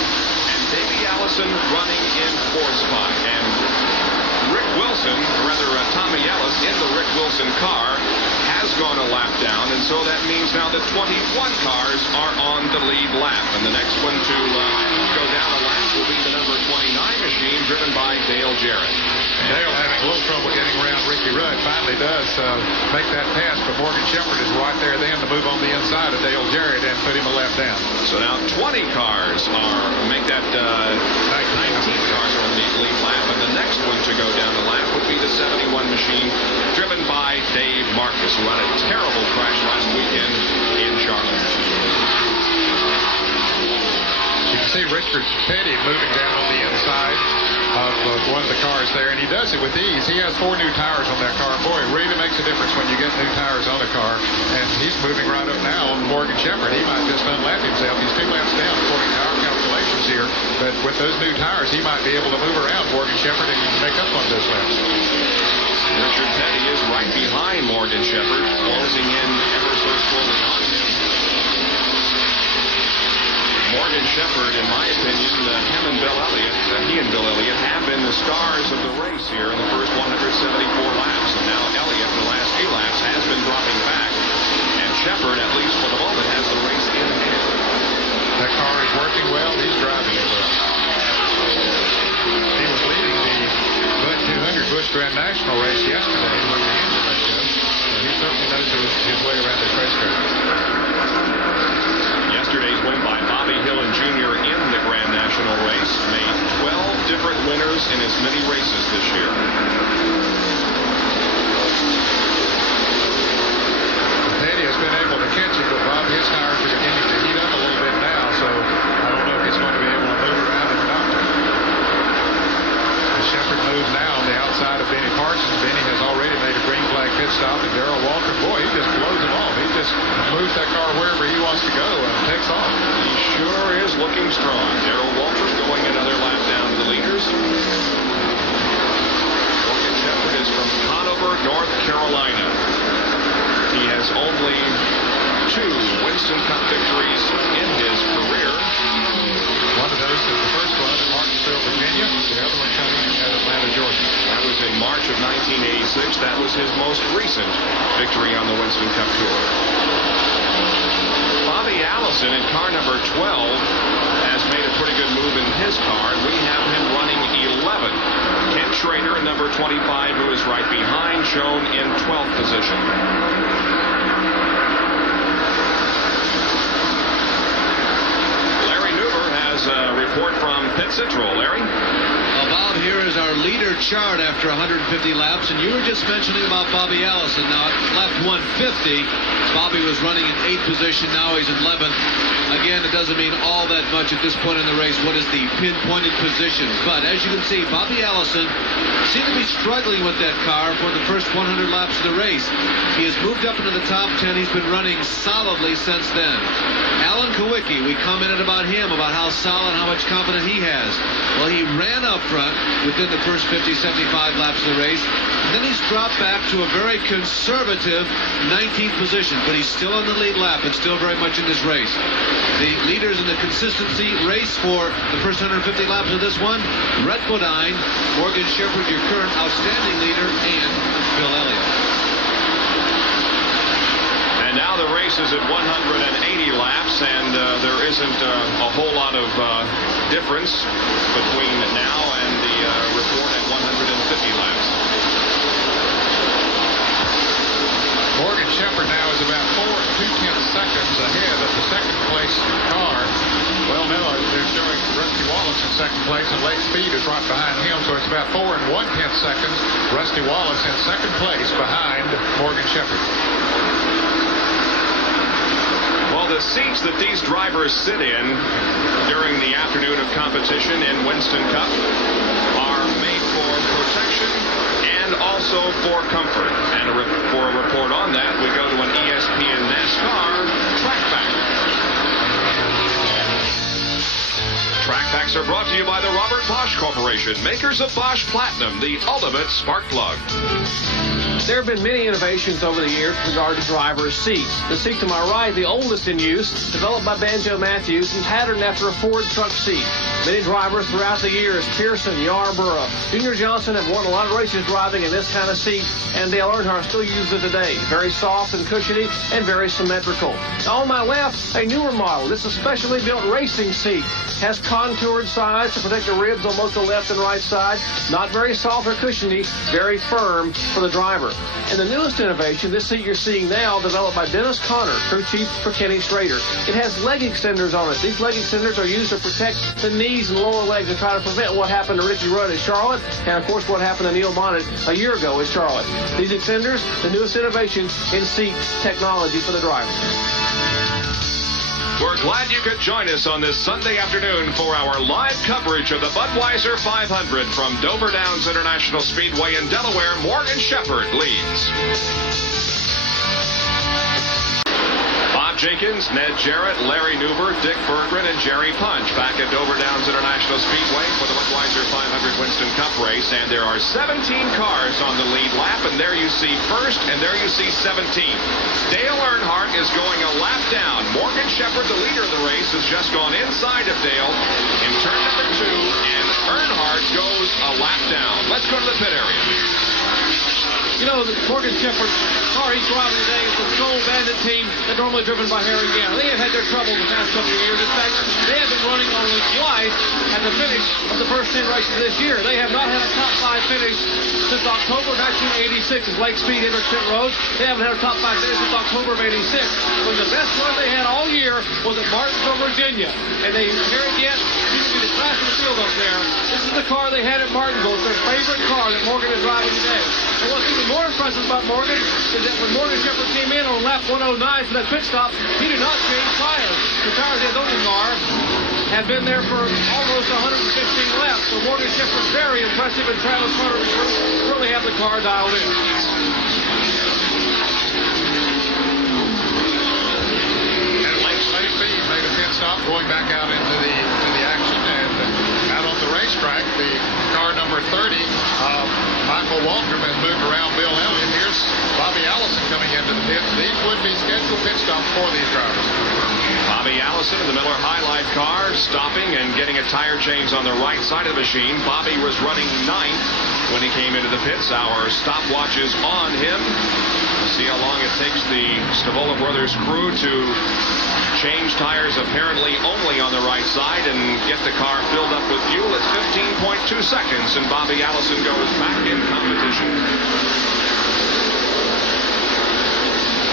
and Davey Allison running in fourth spot. And Rick Wilson, Tommy Ellis in the Rick Wilson car has gone a lap down, and so that means now that 21 cars are on the lead lap. And the next one to go down a lap will be the number 29 machine driven by Dale Jarrett. Dale having a little trouble getting around Ricky Rudd, finally does make that pass, but Morgan Shepherd is right there then to move on the inside of Dale Jarrett and put him a lap down. So now 20 cars make that 19 cars on the lead lap, and the next one to go down the lap would be the 71 machine driven by Dave Marcus, who had a terrible crash last weekend in Charlotte. You can see Richard Petty moving down on the inside of one of the cars there, and he does it with ease. He has 4 new tires on that car. Boy, it really makes a difference when you get new tires on a car, and he's moving right up now on Morgan Shepherd. He might just unlap himself. He's 2 laps down according to our calculations here, but with those new tires, he might be able to move around Morgan Shepherd and make up on those laps. Richard Petty is right behind Morgan Shepherd, closing in ever so slowly on him. Morgan Shepherd, in my opinion, he and Bill Elliott have been the stars of the race here in the first 174 laps. And now Elliott, in the last few laps, has been dropping back. And Shepherd, at least for the moment, has the race in hand. That car is working well. He's driving it well. He was leading the Bud 200 Busch Grand National race yesterday when the engine went up. So he certainly knows his way around this racetrack. Yesterday's win by Bobby Hillin Jr. in the Grand National race made 12 different winners in as many races this year. Petty has been able to catch it, but Bob, his tires are beginning to heat up a little bit now, so I don't know if he's going to be able to move around or not. As Shepherd moves now on the outside of Benny Parsons. Benny has already made a green flag pit stop, and Darrell Walker, boy, he just blows him off. He just moves that car wherever he wants to go and takes off. He sure is looking strong. Darrell Walker going another lap down to the leaders. Morgan Shepherd is from Conover, North Carolina. He has only 2 Winston Cup victories in his career. One of those is the first one in Martinsville, Virginia. The other one coming at Atlanta, Georgia. That was in March of 1986. That was his most recent victory on the Winston Cup Tour. Bobby Allison in car number 12 has made a pretty good move in his car, and we have him running 11. Ken Schrader in number 25, who is right behind, shown in 12th position. Larry Newber has a report from Pit Central. Larry? Well, Bob, here is our leader chart after 150 laps, and you were just mentioning about Bobby Allison. Now, at lap 150, Bobby was running in 8th position. Now he's in 11th. Again, it doesn't mean all that much at this point in the race. What is the pinpointed position? But as you can see, Bobby Allison seemed to be struggling with that car for the first 100 laps of the race. He has moved up into the top 10. He's been running solidly since then. Alan Kowicki, we commented about him, about how solid, how much confidence he has. Well, he ran up front within the first 50, 75 laps of the race. And then he's dropped back to a very conservative 19th position. But he's still on the lead lap and still very much in this race. The leaders in the consistency race for the first 150 laps of this one, Brett Bodine, Morgan Shepherd, your current outstanding leader, and Bill Elliott. And now the race is at 180 laps, and there isn't a whole lot of difference between now and the report at 150 laps. Morgan Shepherd now is about 4 2/10 seconds ahead of the second place car. Well, no, they're showing Rusty Wallace in second place, and Lake Speed is right behind him, so it's about 4 1/10 seconds. Rusty Wallace in second place behind Morgan Shepherd. Well, the seats that these drivers sit in during the afternoon of competition in Winston Cup are made for protection and also for comfort. And for a report on that, we go to an ESPN NASCAR track back. Track backs are brought to you by the Robert Bosch Corporation, makers of Bosch Platinum, the ultimate spark plug. There have been many innovations over the years with regard to driver's seats. The seat to my right, the oldest in use, developed by Banjo Matthews and patterned after a Ford truck seat. Many drivers throughout the years, Pearson, Yarborough, Junior Johnson, have won a lot of races driving in this kind of seat, and Dale Earnhardt still uses it today. Very soft and cushiony and very symmetrical. Now on my left, a newer model. This is a specially built racing seat. Has contoured sides to protect the ribs on both the left and right side. Not very soft or cushiony, very firm for the driver. And the newest innovation, this seat you're seeing now, developed by Dennis Conner, crew chief for Kenny Schrader. It has leg extenders on it. These leg extenders are used to protect the knees and lower legs and try to prevent what happened to Ricky Rudd at Charlotte, and of course what happened to Neil Bonnet a year ago at Charlotte. These extenders, the newest innovation in seat technology for the driver. We're glad you could join us on this Sunday afternoon for our live coverage of the Budweiser 500 from Dover Downs International Speedway in Delaware. Morgan Shepherd leads. Bob Jenkins, Ned Jarrett, Larry Newber, Dick Berggren, and Jerry Punch back at Dover Downs International Speedway for the Budweiser 500 Winston Cup race. And there are 17 cars on the lead lap, and there you see first, and there you see 17. Dale Earnhardt is going a lap down. Morgan Shepherd, the leader of the race, has just gone inside of Dale in turn number 2, and Earnhardt goes a lap down. Let's go to the pit area. You know, the Morgan Shepherd car he's driving today is the Soul Bandit team that's normally driven by Harry Gant. They have had their trouble the past couple of years. In fact, they have been running only twice at the finish of the first 10 races this year. They have not had a top 5 finish since October 1986 as Lake Speed entered pit road. They haven't had a top 5 finish since October of 86. When the best run they had all year was at Martinsville, Virginia. And Harry Gant seems to be the class of the field up there. This is the car they had at Martinsville. It's their favorite car that Morgan is driving today. And what's even more impressive about Morgan is that when Morgan Shepherd came in on lap 109 for that pit stop, he did not change tires. The tires in his own car had been there for almost 115 laps. So Morgan Shepherd's very impressive, and Travis Hunter really have the car dialed in. And Lake Speed made a pit stop going back out into the action, and out on the racetrack, the car number 30, Michael Waldron has moved around Bill Elliott. Here's Bobby Allison coming into the pits. These would be scheduled pit stops for these drivers. Bobby Allison in the Miller Highlight car, stopping and getting a tire change on the right side of the machine. Bobby was running 9th when he came into the pits. Our stopwatch is on him. We'll see how long it takes the Stavola Brothers crew to change tires apparently only on the right side and get the car filled up with fuel. It's 15.2 seconds, and Bobby Allison goes back in competition.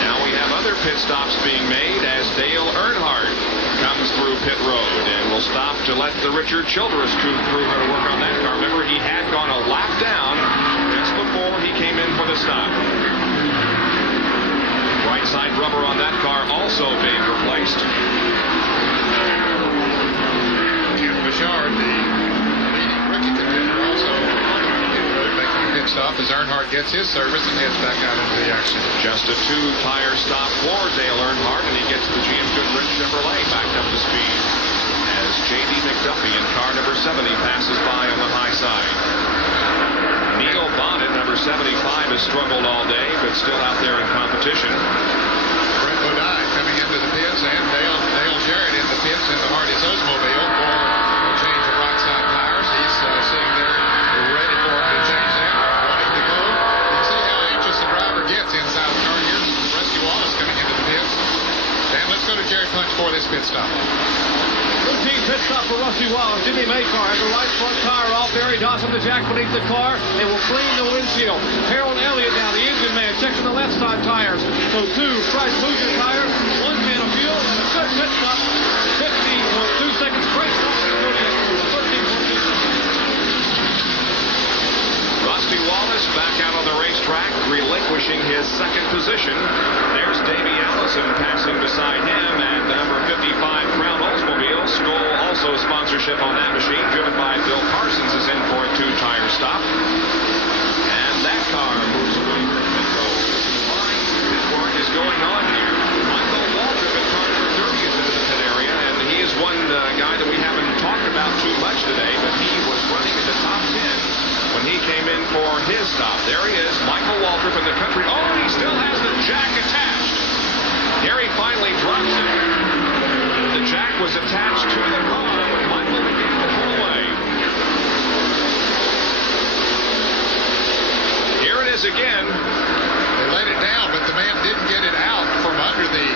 Now we have other pit stops being made as Dale Earnhardt comes through pit road, and will stop to let the Richard Childress crew work on that car. Remember, he had gone a lap down just before he came in for the stop. Right side rubber on that car also being replaced. Tim Bouchard, the leading rookie contender, also making a pit stop as Earnhardt gets his service and heads back out into the action. Just a 2-tire stop for Dale Earnhardt, and he gets the GM Goodrich Chevrolet back up to speed as J.D. McDuffie in car number 70 passes by on the high side. Neil Bonnet, number 75, has struggled all day, but still out there in competition. Brett Bodine coming into the pits, and Dale Jarrett in the pits in the Hardee's Oldsmobile for a change of right side tires. He's sitting there ready for him to change them, wanting to go. You can see how anxious the driver gets inside the car. Here's Rusty Wallace coming into the pits. And let's go to Jerry Punch for this pit stop. Routine pit stop for Rusty Wallace. Jimmy Maycar has the right front tire off. Barry Dawson, the jack beneath the car. They will clean the windshield. Harold Elliott now, the engine man, checking the left side tires. So 2 Price Luger tires, 1 can of fuel, and a good pit stop. 15.2 seconds. Great stop. 13.2 seconds. Rusty Wallace back out on the racetrack, relinquishing his second position. There's Davey Allison passing beside him, and the number 55 Crown Oldsmobile. Skoll also sponsorship on that machine, driven by Bill Parsons, is in for a 2-tire stop. And that car moves away from pit road. Fine pit work is going on here. Michael Waltrip in car number 30 is into the pit area, and he is one guy that we haven't talked about too much today, but he was running in the top 10 when he came in for his stop. There he is, Michael Waltrip in the country. Oh, and he still has the jack attached. Here he finally drops it. The jack was attached to the car when Michael began to pull away. Here it is again. They laid it down, but the man didn't get it out from under the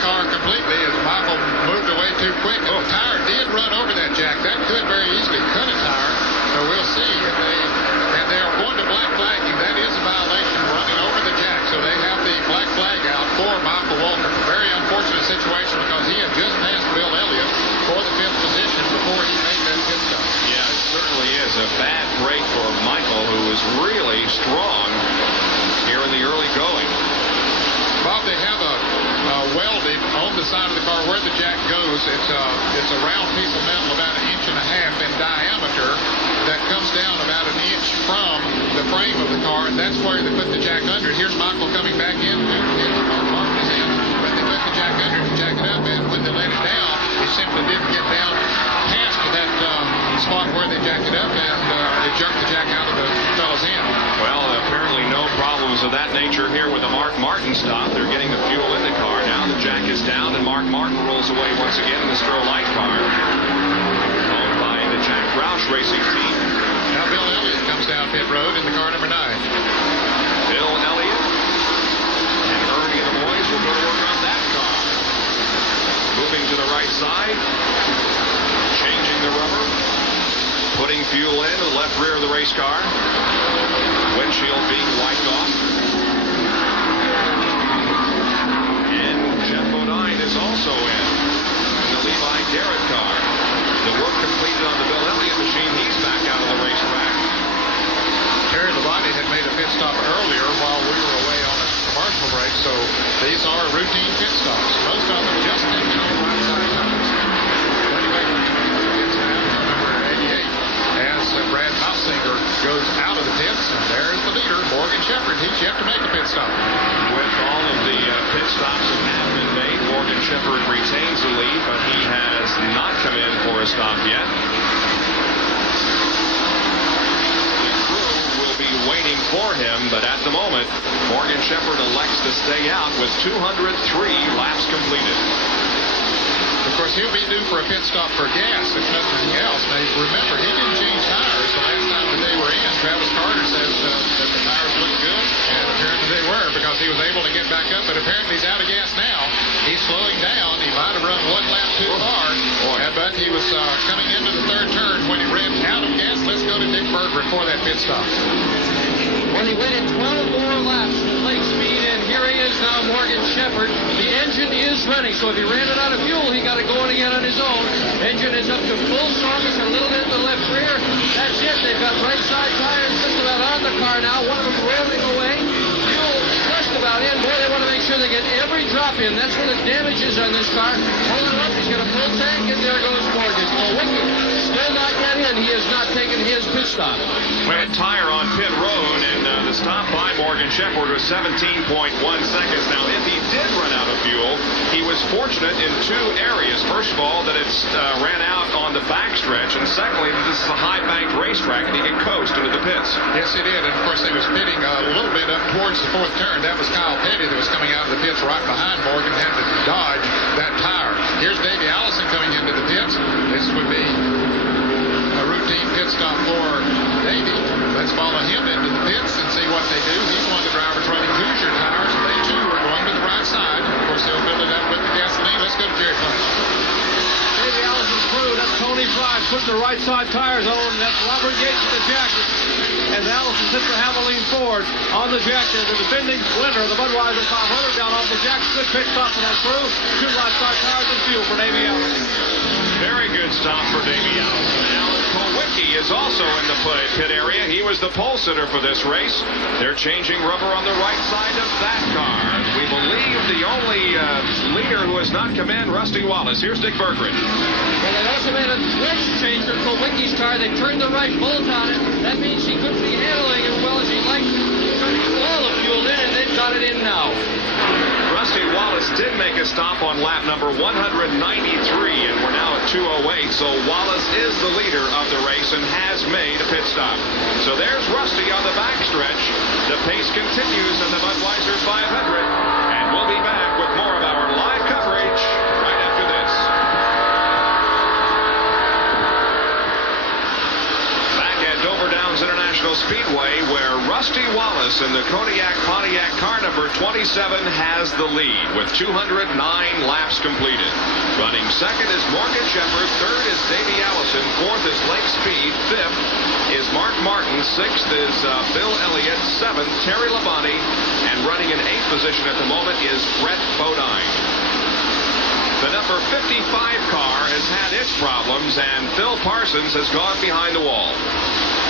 car completely as Michael moved away too quick. And the tire did run over that jack. That could very easily cut a tire. So we'll see if they are going to black flagging. That is a violation, running over the jack. So they have the black flag out for Michael Waltrip. A very unfortunate situation because he had just passed Bill Elliott for the 5th position before he made that pit stop. Yeah, it certainly is a bad break for Michael, who is really strong here in the early going. Bob, they have a welded on the side of the car where the jack goes. It's a round piece of metal about 1.5 inches in diameter that comes down about 1 inch from the frame of the car, and that's where they put the jack under. Here's Michael coming back in. His car is in, but they put the jack under to jack it up, and when they let it down, it simply didn't get down past that spot where they jacked it up, and it jerked the jack out of the fellow's end. Well, apparently no problems of that nature here with the Mark Martin stop. They're getting the fuel in the car. Now the jack is down, and Mark Martin rolls away once again in the Stroh Light car, followed by the Jack Roush Racing team. Now Bill Elliott comes down pit road in the car number 9. Bill Elliott and Ernie and the boys will go to work on that car. Moving to the right side, changing the rubber, putting fuel in the left rear of the race car. Windshield being wiped off. And Jeff Bodine is also in the Levi Garrett car. The work completed on the Bill Elliott machine. He's back out of the racetrack. Terry Labonte had made a pit stop earlier while we were away on a commercial break, so these are routine pit stops. Most of them just taking on right side tires. Buddy Baker gets now, number 88, as Brad Hausinger goes out of the pits, and there's the leader, Morgan Shepherd. He's yet to make a pit stop. With all of the pit stops that have been made, Morgan Shepherd retains the lead, but he has not come in for a stop yet. Waiting for him, but at the moment, Morgan Shepherd elects to stay out with 203 laps completed. Of course, he'll be due for a pit stop for gas, if nothing else. Now, remember, he didn't change tires the last time that they were in. Travis Carter says that the tires look good, and apparently they were because he was able to get back up, but apparently he's out of gas now. He's slowing down. He might have run 1 lap too far, but he was coming into the 3rd turn when he ran out of gas. Let's go to Dick Berger for that pit stop. Well, he went in 12 more laps with late speed, and here he is now Morgan Shepherd. The engine is running, so if he ran it out of fuel, he got to go in again on his own. Engine is up to full service, a little bit in the left rear. That's it. They've got right side tires just about on the car now. One of them rolling away. Fuel just about in. Boy, they want to make sure they get every drop in. That's where the damage is on this car. Hold it up. He's got a full tank, and there goes Morgan. Kowicki still not yet in. He has not taken his pit stop. Wet tire on pit road, and the stop by Morgan Shepherd was 17.1 seconds. Now, if he did run out of fuel, he was fortunate in two areas. First of all, that it ran out on the backstretch, and secondly, that this is a high-banked racetrack, and he could coast into the pits. Yes, he did. And, of course, they was pitting a little bit up towards the fourth turn. That was Kyle Petty that was coming out of the pits right behind Morgan, had to dodge that tire. Here's Davey Allison coming into the pits. This would be a routine pit stop for Davey. Let's follow him into the pits and see what they do. He's one of the drivers running Hoosier tires, and they, too, are going to the right side. Of course, they'll fill it up with the gasoline. Let's go to Jerry Punch. Davey Allison's crew, that's Tony Fry, putting the right side tires on. That's Robert Yates in the jacket. As Allison sits the Havoline Ford on the jacket, the defending winner of the Budweiser 500 down off the jacket. Good pit stop for that crew. Two right side tires and fuel for Davey Allison. Very good stop for Davey Allison. Alan Kowicki is also in the pit area. He was the pole sitter for this race. They're changing rubber on the right side of that car. We believe the only leader who has not come in, Rusty Wallace. Here's Dick Berggren. Well, they also made a switch change for Kowicki's car. They turned the right bolt on it. That means he couldn't be handling as well as he'd like. He's trying to get all the fuel in, and they've got it in now. Rusty Wallace did make a stop on lap number 193, and we're now at 2:08. So Wallace is the leader of the race and has made a pit stop. So there's Rusty on the backstretch. The pace continues in the Budweiser 500, and we'll be back with more of our live coverage right after this. Back at Dover Downs International Speedway, where Rusty Wallace in the Kodiak Pontiac car number 27 has the lead with 209 laps completed. Running second is Morgan Shepherd, third is Davey Allison, fourth is Lake Speed, fifth is Mark Martin, sixth is Bill Elliott, seventh Terry Labonte, and running in eighth position at the moment is Brett Bodine. The number 55 car has had its problems, and Phil Parsons has gone behind the wall.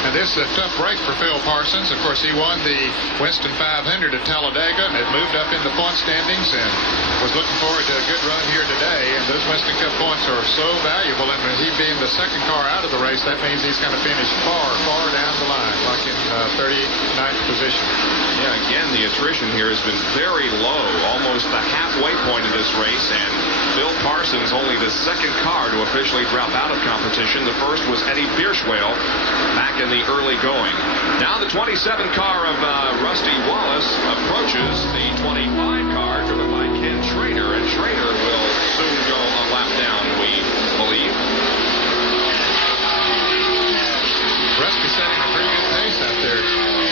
And this is a tough break for Phil Parsons. Of course, he won the Winston 500 at Talladega and had moved up in the point standings and was looking forward to a good run here today. And those Winston Cup points are so valuable. And he being the second car out of the race, that means he's going to finish far, far down the line, like in 39th position. Yeah, again, the attrition here has been very low, almost the halfway point of this race, and Phil Parsons only the second car to officially drop out of competition. The first was Eddie Bierschwale back in the early going. Now the 27 car of Rusty Wallace approaches the 25 car driven by Ken Schrader, and Schrader will soon go a lap down, we believe. Rusty setting a pretty good pace out there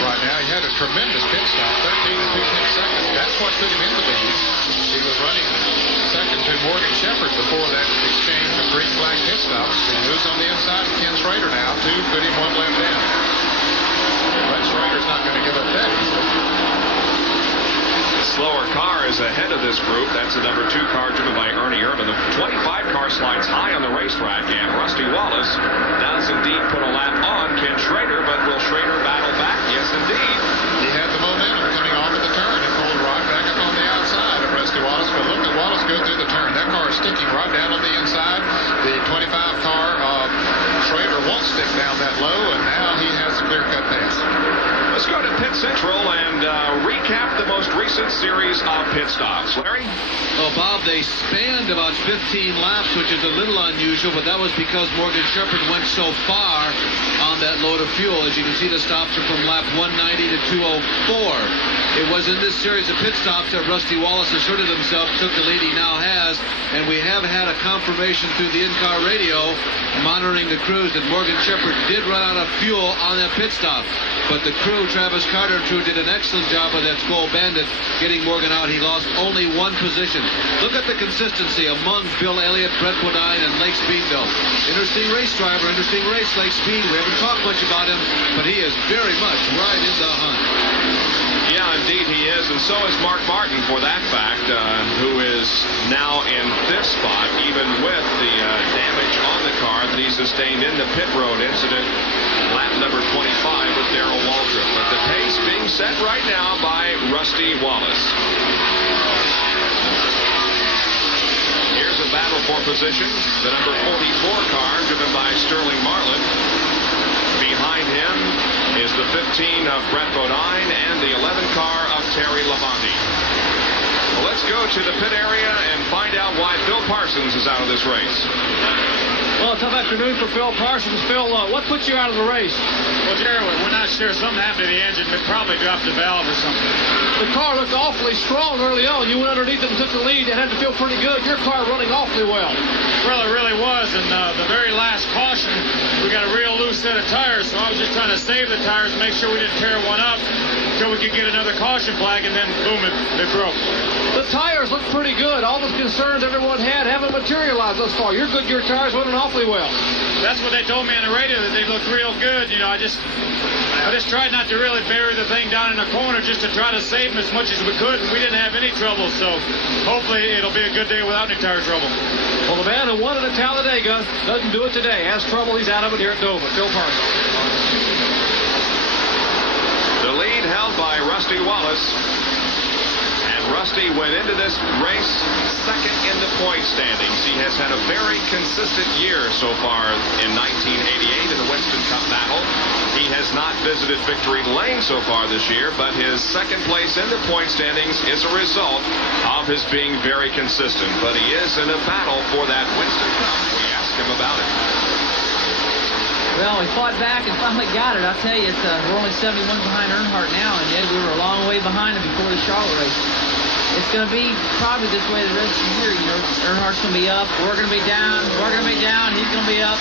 right now. He had a tremendous pit stop, 13 and 2/10 seconds. That's what put him in the lead. He was running second to Morgan Shepherd before that exchange of green flag pit stops. He moves on the inside of Ken Schrader now to put him one lap down. But Schrader's not going to give up that easily. Slower car is ahead of this group. That's the number 2 car driven by Ernie Irvin. The 25 car slides high on the racetrack, and Rusty Wallace does indeed put a lap on Ken Schrader, but will Schrader battle back? Yes, indeed. He had the momentum coming off of the turn and pulled right back up on the outside of Rusty Wallace, but look at Wallace go through the turn. That car is sticking right down on the inside. The 25 car of Schrader won't stick down that low, and now he has a clear-cut pass. Let's go to Pit Central and recap the most recent series of pit stops. Larry? Well, Bob, they spanned about 15 laps, which is a little unusual, but that was because Morgan Shepherd went so far on that load of fuel. As you can see, the stops are from lap 190 to 204. It was in this series of pit stops that Rusty Wallace asserted himself, took the lead he now has, and we have had a confirmation through the in-car radio monitoring the crews that Morgan Shepherd did run out of fuel on that pit stop. But the crew, Travis Carter and crew, did an excellent job of that Skull Bandit getting Morgan out. He lost only one position. Look at the consistency among Bill Elliott, Brett Bodine, and Lake Speedville. Interesting race driver, interesting race, Lake Speed. We haven't talked much about him, but he is very much right in the hunt. Yeah, indeed he is, and so is Mark Martin for that fact, who is now in 5th spot, even with the damage on the car that he sustained in the pit road incident, lap number 25 with Darrell Waltrip. But the pace being set right now by Rusty Wallace. Here's a battle for position. The number 44 car driven by Sterling Marlin. Behind him is the 15 of Brett Bodine and the 11 car of Terry Labonte. Well, let's go to the pit area and find out why Phil Parsons is out of this race. Well, a tough afternoon for Phil Parsons. Phil, what put you out of the race? Well, Jerry, we're not sure. Something happened to the engine. It probably dropped the valve or something. The car looked awfully strong early on. You went underneath it and took the lead. It had to feel pretty good. Your car running awfully well. Well, it really was. And the very last caution, we got a real loose set of tires. So I was just trying to save the tires, make sure we didn't tear one up until we could get another caution flag, and then boom, it broke. The tires look pretty good. All the concerns everyone had haven't materialized thus far. Your Goodyear tires running awfully well. That's what they told me on the radio, that they looked real good. You know, I just tried not to really bury the thing down in the corner, just to try to save them as much as we could. And we didn't have any trouble, so hopefully it'll be a good day without any tire trouble. Well, the man who won it at Talladega doesn't do it today. Has trouble. He's out of it here at Dover. Phil Parsons. The lead held by Rusty Wallace. Rusty went into this race second in the point standings. He has had a very consistent year so far in 1988 in the Winston Cup battle. He has not visited victory lane so far this year, but his second place in the point standings is a result of his being very consistent. But he is in a battle for that Winston Cup. We asked him about it. Well, we fought back and finally got it. I'll tell you, we're only 71 behind Earnhardt now, and yet we were a long way behind him before the Charlotte race. It's going to be probably this way the rest of the year. You know, Earnhardt's going to be up, we're going to be down, we're going to be down, he's going to be up.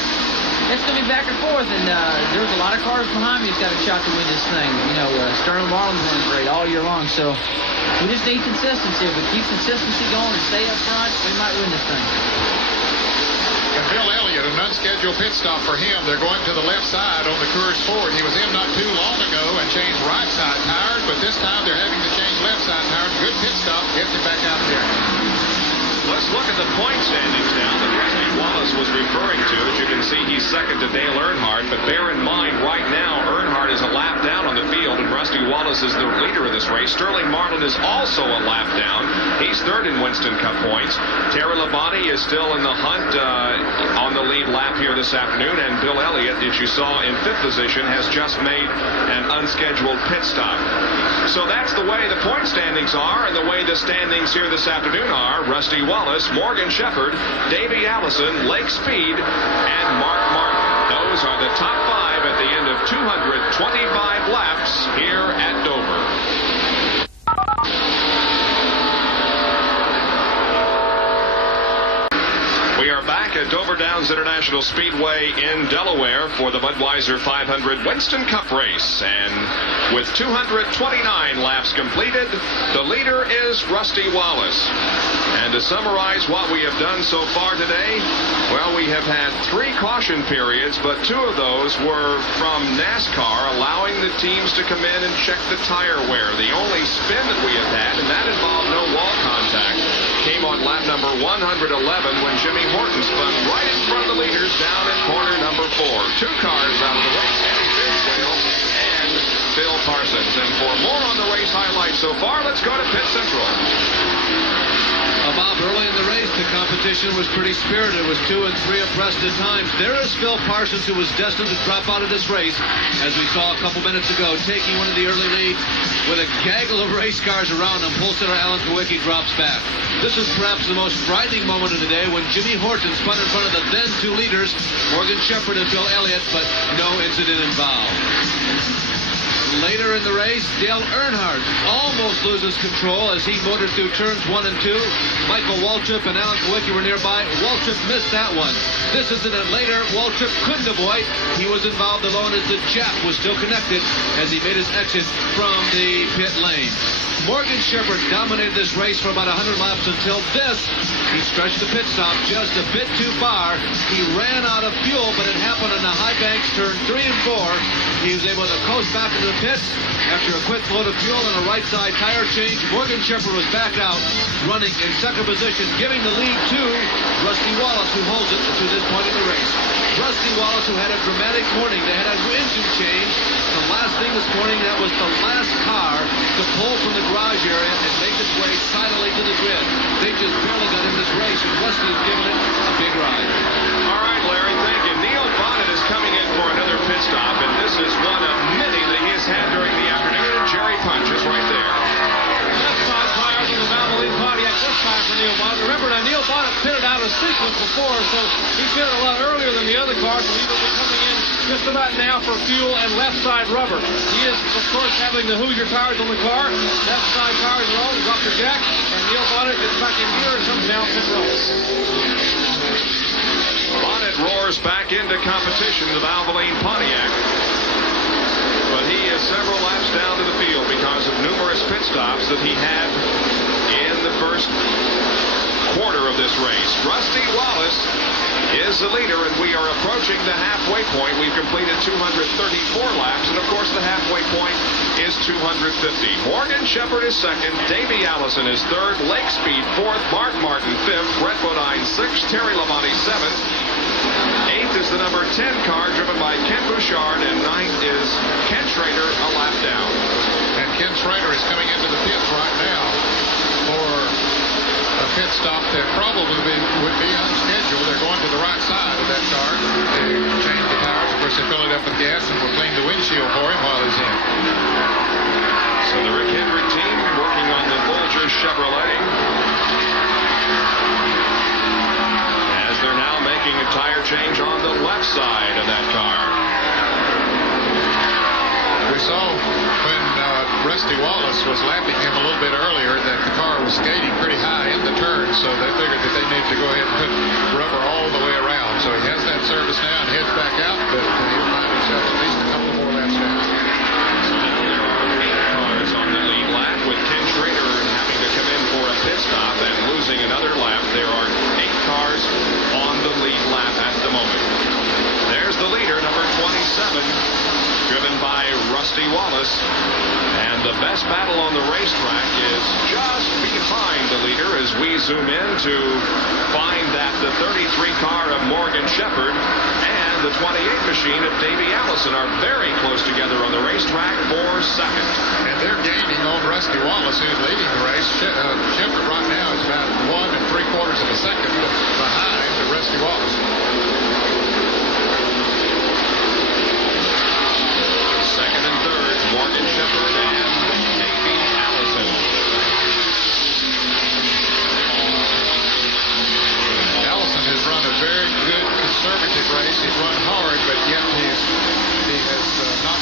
It's going to be back and forth, and there's a lot of cars behind me that's got a shot to win this thing. You know, Sterling Marlin's running great all year long, so we just need consistency. If we keep consistency going and stay up front, we might win this thing. And Bill Elliott, an unscheduled pit stop for him. They're going to the left side on the Coors Ford. He was in not too long ago and changed right side tires, but this time they're having to change left side tires. Good pit stop, gets him back out there. Let's look at the point standings now that Rusty Wallace was referring to. As you can see, he's second to Dale Earnhardt, but bear in mind right now Earnhardt is a lap down on the field and Rusty Wallace is the leader of this race. Sterling Marlin is also a lap down. He's third in Winston Cup points. Terry Labonte is still in the hunt on the lead lap here this afternoon, and Bill Elliott, that you saw in 5th position, has just made an unscheduled pit stop. So that's the way the point standings are, and the way the standings here this afternoon are. Rusty Wallace, Morgan Shepherd, Davey Allison, Lake Speed, and Mark Martin. Those are the top 5 at the end of 225 laps here at Dover. We are back at Dover Downs International Speedway in Delaware for the Budweiser 500 Winston Cup race. And with 229 laps completed, the leader is Rusty Wallace. And to summarize what we have done so far today, well, we have had 3 caution periods, but 2 of those were from NASCAR, allowing the teams to come in and check the tire wear. The only spin that we have had, and that involved no wall contact, came on lap number 111 when Jimmy Horton spun right in front of the leaders down in corner number 4. 2 cars out of the race, Eddie Fitzgerald and Phil Parsons. And for more on the race highlights so far, let's go to Pit Central. Bob, early in the race, the competition was pretty spirited. It was 2 and 3 abreast at times. There is Phil Parsons, who was destined to drop out of this race, as we saw a couple minutes ago, taking one of the early leads with a gaggle of race cars around him. Pole sitter Alan Kowicki drops back. This is perhaps the most frightening moment of the day when Jimmy Horton spun in front of the then 2 leaders, Morgan Shepherd and Bill Elliott, but no incident involved. Later in the race, Dale Earnhardt almost loses control as he motored through turns 1 and 2. Michael Waltrip and Alan Kowicki were nearby. Waltrip missed that one. This incident later, Waltrip couldn't avoid. He was involved alone as the jack was still connected as he made his exit from the pit lane. Morgan Shepherd dominated this race for about 100 laps until this. He stretched the pit stop just a bit too far. He ran out of fuel, but it happened on the high banks, turn 3 and 4. He was able to coast back into the pit pits after a quick load of fuel and a right side tire change. Morgan Shepherd was back out, running in second position, giving the lead to Rusty Wallace, who holds it to this point in the race. Rusty Wallace, who had a dramatic morning. They had an engine change. The last thing this morning, that was the last car to pull from the garage area and make its way silently to the grid. They just barely got in this race, and Rusty has given it a big ride. All right, Larry, thank you. Neil Bonnet is coming in for another pit stop, and this is one of many that he has had during the afternoon. Jerry Punch is right there. Left side tires in the Valvoline Pontiac this time for Neil Bonnet. Remember, now Neil Bonnet pitted out of sequence before, so he pitted a lot earlier than the other cars, so he will be coming in just about now for fuel and left side rubber. He is, of course, having the Hoosier tires on the car. Left side tires are on, drop the jack, and Neil Bonnet gets back in gear and comes down pit road. Bonnet roars back into competition, the Valvoline Pontiac. But he is several laps down to the field because of numerous pit stops that he had in the first quarter of this race. Rusty Wallace is the leader, and we are approaching the halfway point. We've completed 234 laps, and of course the halfway point is 250. Morgan Shepherd is second, Davey Allison is third, Lake Speed fourth, Mark Martin fifth, Brett Bodine sixth, Terry Labonte seventh. Eighth is the number 10 car driven by Ken Bouchard, and ninth is Ken Schrader a lap down. And Ken Schrader is coming into the pits right now for a pit stop that probably would be unscheduled. They're going to the right side of that car. They change the tires. Of course, they fill it up with gas and will clean the windshield for him while he's in. So the Rick Hendrick team working on the Bolger Chevrolet. As they're now making a tire change on the left side of that car. We saw when Rusty Wallace was lapping him a little bit earlier that the car was skating pretty high in the turn, so they figured that they needed to go ahead and put rubber all the way around. So he has that service now and heads back out, but he'll find himself at least a couple more laps down. So now there are 8 cars on the lead lap with Ken Schrader having to come in for a pit stop and losing another lap. There are 8 cars on the lead lap at the moment. There's the leader, number 27. Driven by Rusty Wallace. And the best battle on the racetrack is just behind the leader as we zoom in to find that the 33 car of Morgan Shepherd and the 28 machine of Davey Allison are very close together on the racetrack for second. And they're gaining on Rusty Wallace, who's leading the race. Shepherd right now is about 1 3/4 of a second behind Rusty Wallace. Second and third, Morgan Shepherd and Davey Allison. Allison has run a very good conservative race. He's run hard, but yet he has not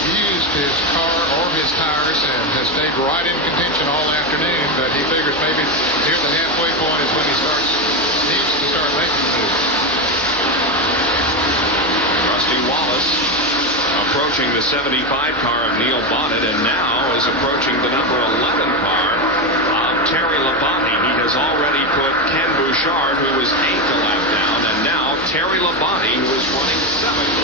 abused his car or his tires and has stayed right in contention all afternoon. But he figures maybe near the halfway point is when he needs to start making the move. Rusty Wallace approaching the 75 car of Neil Bonnet, and now is approaching the number 11 car of Terry Labonte. He has already put Ken Bouchard, who was 8th a lap down, and now Terry Labonte, who is running 7th,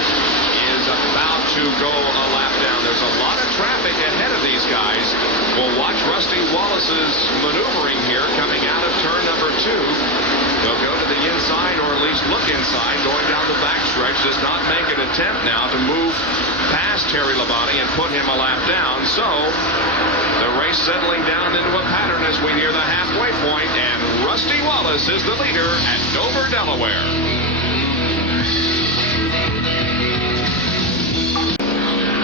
is about to go a lap down. There's a lot of traffic ahead of these guys. We'll watch Rusty Wallace's maneuvering here coming out of turn number 2. They'll go to the inside, or at least look inside, going down the backstretch. Does not make an attempt now to move past Terry Labonte and put him a lap down. So the race settling down into a pattern as we near the halfway point, and Rusty Wallace is the leader at Dover, Delaware.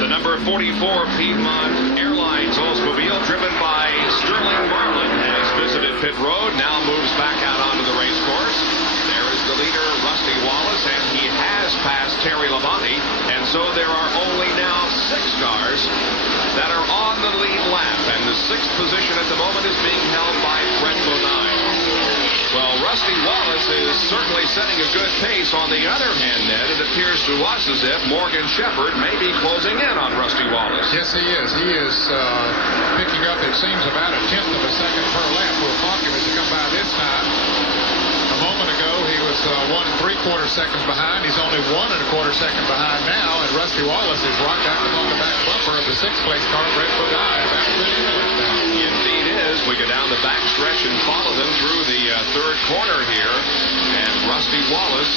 The number 44 Piedmont Airlines Oldsmobile, driven by Sterling Marlin, has visited pit road, now moves back out onto the race course. There is the leader, Rusty Wallace, and he has passed Terry Labonte, and so there are only now 6 cars that are on the lead lap, and the 6th position at the moment is being held by Brett Bodine. Well, Rusty Wallace is certainly setting a good pace. On the other hand, Ned, it appears to us as if Morgan Shepherd may be closing in on Rusty Wallace. Yes, he is. He is picking up, it seems, about 1/10 of a second per lap. We'll clock him as he comes by this time. A moment ago, he was 1 3/4 2.25 seconds behind. He's only 1.25 seconds behind now, and Rusty Wallace is right back on the back bumper of the 6th-place car, Brett Bodine. Indeed is. We go down the back stretch and follow them through the third corner here. And Rusty Wallace,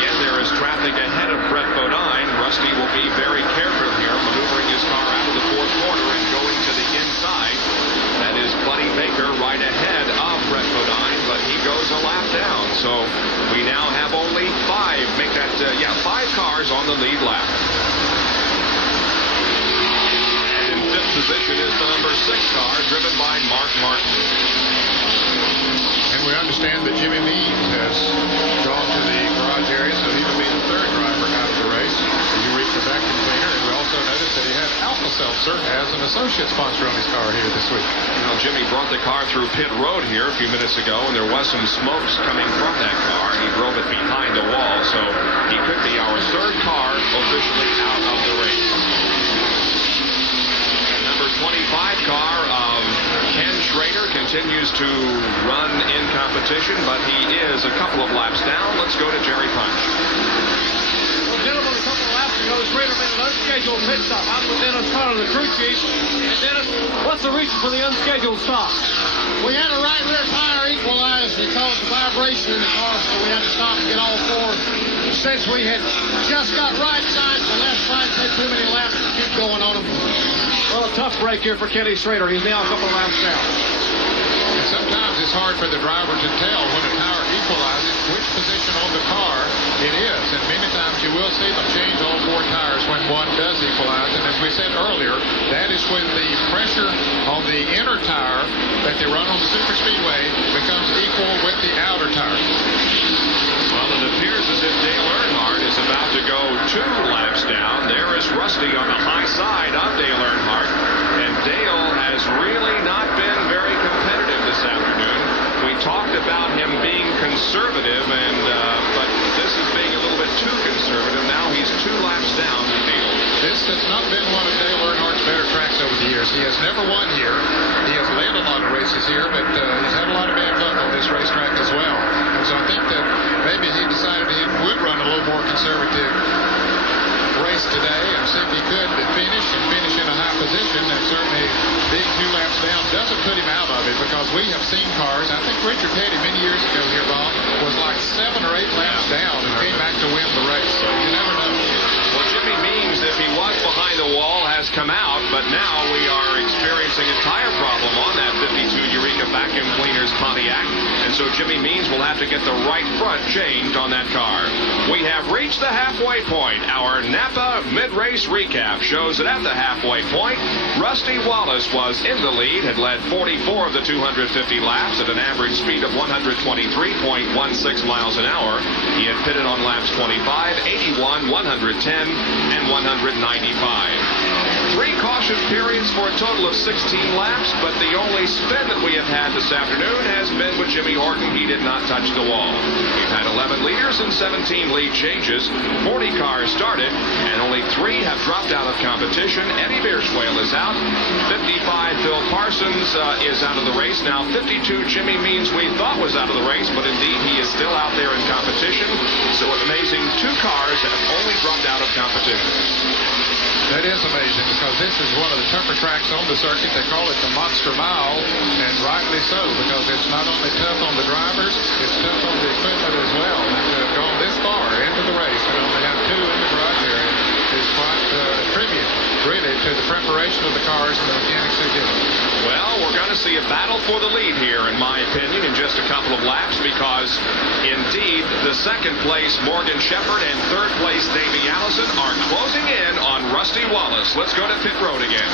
again, there is traffic ahead of Brett Bodine. Rusty will be very careful here, maneuvering his car out of the fourth corner and going to the inside. That is Buddy Baker right ahead of Brett Bodine, but he goes a lap down. So we now have only 5 cars on the lead lap. Position is the number 6 car, driven by Mark Martin. And we understand that Jimmy Means has gone to the garage area, so he will be the 3rd driver out of the race. You reach the vacuum cleaner, and we also noticed that he had Alka-Seltzer as an associate sponsor on his car here this week. You know, Jimmy brought the car through pit road here a few minutes ago, and there was some smokes coming from that car. He drove it behind the wall, so he could be our 3rd car officially out of the race. 25 car of Ken Schrader continues to run in competition, but he is a couple of laps down. Let's go to Jerry Punch. Well, gentlemen, a couple of laps ago, Schrader made an unscheduled pit stop. I'm with Dennis Carter, the crew chief. And Dennis, what's the reason for the unscheduled stop? We had a right rear tire equalized. It caused a vibration in the car, so we had to stop and get all 4. Since we had just got right sides, the left side had too many laps to keep going on them. Well, a tough break here for Kenny Schrader. He's now a couple of laps down. And sometimes it's hard for the driver to tell when a tire equalizes which position on the car it is. And many times you will see them change all 4 tires when one does equalize. And as we said earlier, that is when the pressure on the inner tire that they run on the super speedway becomes equal with the outer tire. Well, it appears as if Dale Earnhardt is about to go 2 laps down. There is Rusty on the high side of Dale Earnhardt. And Dale has really not been very competitive this afternoon. We talked about him being conservative, but this is being a little bit too conservative. Now he's 2 laps down the field. This has not been one of Dale Earnhardt's better tracks over the years. He has never won here. He has led a lot of races here, but he's had a lot of bad luck on this racetrack as well. And so I think that maybe he decided he would run a little more conservative race today and see if he could finish in a high position. And certainly being 2 laps down doesn't put him out of it, because we have seen cars. I think Richard Petty many years ago here, Bob, was like 7 or 8 laps down and came back to win the race. So you never know. Well, Jimmy Means, if he was behind the wall, has come out, but now we are experiencing a tire problem on that 52 Eureka vacuum cleaners Pontiac, and so Jimmy Means will have to get the right front changed on that car. We have reached the halfway point. Our Napa mid-race recap shows that at the halfway point, Rusty Wallace was in the lead, had led 44 of the 250 laps at an average speed of 123.16 miles an hour. He had pitted on laps 25, 81, 110, and 195. 3 caution periods for a total of 16 laps, but the only spin that we have had this afternoon has been with Jimmy Horton. He did not touch the wall. We've had 11 leaders and 17 lead changes. 40 cars started, and only 3 have dropped out of competition. Eddie Bierswale is out. 55, Phil Parsons is out of the race. Now 52, Jimmy Means we thought was out of the race, but indeed he is still out there in competition. So an amazing 2 cars have only dropped out of competition. That is amazing, because this is one of the tougher tracks on the circuit. They call it the Monster Mile, and rightly so, because it's not only tough on the drivers, it's tough on the equipment as well. And to have gone this far into the race and only have 2 in the garage area is quite a tribute, really, to the preparation of the cars and the mechanics who did it. Well, we're going to see a battle for the lead here, in my opinion, in just a couple of laps, because indeed the 2nd place Morgan Shepherd and 3rd place Davey Allison are closing in on Rusty Wallace. Let's go to pit road again.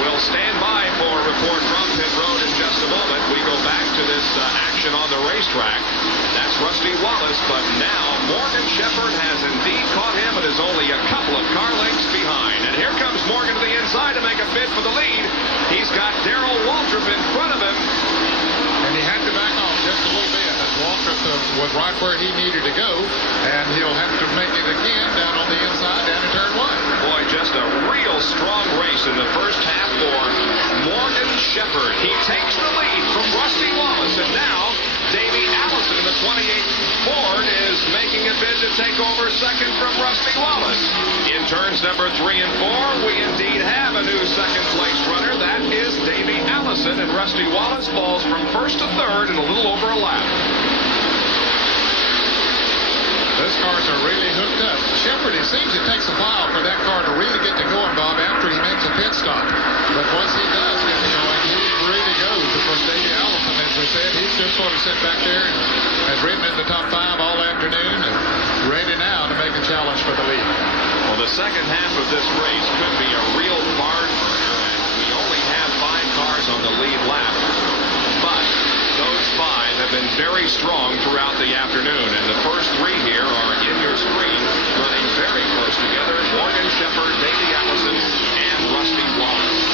We'll stand by for a report from pit road in just a moment. We go back to this action on the racetrack. That's Rusty Wallace, but now Morgan Shepherd has indeed caught him and is only a couple of car lengths behind. And here comes Morgan to the inside to make a bid for the lead. He's got Darrell Waltrip in front of him. And he had to back off just a little bit, as Waltrip was right where he needed to go, and he'll have to make it again down on the inside, down in turn 1. Well, 28 Ford is making a bid to take over second from Rusty Wallace. In turns number 3 and 4, we indeed have a new second-place runner. That is Davey Allison, and Rusty Wallace falls from first to third in a little over a lap. Those cars are really hooked up. Shepard, it seems it takes a while for that car to really get to going, Bob, after he makes a pit stop. But once he does get to going, he really goes. Of course, Davey Allison, as we said, he's just sort of sit back there and has ridden in the top 5 all afternoon and ready now to make a challenge for the lead. Well, the second half of this race could be a real barn burner, and we only have 5 cars on the lead lap. But those 5 have been very strong throughout the afternoon, and the first 3 here are in your screen, running very close together. Morgan Shepherd, Davey Allison, and Rusty Wallace.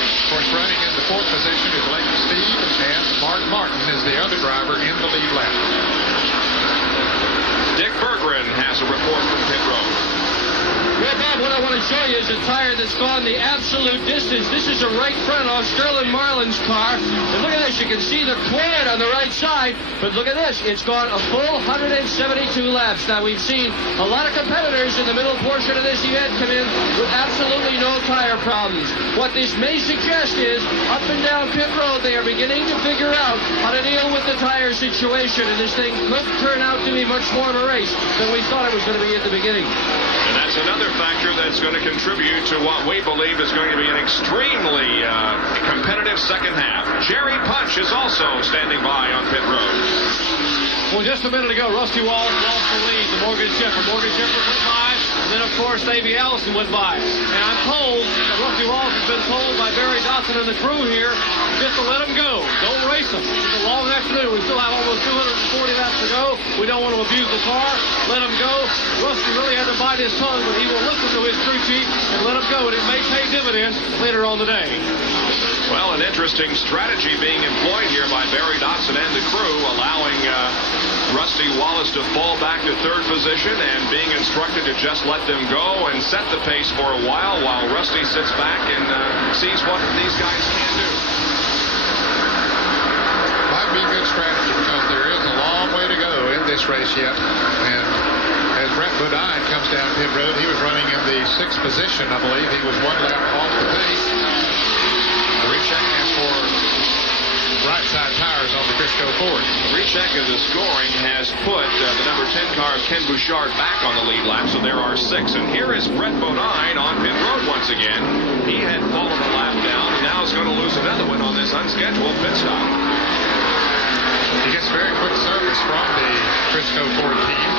Of course, running in the 4th position is Leighton Steve, and Mark Martin is the other driver in the lead lap. Dick Berggren has a report from pit road. Well, Bob, what I want to show you is a tire that's gone the absolute distance. This is a right front off Sterling Marlin's car. And look at this. You can see the quad on the right side. But look at this. It's gone a full 172 laps. Now, we've seen a lot of competitors in the middle portion of this event come in with absolutely no tire problems. What this may suggest is up and down pit road, they are beginning to figure out how to deal with the tire situation. And this thing could turn out to be much more of a race than we thought it was going to be at the beginning. And that's another factor that's going to contribute to what we believe is going to be an extremely competitive second half. Jerry Punch is also standing by on pit road. Well, just a minute ago, Rusty Wallace lost the lead to Morgan Shepherd. Morgan Shepherd went by, and then, of course, Davey Allison went by. And I'm told that Rusty Wallace has been told by Barry Dotson and the crew here just to let him go. Don't race him. It's a long afternoon. We still have almost 240 laps to go. We don't want to abuse the car. Let him go. Rusty really had to bite his tongue, but he will listen to his crew chief and let him go, and it may pay dividends later on the day. Well, an interesting strategy being employed here by Barry Dotson and the crew, allowing Rusty Wallace to fall back to 3rd position and being instructed to just let them go and set the pace for a while Rusty sits back and sees what these guys can do. Might be a good strategy because there is a long way to go in this race yet. And as Brett Bodine comes down pit road, he was running in the 6th position, I believe. He was 1 lap off the pace. Recheck has for right side tires on the Crisco Ford. Recheck of the scoring has put the number 10 car, Ken Bouchard, back on the lead lap, so there are 6. And here is Brett Bodine on pit road once again. He had fallen a lap down and now is going to lose another one on this unscheduled pit stop. He gets very quick service from the Crisco Ford team.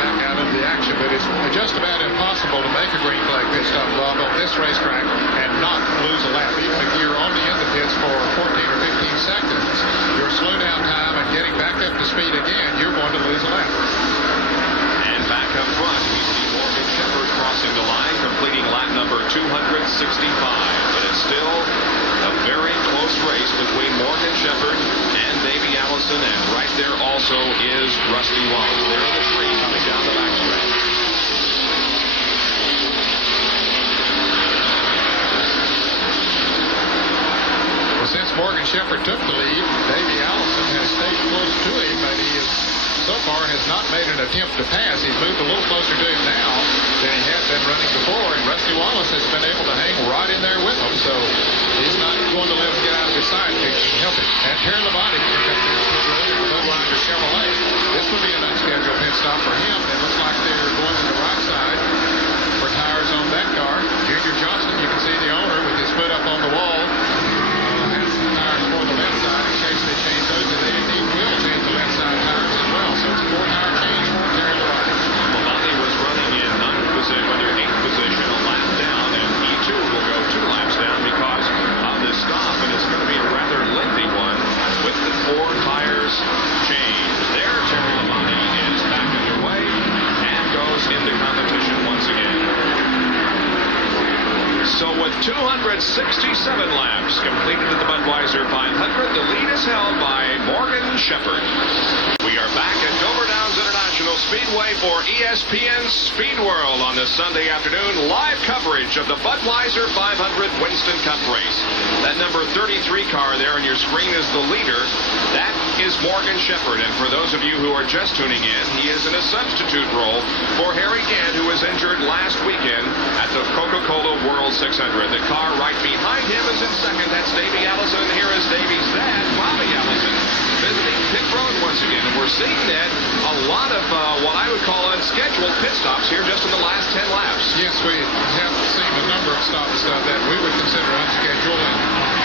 Back out of the action, but it's just about impossible to make a green flag pit stop, Bob, on this racetrack and not lose a lap. Even if you're only in the pits for 14 or 15 seconds, your slow down time and getting back up to speed again, you're going to lose a lap. And back up front, we see Morgan Shepherd crossing the line, completing lap number 265. But it's still a very close race between Morgan Shepherd and Davey Allison, and right there also is Rusty Wallace. There are the 3 coming down the backstretch. Well, since Morgan Shepherd took the lead, Davey Allison has stayed close to him, but he is, so far has not made an attempt to pass. He's moved a little closer to him now than he had been running before, and Rusty Wallace has been able to hang right in there with him, so he's not going to let him get out of his side if he can help it. And Terry Labonte here comes down pit road in the Budweiser Chevrolet. This will be an unscheduled pit stop for him. It looks like they're going to the right side for tires on that car. Junior Johnson, you can see the owner with his foot up on the wall, has the tires for the left side in case they change those, and they indeed will change the left side tires as well. So it's a 4-tire change for Terry Labonte. Labonte was running in 9th position, when they're 8th position, a lap down, and he too will go 2 laps down because of this stop, and it's going to be a rather lengthy one with the 4 tires changed. There, Terry Labonte is back underway, 267 laps completed at the Budweiser 500. The lead is held by Morgan Shepherd. We are back at Dover Downs International Speedway for ESPN Speed World on this Sunday afternoon. Live coverage of the Budweiser 500 Winston Cup race. That number 33 car there on your screen is the leader. That is Morgan Shepherd. And for those of you who are just tuning in, he is in a substitute role for Harry Gant, who was injured last weekend at the Coca-Cola World 600. The car right behind him is in second. That's Davey Allison. And here is Davey's dad, Bobby Allison, visiting pit road once again. And we're seeing that a lot of what I would call unscheduled pit stops here just in the last 10 laps. Yes, we have seen a number of stops that we would consider unscheduled. And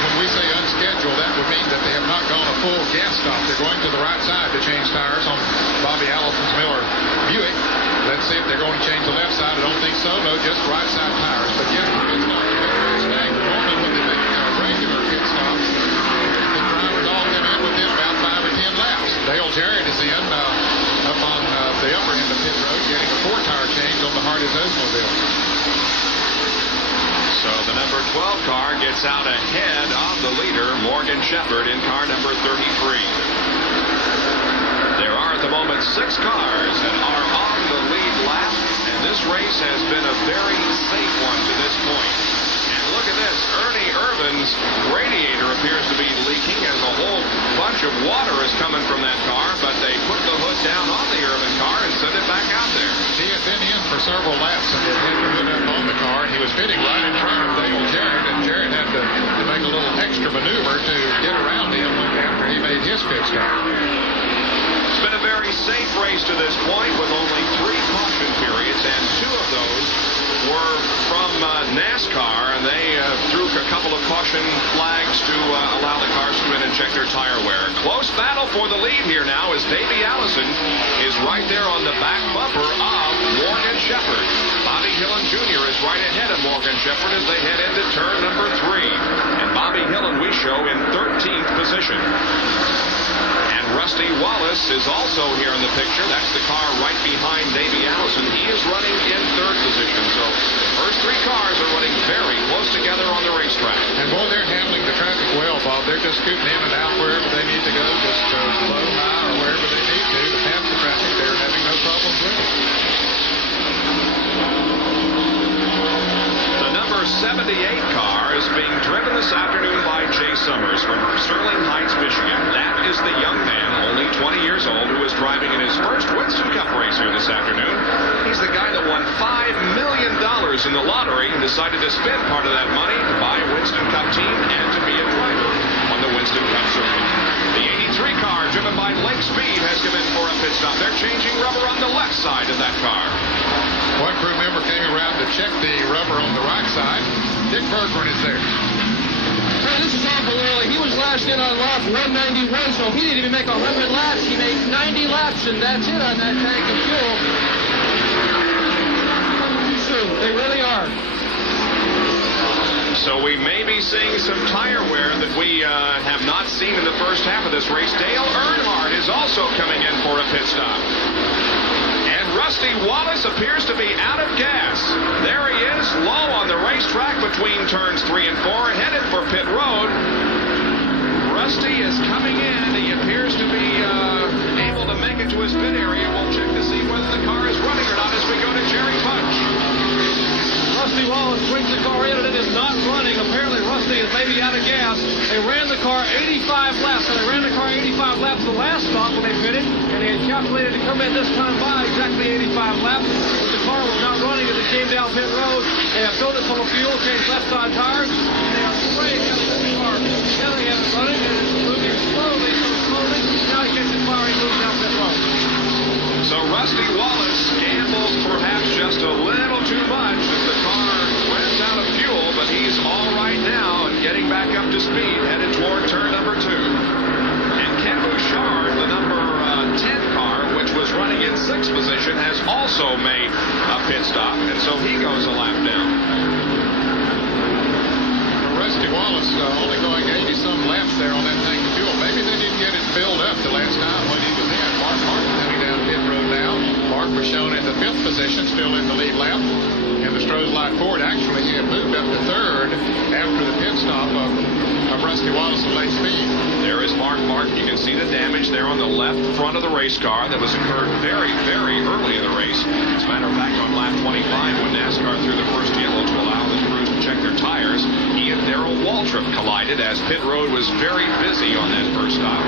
when we say unscheduled, that would mean that they have not gone a full gas stop. They're going to the right side to change tires on Bobby Allison's Miller Buick. Let's see if they're going to change the left side. I don't think so. No, just right side tires. But yes, it's not very staggered. Normally when they make regular pit stops, the drivers all come in within about 5 or 10 laps. Dale Jarrett is in up on the upper end of pit road, getting a 4-tire change on the Hardee's Oldsmobile. So the number 12 car gets out ahead of the leader, Morgan Shepherd, in car number 33. There are at the moment 6 cars that are on the lead lap, and this race has been a very safe one to this point. And look at this, Ernie Irvin's radiator appears to be leaking as a whole bunch of water is coming from that car, but they put the hood down on the Irvin car and sent it back out there. He had been in for several laps and had the hood up on the car, and he was fitting right in front of Dale Jarrett, and Jarrett had to make a little extra maneuver to get around him after he made his pit stop. It's been a very safe race to this point with only 3 caution periods, and 2 of those were from NASCAR, and they threw a couple of caution flags to allow the cars to come in and check their tire wear. Close battle for the lead here now as Davey Allison is right there on the back bumper of Morgan Shepherd. Bobby Hillen Jr. is right ahead of Morgan Shepherd as they head into turn number 3. And Bobby Hillen we show in 13th position. Rusty Wallace is also here in the picture. That's the car right behind Davey Allison. He is running in 3rd position. So the first 3 cars are running very close together on the racetrack. And boy, they're handling the traffic well, Bob. They're just scooting in and out wherever they need to go, just low, high, or wherever they need to pass the traffic. They're having no problems with it. The number 78 car is being driven this afternoon by Jay Summers from Sterling Heights, Michigan. That is the young man, only 20 years old, who is driving in his first Winston Cup race here this afternoon. He's the guy that won $5 million in the lottery and decided to spend part of that money to buy a Winston Cup team and to be a driver on the Winston Cup circuit. The 83 car, driven by Lake Speed, has come in for a pit stop. They're changing rubber on the left side of that car. One crew member came around to check the rubber on the right side. Dick Bergman is there. This is awful early. He was last in on lap 191, so he didn't even make 100 laps. He made 90 laps, and that's it on that tank of fuel. Too soon. They really are. So we may be seeing some tire wear that we have not seen in the first half of this race. Dale Earnhardt is also coming in for a pit stop. And Rusty Wallace appears to be out of gas. There he is, low on the racetrack between turns 3 and 4, headed for pit road. Rusty is coming in. He appears to be able to make it to his pit area. We'll check to see whether the car is running or not as we go to Jerry Punch. Rusty Wallace brings the car in, and it is not running. Apparently, Rusty is maybe out of gas. They ran the car 85 laps. So they ran the car 85 laps the last stop when they pitted, and they had calculated to come in this time by exactly 85 laps. But the car was not running as it came down pit road. They have filled it full of fuel, changed left side tires, and they are spraying out the car. Now they have it running, and it's moving slowly, so slowly. Now he gets it firing, moves down pit road. So Rusty Wallace gambles perhaps just a little too much as the car runs out of fuel, but he's all right now and getting back up to speed, headed toward turn number 2. And Ken Bouchard, the number 10 car, which was running in 6th position, has also made a pit stop, and so he goes a lap down. Rusty Wallace only going 80-some laps there on that tank of fuel. Maybe they didn't get it filled up the last time when he was in. Mark Martin coming down pit road now. Mark was shown in the 5th position, still in the lead lap. And the Strozlite Ford actually had moved up to 3rd after the pit stop of Rusty Wallace of Late Speed. There is Mark. You can see the damage there on the left front of the race car that was occurred very, very early in the race. As a matter of fact, on lap 25, when NASCAR threw the first yellow to allow the crews to check their tires, he and Darrell Waltrip collided as pit road was very busy on that first stop.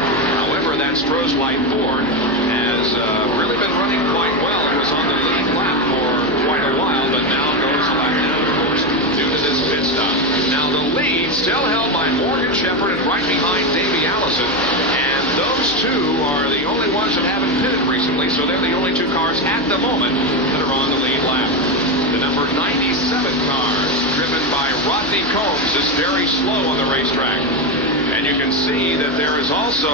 However, that Strozlite Ford has really been running quite well. It was on the lead lap for quite a while, but now goes a lap down, of course, due to this pit stop. Now the lead still held by Morgan Shepherd and right behind Davey Allison, and those two are the only ones that haven't pitted recently, so they're the only two cars at the moment that are on the lead lap. The number 97 car, driven by Rodney Combs, is very slow on the racetrack. And you can see that there is also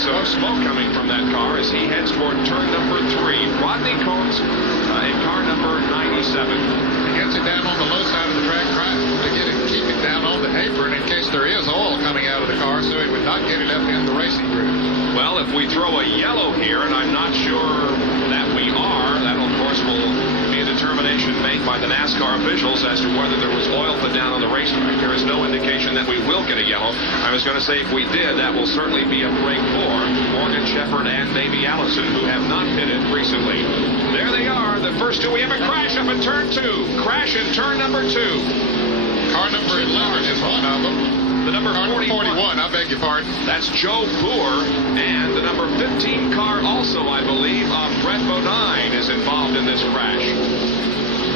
some smoke coming from that car as he heads toward turn number 3. Rodney Combs in car number 97. He gets it down on the low side of the track, trying to get it, keep it down on the apron in case there is oil coming out of the car, so it would not get it up in the racing groove. Well, if we throw a yellow here, and I'm not sure that we are, that of course will be a determination made by the NASCAR officials as to whether there was oil put down on the racetrack. There is no indication that we will get a yellow. I was going to say if we did, that will certainly be a break for Morgan Shepherd and Davey Allison, who have not pitted recently. There they are, the first two. We have a crash up in turn 2. Crash in turn number 2. Car number 11 is one of them. The number 41, I beg your pardon. That's Joe Boer, and the number 15 car also, I believe, Brett Bodine is involved in this crash.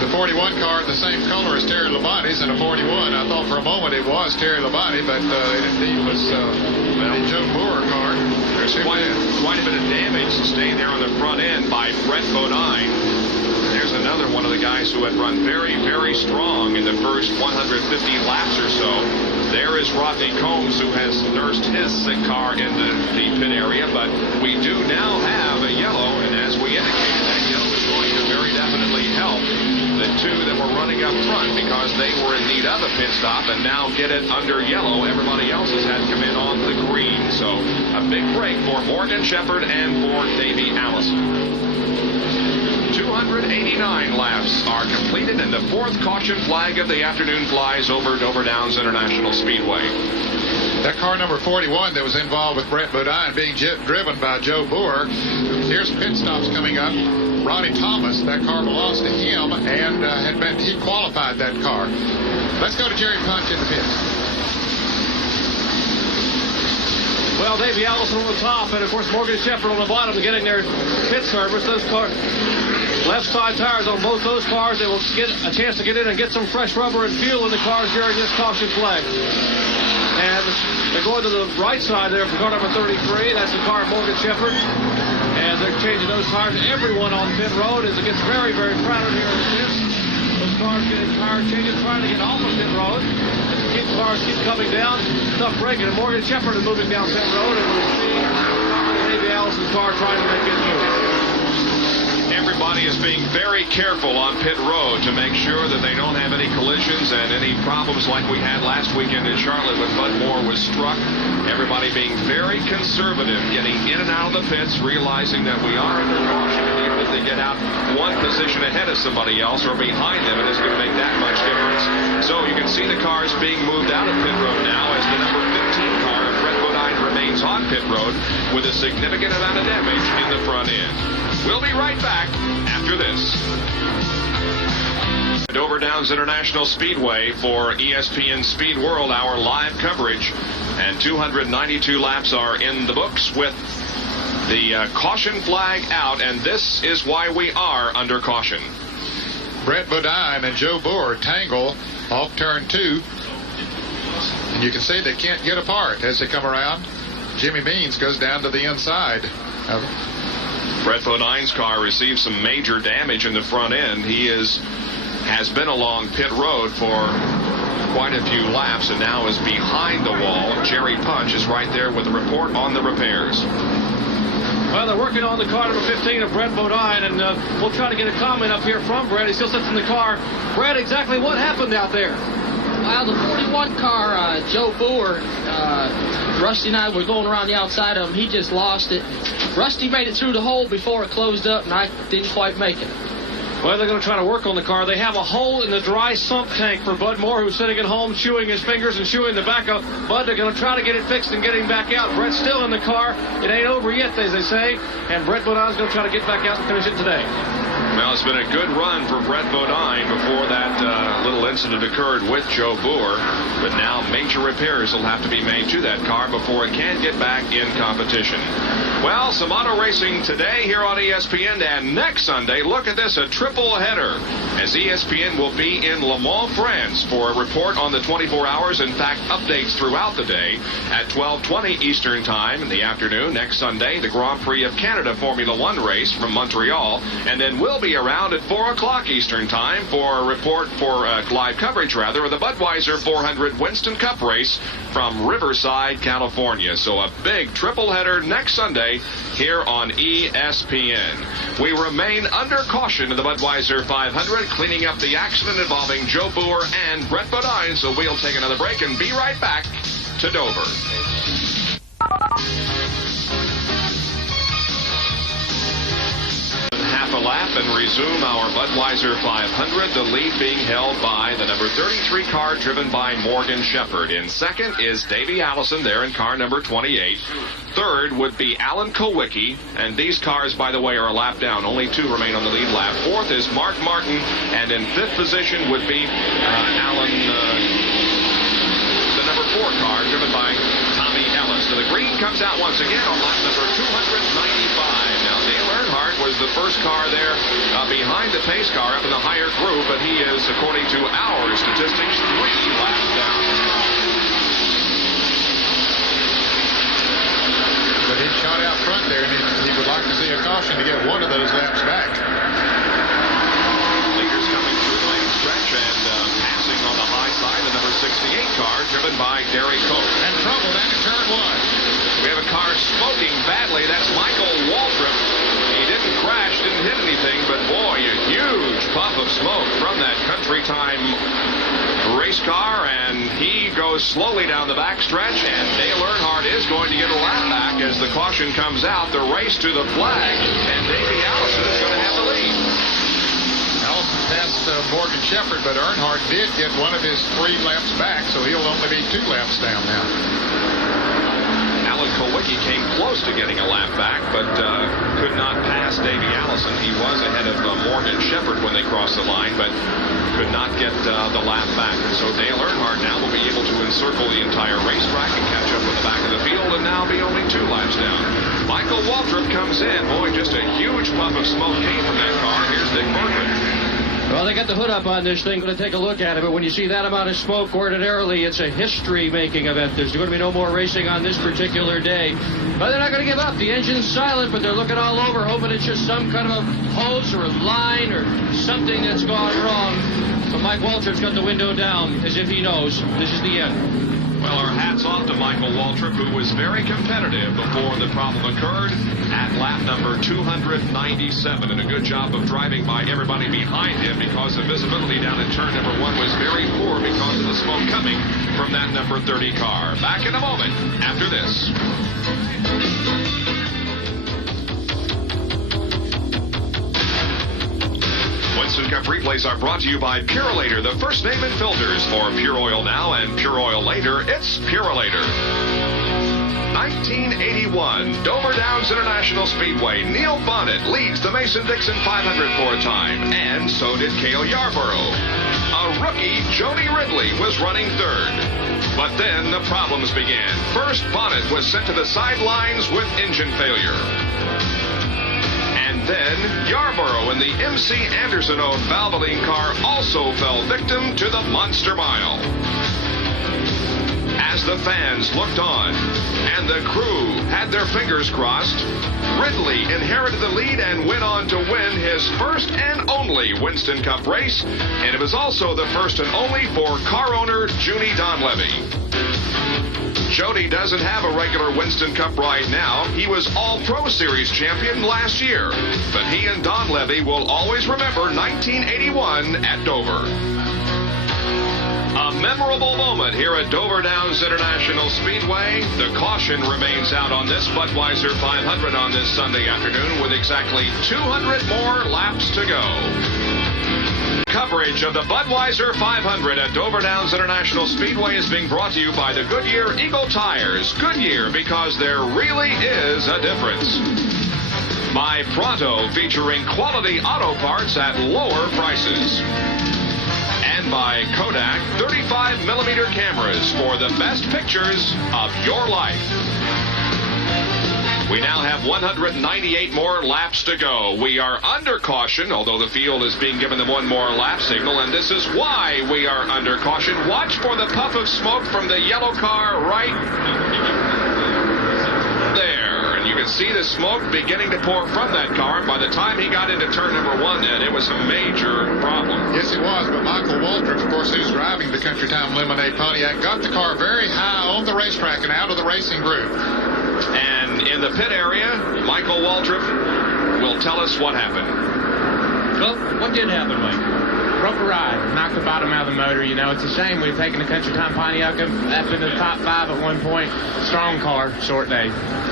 The 41 car, the same color as Terry Labonte's, and a 41. I thought for a moment it was Terry Labonte, but it indeed was the Joe Boer car. There's quite a bit of damage sustained there on the front end by Brett Bodine. There's another one of the guys who had run very, very strong in the first 150 laps or so. There is Rodney Combs, who has nursed his sick car into the pit area, but we do now have a yellow, and as we indicated, that yellow is going to very definitely help the two that were running up front because they were in need of a pit stop and now get it under yellow. Everybody else has had to come in on the green. So a big break for Morgan Shepherd and for Davey Allison. 289 laps are completed, and the fourth caution flag of the afternoon flies over Dover Downs International Speedway. That car number 41 that was involved with Brett Bodine being driven by Joe Boer. Here's pit stops coming up. Ronnie Thomas, that car belongs to him, and he qualified that car. Let's go to Jerry Punch in the pits. Well, Davey Allison on the top, and of course Morgan Shepherd on the bottom getting their pit service. Those cars, left side tires on both those cars. They will get a chance to get in and get some fresh rubber and fuel in the cars during this caution flag. And they're going to the right side there for car number 33. That's the car of Morgan Shepherd. And they're changing those tires. Everyone on pit road as it gets very, very crowded here in the pits. Those cars getting tire changes, trying to get off of pit road. As the cars keep coming down, tough braking. And Morgan Shepherd is moving down pit road. And we'll see Davey Allison's car trying to make it move. Everybody is being very careful on pit road to make sure that they don't have any collisions and any problems like we had last weekend in Charlotte when Bud Moore was struck. Everybody being very conservative, getting in and out of the pits, realizing that we are under caution. And even if they get out one position ahead of somebody else or behind them, it isn't going to make that much difference. So you can see the cars being moved out of pit road now as the number 15 car of Brett Bodine remains on pit road with a significant amount of damage in the front end. We'll be right back after this. Dover Downs International Speedway for ESPN Speed World, our live coverage. And 292 laps are in the books with the caution flag out, and this is why we are under caution. Brett Bodine and Joe Boer tangle off turn 2. And you can see they can't get apart as they come around. Jimmy Means goes down to the inside of it. Brett Bodine's car received some major damage in the front end. He has been along pit road for quite a few laps and now is behind the wall. Jerry Punch is right there with a report on the repairs. Well, they're working on the car number 15 of Brett Bodine, and we'll try to get a comment up here from Brett. He still sits in the car. Brett, exactly what happened out there? Well, the 41 car, Joe Boer, Rusty and I were going around the outside of him. He just lost it. Rusty made it through the hole before it closed up, and I didn't quite make it. Well, they're going to try to work on the car. They have a hole in the dry sump tank for Bud Moore, who's sitting at home chewing his fingers and chewing the back of Bud. They're going to try to get it fixed and get him back out. Brett's still in the car. It ain't over yet, as they say. And Brett Bodine is going to try to get back out and finish it today. Well, it's been a good run for Brett Bodine before that little incident occurred with Joe Boer. But now major repairs will have to be made to that car before it can get back in competition. Well, some auto racing today here on ESPN, and next Sunday, look at this, a triple header, as ESPN will be in Le Mans, France for a report on the 24 hours, in fact, updates throughout the day at 12:20 Eastern Time in the afternoon. Next Sunday, the Grand Prix of Canada Formula One race from Montreal, and then we'll be around at 4 o'clock Eastern Time for a report for live coverage, rather, of the Budweiser 400 Winston Cup race from Riverside, California. So a big triple header next Sunday here on ESPN. We remain under caution in the Budweiser 500, cleaning up the accident involving Joe Boer and Brett Bodine, so we'll take another break and be right back to Dover. Half a lap and resume our Budweiser 500, the lead being held by the number 33 car driven by Morgan Shepherd. In second is Davey Allison there in car number 28. Third would be Alan Kowicki, and these cars, by the way, are a lap down. Only two remain on the lead lap. Fourth is Mark Martin, and in fifth position would be Alan, the number 4 car driven by Tommy Ellis. So the green comes out once again on lap number 295. Now, Dale Earnhardt was the first car there behind the pace car up in the higher group, but he is, according to our statistics, 3 laps down. But he shot out front there, and he would like to see a caution to get one of those laps back. Leaders coming through the lane stretch and passing on the high side, the number 68 car driven by Derek Cope. And trouble down in turn 1. We have a car smoking badly. That's Michael Waltrip. He didn't crash, didn't hit anything, but boy, a huge puff of smoke from that Country Time race car, and he goes slowly down the backstretch, and Dale Earnhardt is going to get a lap back as the caution comes out. The race to the flag, and Davey Allison is going to have the lead. Allison passed Morgan Shepherd, but Earnhardt did get one of his 3 laps back, so he'll only be 2 laps down now. Alan Kowicki came close to getting a lap back, but could not pass Davey Allison. He was ahead of Morgan Shepherd when they crossed the line, but could not get the lap back. So Dale Earnhardt now will be able to encircle the entire racetrack and catch up with the back of the field, and now be only 2 laps down. Michael Waltrip comes in. Boy, just a huge puff of smoke came from that car. Here's Dick Bergman. Well, they got the hood up on this thing to take a look at it, but when you see that amount of smoke, ordinarily it's a history-making event. There's going to be no more racing on this particular day. But they're not going to give up. The engine's silent, but they're looking all over, hoping it's just some kind of a hose or a line or something that's gone wrong. But Mike Waltrip's got the window down as if he knows this is the end. Well, our hats off to Michael Waltrip, who was very competitive before the problem occurred at lap number 297, and a good job of driving by everybody behind him, because the visibility down in turn number 1 was very poor because of the smoke coming from that number 30 car. Back in a moment after this. Winston Cup replays are brought to you by Purolator, the first name in filters. For Pure Oil now and Pure Oil later, it's Purolator. 1981, Dover Downs International Speedway. Neil Bonnet leads the Mason-Dixon 500 for a time, and so did Cale Yarborough. A rookie, Jody Ridley, was running third. But then the problems began. First, Bonnet was sent to the sidelines with engine failure. And then Yarborough in the MC Anderson-owned Valvoline car also fell victim to the Monster Mile. As the fans looked on and the crew had their fingers crossed, Ridley inherited the lead and went on to win his first and only Winston Cup race, and it was also the first and only for car owner Junie Donlevy. Jody doesn't have a regular Winston Cup ride now. He was All-Pro Series champion last year. But he and Donlevy will always remember 1981 at Dover. A A memorable moment here at Dover Downs International Speedway. The caution remains out on this Budweiser 500 on this Sunday afternoon with exactly 200 more laps to go. Coverage of the Budweiser 500 at Dover Downs International Speedway is being brought to you by the Goodyear Eagle Tires. Goodyear, because there really is a difference. By Pronto, featuring quality auto parts at lower prices. And by Kodak 35mm cameras for the best pictures of your life. We now have 198 more laps to go. We are under caution, although the field is being given the one more lap signal, and this is why we are under caution. Watch for the puff of smoke from the yellow car right there. And you can see the smoke beginning to pour from that car. By the time he got into turn number 1, Ed, it was a major problem. Yes, it was, but Michael Waltrip, of course, who's driving the Country Time Lemonade Pontiac, got the car very high on the racetrack and out of the racing group. And in the pit area, Michael Waltrip will tell us what happened. Well, what did happen, Mike? Broke a ride, knocked the bottom out of the motor. You know, it's a shame we've taken the Country Time Pontiac up into the top 5 at one point. Strong car, short day.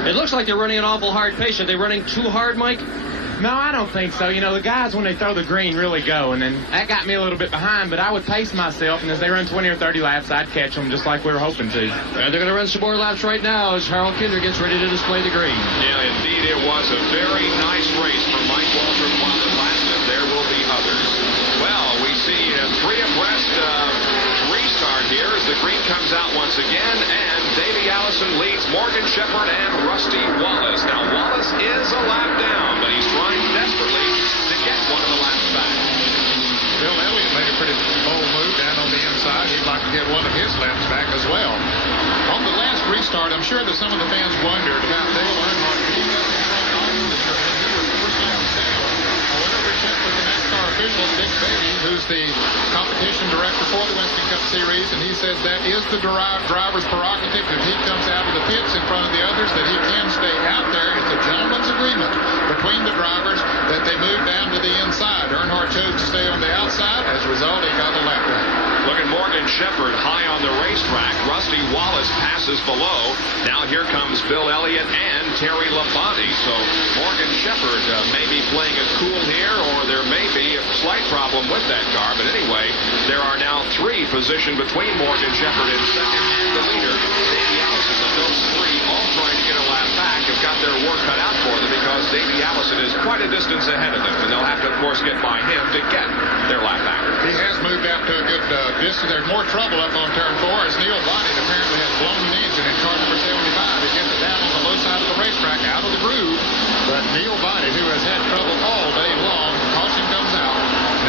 It looks like they're running an awful hard pace. Are they running too hard, Mike? No, I don't think so. You know, the guys, when they throw the green, really go, and then that got me a little bit behind, but I would pace myself, and as they run 20 or 30 laps, I'd catch them just like we were hoping to. And they're going to run some more laps right now as Harold Kinder gets ready to display the green. Yeah, indeed, it was a very nice race for Mike Waltrip while it lasted. There will be others. Well, we see a 3 abreast restart here as the green comes out once again, and Davey Allison leads Morgan Shepherd and Rusty Wallace. Now, Wallace is a lap down, but he's trying desperately to get one of the laps back. Bill Elliott made a pretty bold move down on the inside. He'd like to get one of his laps back as well. On the last restart, I'm sure that some of the fans wondered about Dale Earnhardt. However, we checked with the NASCAR official, Dick Beatty, who's the competition director for the Winston Cup Series, and he says that is the driver's prerogative. If he comes out of the pits in front of the others, that he can stay out there. It's a gentleman's agreement between the drivers that they move down to the inside. Earnhardt chose to stay on the outside. As a result, he got a lap back. Look at Morgan Shepherd high on the racetrack. Rusty Wallace passes below. Now here comes Bill Elliott and Terry Labonte. So Morgan Shepherd may be playing it cool here, or there may be a slight problem with that car. But anyway, there are now 3 positioned between Morgan Shepherd in second and the leader, Davey Allison. And those 3 all trying to get a lap back have got their work cut out for them because Davey Allison is quite a distance ahead of them. And they'll have to, of course, get by him to get their lap back. He has moved out to a good distance. There's more trouble up on turn 4 as Neil Bonnet apparently has blown an engine in car number 75. He gets it down on the low side of the racetrack out of the groove. But Neil Bonnet, who has had trouble all day long, caution comes out.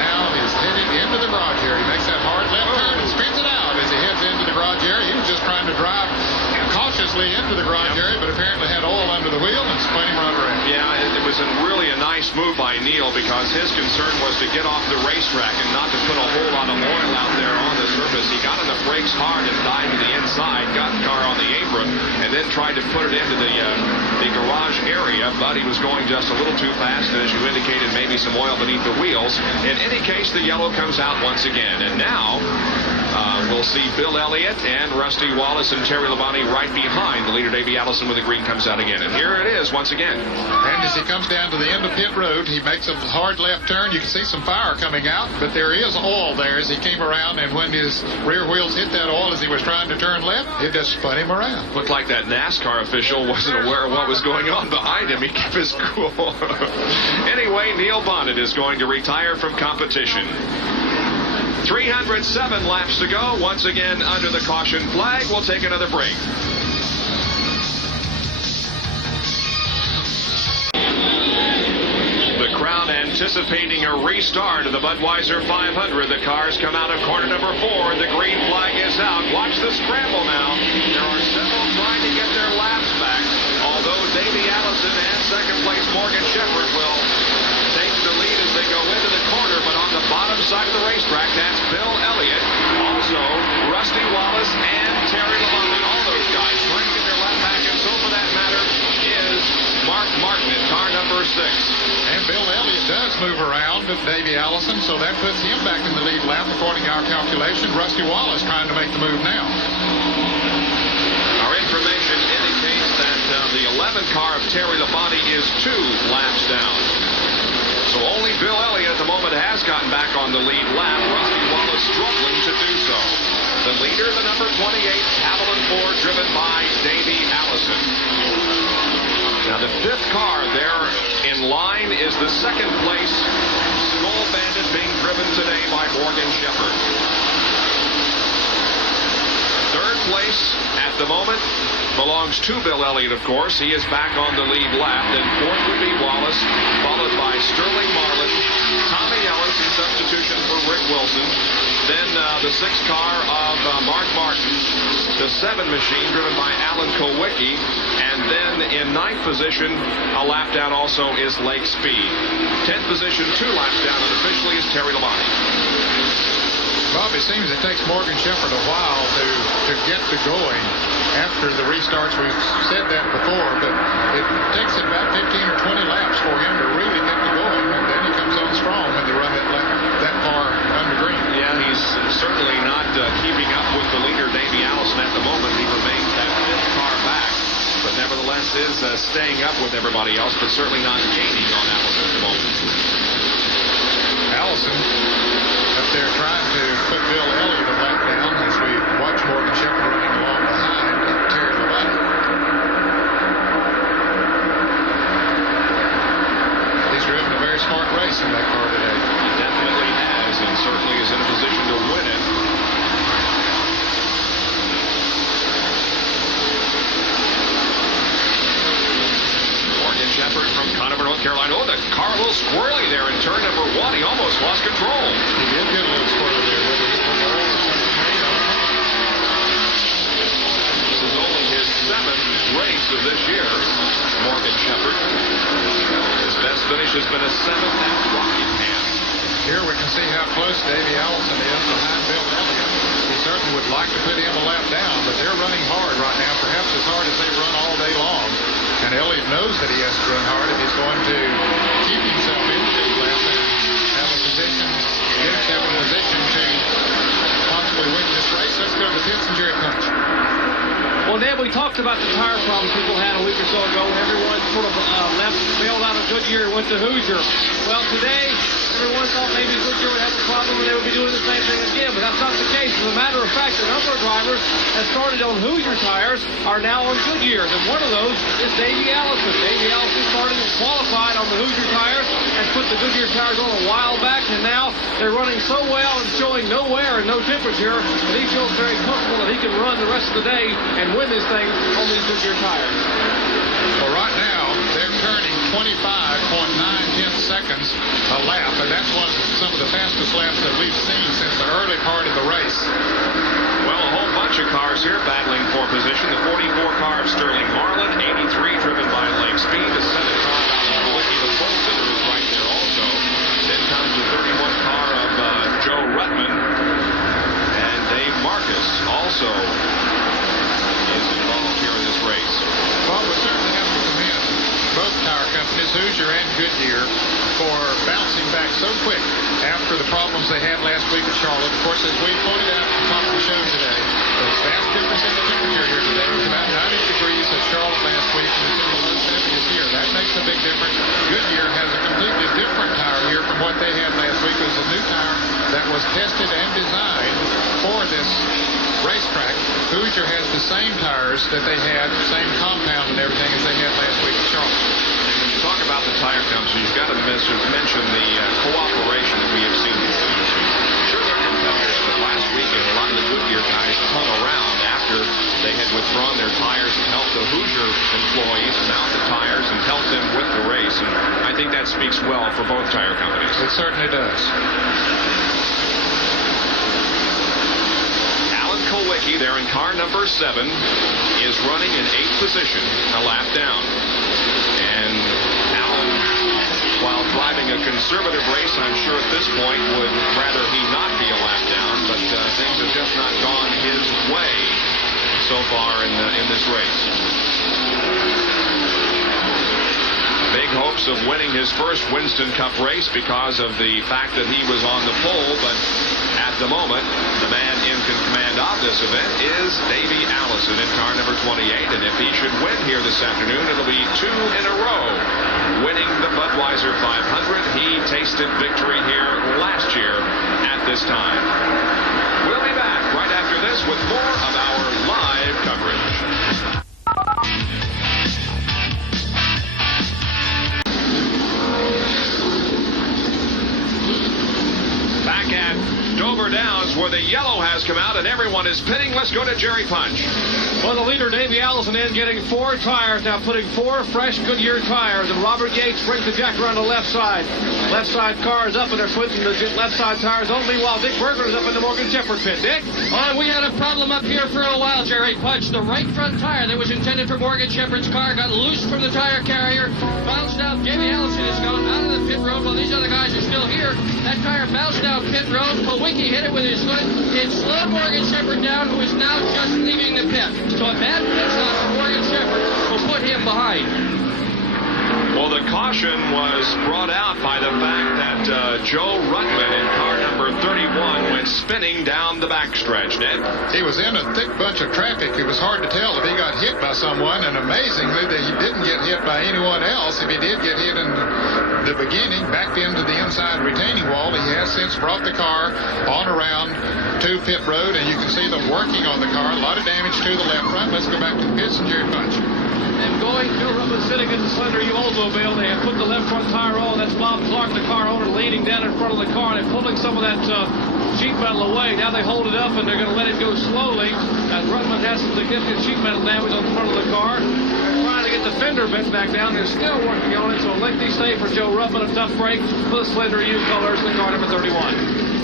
Now is headed into the garage area. He makes that hard left turn and spins it out as he heads into the garage area. He was just trying to drive cautiously into the garage area, but apparently had oil under the wheel and spun him right around. Yeah, it was really a nice move by Neil because his concern was to get off the racetrack and not to put a whole lot of oil out there on the surface. He got on the brakes hard and dived to the inside, got the car on the apron, and then tried to put it into the garage area, but he was going just a little too fast, and as you indicated, maybe some oil beneath the wheels. In any case, the yellow comes out once again, and now we'll see Bill Elliott and Rusty Wallace and Terry Labonte right behind the leader, Davey Allison, when the green comes out again. And here it is once again. And as he comes down to the end of pit road, he makes a hard left turn. You can see some fire coming out, but there is oil there as he came around, and when his rear wheels hit that oil as he was trying to turn left, it just spun him around. Looked like that NASCAR official wasn't aware of what was going on behind him. He kept his cool. Anyway, Neil Bonnet is going to retire from competition. 307 laps to go. Once again, under the caution flag. We'll take another break. The crowd anticipating a restart of the Budweiser 500. The cars come out of corner number 4. The green flag is out. Watch the scramble now. There are several trying to get their laps back. Although Davey Allison and second place Morgan Shepherd will take the lead as they go into the corner, but on the bottom side of the racetrack, that's Bill Elliott, also Rusty Wallace and Terry Labonte. All those guys trying to get their lap back, and so for that matter is Mark Martin in car number 6. And Bill Elliott does move around Davey Allison, so that puts him back in the lead lap according to our calculation. Rusty Wallace trying to make the move now. Our information indicates that the 11th car of Terry Labonte is 2 laps down. So only Bill Elliott at the moment has gotten back on the lead lap. Rusty Wallace struggling to do so. The leader, the number 28, Haviland Ford, driven by Davey Allison. Now the 5th car there in line is the 2nd place Skull Bandit being driven today by Morgan Shepherd. 3rd place at the moment belongs to Bill Elliott, of course. He is back on the lead lap. Then 4th would be Wallace, followed by Sterling Marlin, Tommy Ellis in substitution for Rick Wilson. Then the 6th car of Mark Martin, the 7 machine driven by Alan Kowicki. And then in 9th position, a lap down also is Lake Speed. 10th position, 2 laps down unofficially is Terry Labonte. Bob, it seems it takes Morgan Shepherd a while to get to going after the restarts. We've said that before, but it takes it about 15 or 20 laps for him to really get to going, and then he comes on strong when they run that far under green. Yeah, he's certainly not keeping up with the leader, Davey Allison, at the moment. He remains that 5th car back, but nevertheless is staying up with everybody else, but certainly not gaining on Allison at the moment. Allison up there trying to put Bill Elliott a lap down as we watch Morgan Shepherd running along behind Terry Labonte. He's driven a very smart race in that car today. He definitely has, and certainly is in a position to win it. Morgan Shepherd from Conover, North Carolina. Oh, the car a little squirrely there in turn number 1. He almost lost control. He did get a little squirrely there. This is only his 7th race of this year, Morgan Shepherd. His best finish has been a 7th at Rockingham. Here we can see how close Davey Allison is behind Bill Elliott. He certainly would like to put him a lap down, but they're running hard right now, perhaps as hard as they've run all day long. And Elliott knows that he has to run hard if he's going to keep himself in the lead lap and have a position, get himself in a position to possibly win this race. Let's go to the pits and Jerry Punch. Well, Dad, we talked about the tire problems people had a week or so ago. Everyone sort of bailed out of Goodyear and went to Hoosier. Well, today, everyone thought maybe Goodyear would have a problem and they would be doing the same thing again, but that's not the case. As a matter of fact, a number of drivers that started on Hoosier tires are now on Goodyears, and one of those is Davey Allison. Davey Allison started and qualified on the Hoosier tires and put the Goodyear tires on a while back, and now they're running so well and showing no wear and no temperature that he feels very comfortable that he can run the rest of the day and win this thing on these Goodyear tires. Well, right now, they're turning 25.9 seconds a lap, and that's some of the fastest laps that we've seen since the early part of the race. Well, a whole bunch of cars here battling for position. The 44 car of Sterling Marlin, 83 driven by Lake Speed, the 7 car of Alan Kowicki, the Bolton, who's right there also. Then comes the 31 car of Joe Rutman, and Dave Marcus also is involved here in this race. Well, we certainly have to commend both tire companies, Hoosier and Goodyear, for bouncing back so quick after the problems they had last week at Charlotte. Of course, as we pointed out at the top of the show today, there's vast difference in the temperature here today. It was about 90 degrees at Charlotte last week, and it's in the low 70s here. That makes a big difference. Goodyear has a completely different tire here from what they had last week. It was a new tire that was tested and designed for this racetrack. Hoosier has the same tires that they had, same compound and everything as they had last week at Charlotte. When you talk about the tire companies, you've got to mention the cooperation that we have seen in this industry. Sure, they're competitors, but last weekend a lot of the Goodyear guys hung around after they had withdrawn their tires and helped the Hoosier employees mount the tires and help them with the race. And I think that speaks well for both tire companies. It certainly does. Kowicki there in car number 7 is running in 8th position, a lap down. And Alan, while driving a conservative race, I'm sure at this point would rather he not be a lap down, but things have just not gone his way so far in this race. Big hopes of winning his first Winston Cup race because of the fact that he was on the pole, but at the moment, the man in command of this event is Davey Allison in car number 28, and if he should win here this afternoon, it'll be 2 in a row. Winning the Budweiser 500, he tasted victory here last year at this time. We'll be back right after this with more of our live coverage. Back at Dover Downs, where the yellow has come out and everyone is pitting. Let's go to Jerry Punch. Well, the leader, Davey Allison, in getting 4 tires, now putting 4 fresh Goodyear tires, and Robert Yates brings the jack around the left side. Left side car is up, and they're switching the left side tires only, while Dick Berger is up in the Morgan Shepherd pit. Dick? Oh, we had a problem up here for a while, Jerry Punch. The right front tire that was intended for Morgan Shepherd's car got loose from the tire carrier, bounced out. Davey Allison has gone out of the pit road while these other guys are still here. That tire bounced out pit road. Kowicki hit it with his foot. It slowed Morgan Shepherd down, who is now just leaving the pit. So a bad pit stop for Morgan Shepherd will put him behind. Well, the caution was brought out by the fact that Joe Ruttman in car number 31 went spinning down the backstretch. Ned? He was in a thick bunch of traffic. It was hard to tell if he got hit by someone, and amazingly that he didn't get hit by anyone else. If he did get hit in the beginning, backed into the inside retaining wall, he has since brought the car on around to pit road, and you can see them working on the car. A lot of damage to the left front. Let's go back to the pits and Jerry Punch. And going, Joe Ruttman sitting in the slender Oldsmobile. They have put the left front tire on. That's Bob Clark, the car owner, leaning down in front of the car. And they're pulling some of that sheet metal away. Now they hold it up, and they're going to let it go slowly. As Ruttman has some significant sheet metal damage on the front of the car. They're trying to get the fender bent back down. They're still working on it. So a lengthy stay for Joe Ruttman. A tough break for the slender U colors in car number 31.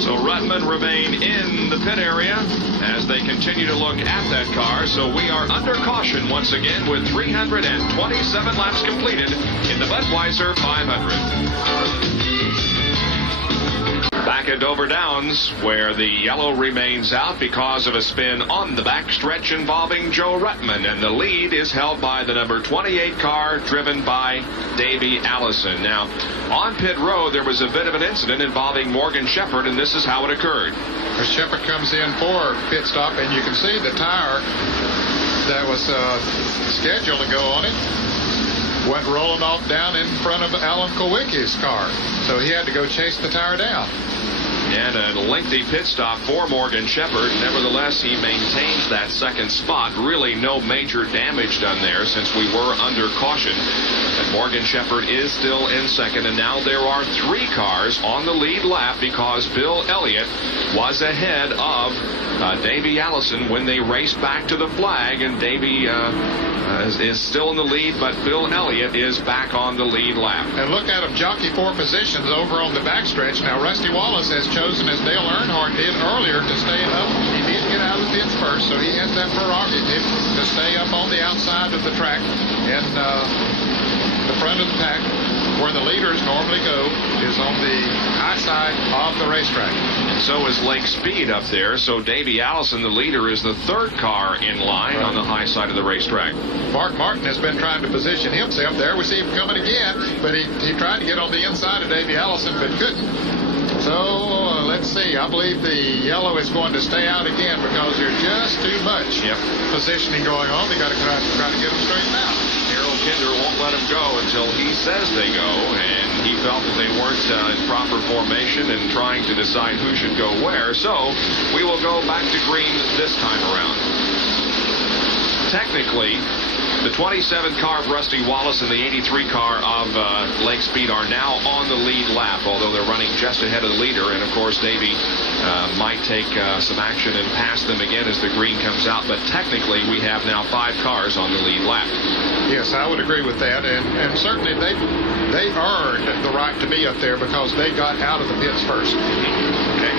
So Ruttman remain in the pit area as they continue to look at that car. So we are under caution once again with 327 laps completed in the Budweiser 500. Back at Dover Downs, where the yellow remains out because of a spin on the backstretch involving Joe Ruttman, and the lead is held by the number 28 car driven by Davey Allison. Now, on pit road, there was a bit of an incident involving Morgan Shepherd, and this is how it occurred. Shepherd comes in for pit stop, and you can see the tire that was scheduled to go on it went rolling off down in front of Alan Kowicki's car. So he had to go chase the tire down. And a lengthy pit stop for Morgan Shepherd. Nevertheless, he maintains that second spot. Really no major damage done there since we were under caution. And Morgan Shepherd is still in second. And now there are 3 cars on the lead lap because Bill Elliott was ahead of Davey Allison when they raced back to the flag. And Davey is still in the lead, but Bill Elliott is back on the lead lap. And look at him jockey 4 positions over on the backstretch. Now, Rusty Wallace has chosen, as Dale Earnhardt did earlier, to stay up. He did get out of the pits first, so he has that prerogative to stay up on the outside of the track and the front of the pack, where the leaders normally go, is on the high side of the racetrack. And so is Lake Speed up there. So Davey Allison, the leader, is the 3rd car in line on the high side of the racetrack. Mark Martin has been trying to position himself there. We see him coming again, but he tried to get on the inside of Davey Allison, but couldn't. So let's see. I believe the yellow is going to stay out again because there's just too much positioning going on. They got to try to get them straightened out. Harold Kinder won't let them go until he says they go, and he felt that they weren't in proper formation and trying to decide who should go where. So we will go back to green this time around. Technically, the 27 car of Rusty Wallace and the 83 car of Lake Speed are now on the lead lap, although they're running just ahead of the leader. And, of course, Davey might take some action and pass them again as the green comes out. But technically, we have now 5 cars on the lead lap. Yes, I would agree with that. And certainly they earned the right to be up there because they got out of the pits first. Okay.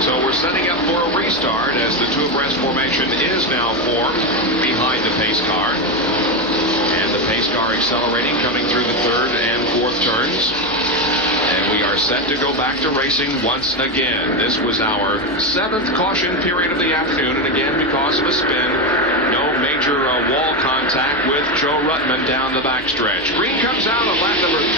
So we're setting up for a restart as the 2 abreast formation is now formed behind the pace car. And the pace car accelerating, coming through the 3rd and 4th turns. And we are set to go back to racing once again. This was our 7th caution period of the afternoon. And again, because of a spin, no major wall contact with Joe Ruttman down the backstretch. Green comes out on lap number 331.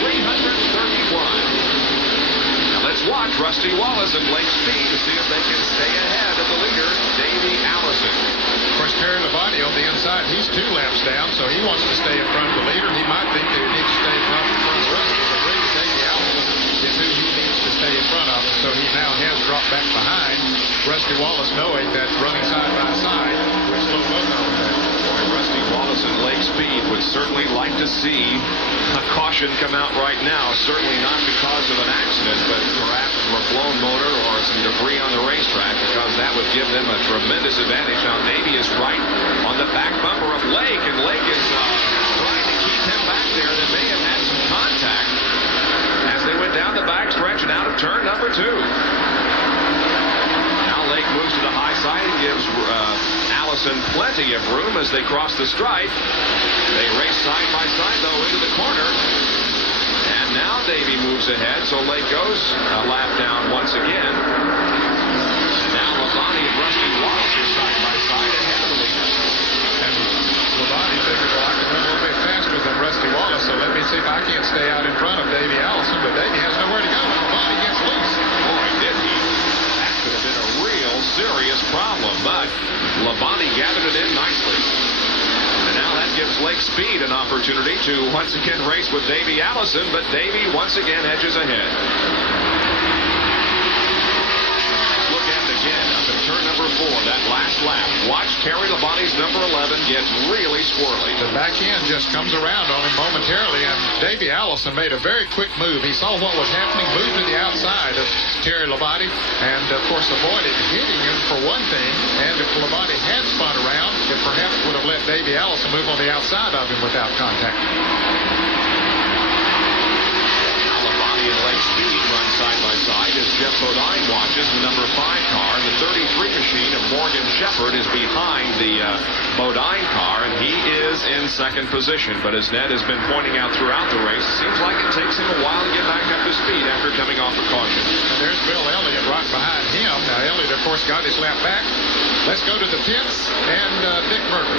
Now let's watch Rusty Wallace and Blake Speed to see if they can stay ahead of the leader, Davey Allison. Of course, Terry Labonte on the inside, he's 2 laps down, so he wants to stay in front of the leader. He might think that he needs to stay in front of Rusty, but really Davey Allison is who he needs to stay in front of, and so he now has dropped back behind Rusty Wallace, knowing that running side by side would slow both of them down. Boy, Rusty Wallace and Lake Speed would certainly like to see a caution come out right now. Certainly not because of an accident, but perhaps from a blown motor or some debris on the racetrack, because that would give them a tremendous advantage. Now, Davey is right on the back bumper of Lake, and Lake is trying to keep him back there. They may have had some contact as they went down the backstretch and out of turn number 2. Now Lake moves to the high side and gives Allison plenty of room as they cross the stripe. They race side by side, though, into the corner. And now Davey moves ahead, so Lake goes a lap down once again. And now Labonte and Rusty Wallace are side by side ahead of the leader. And Labonte figured, well, I can run a little bit faster than Rusty Wallace, so let me see if I can't stay out in front of Davey Allison. But Davey has nowhere to go when Labonte gets loose. Boy, did he. That could have been a real serious problem, but Labonte gathered it in nicely. And now that gives Lake Speed an opportunity to once again race with Davey Allison, but Davey once again edges ahead. Look at it again up in turn number 4, that last lap. Watch Terry Labonte's number 11 get really squirrely. The back end just comes around on him momentarily, and Davey Allison made a very quick move. He saw what was happening, moved to the outside of Terry Labonte, and of course avoided hitting him for one thing. And if Labonte had spun around, it perhaps would have let Davey Allison move on the outside of him without contact. Now Labonte and Lake Speed run side by side as Jeff Bodine watches the number 5 car. The 33 machine of Morgan Shepherd is behind the Bodine car, and he is in second position. But as Ned has been pointing out throughout the race, it seems like it takes him a while to get back up to speed after coming off a caution. And there's Bill Elliott right behind him. Now, Elliott, of course, got his lap back. Let's go to the pits and Dick Berger.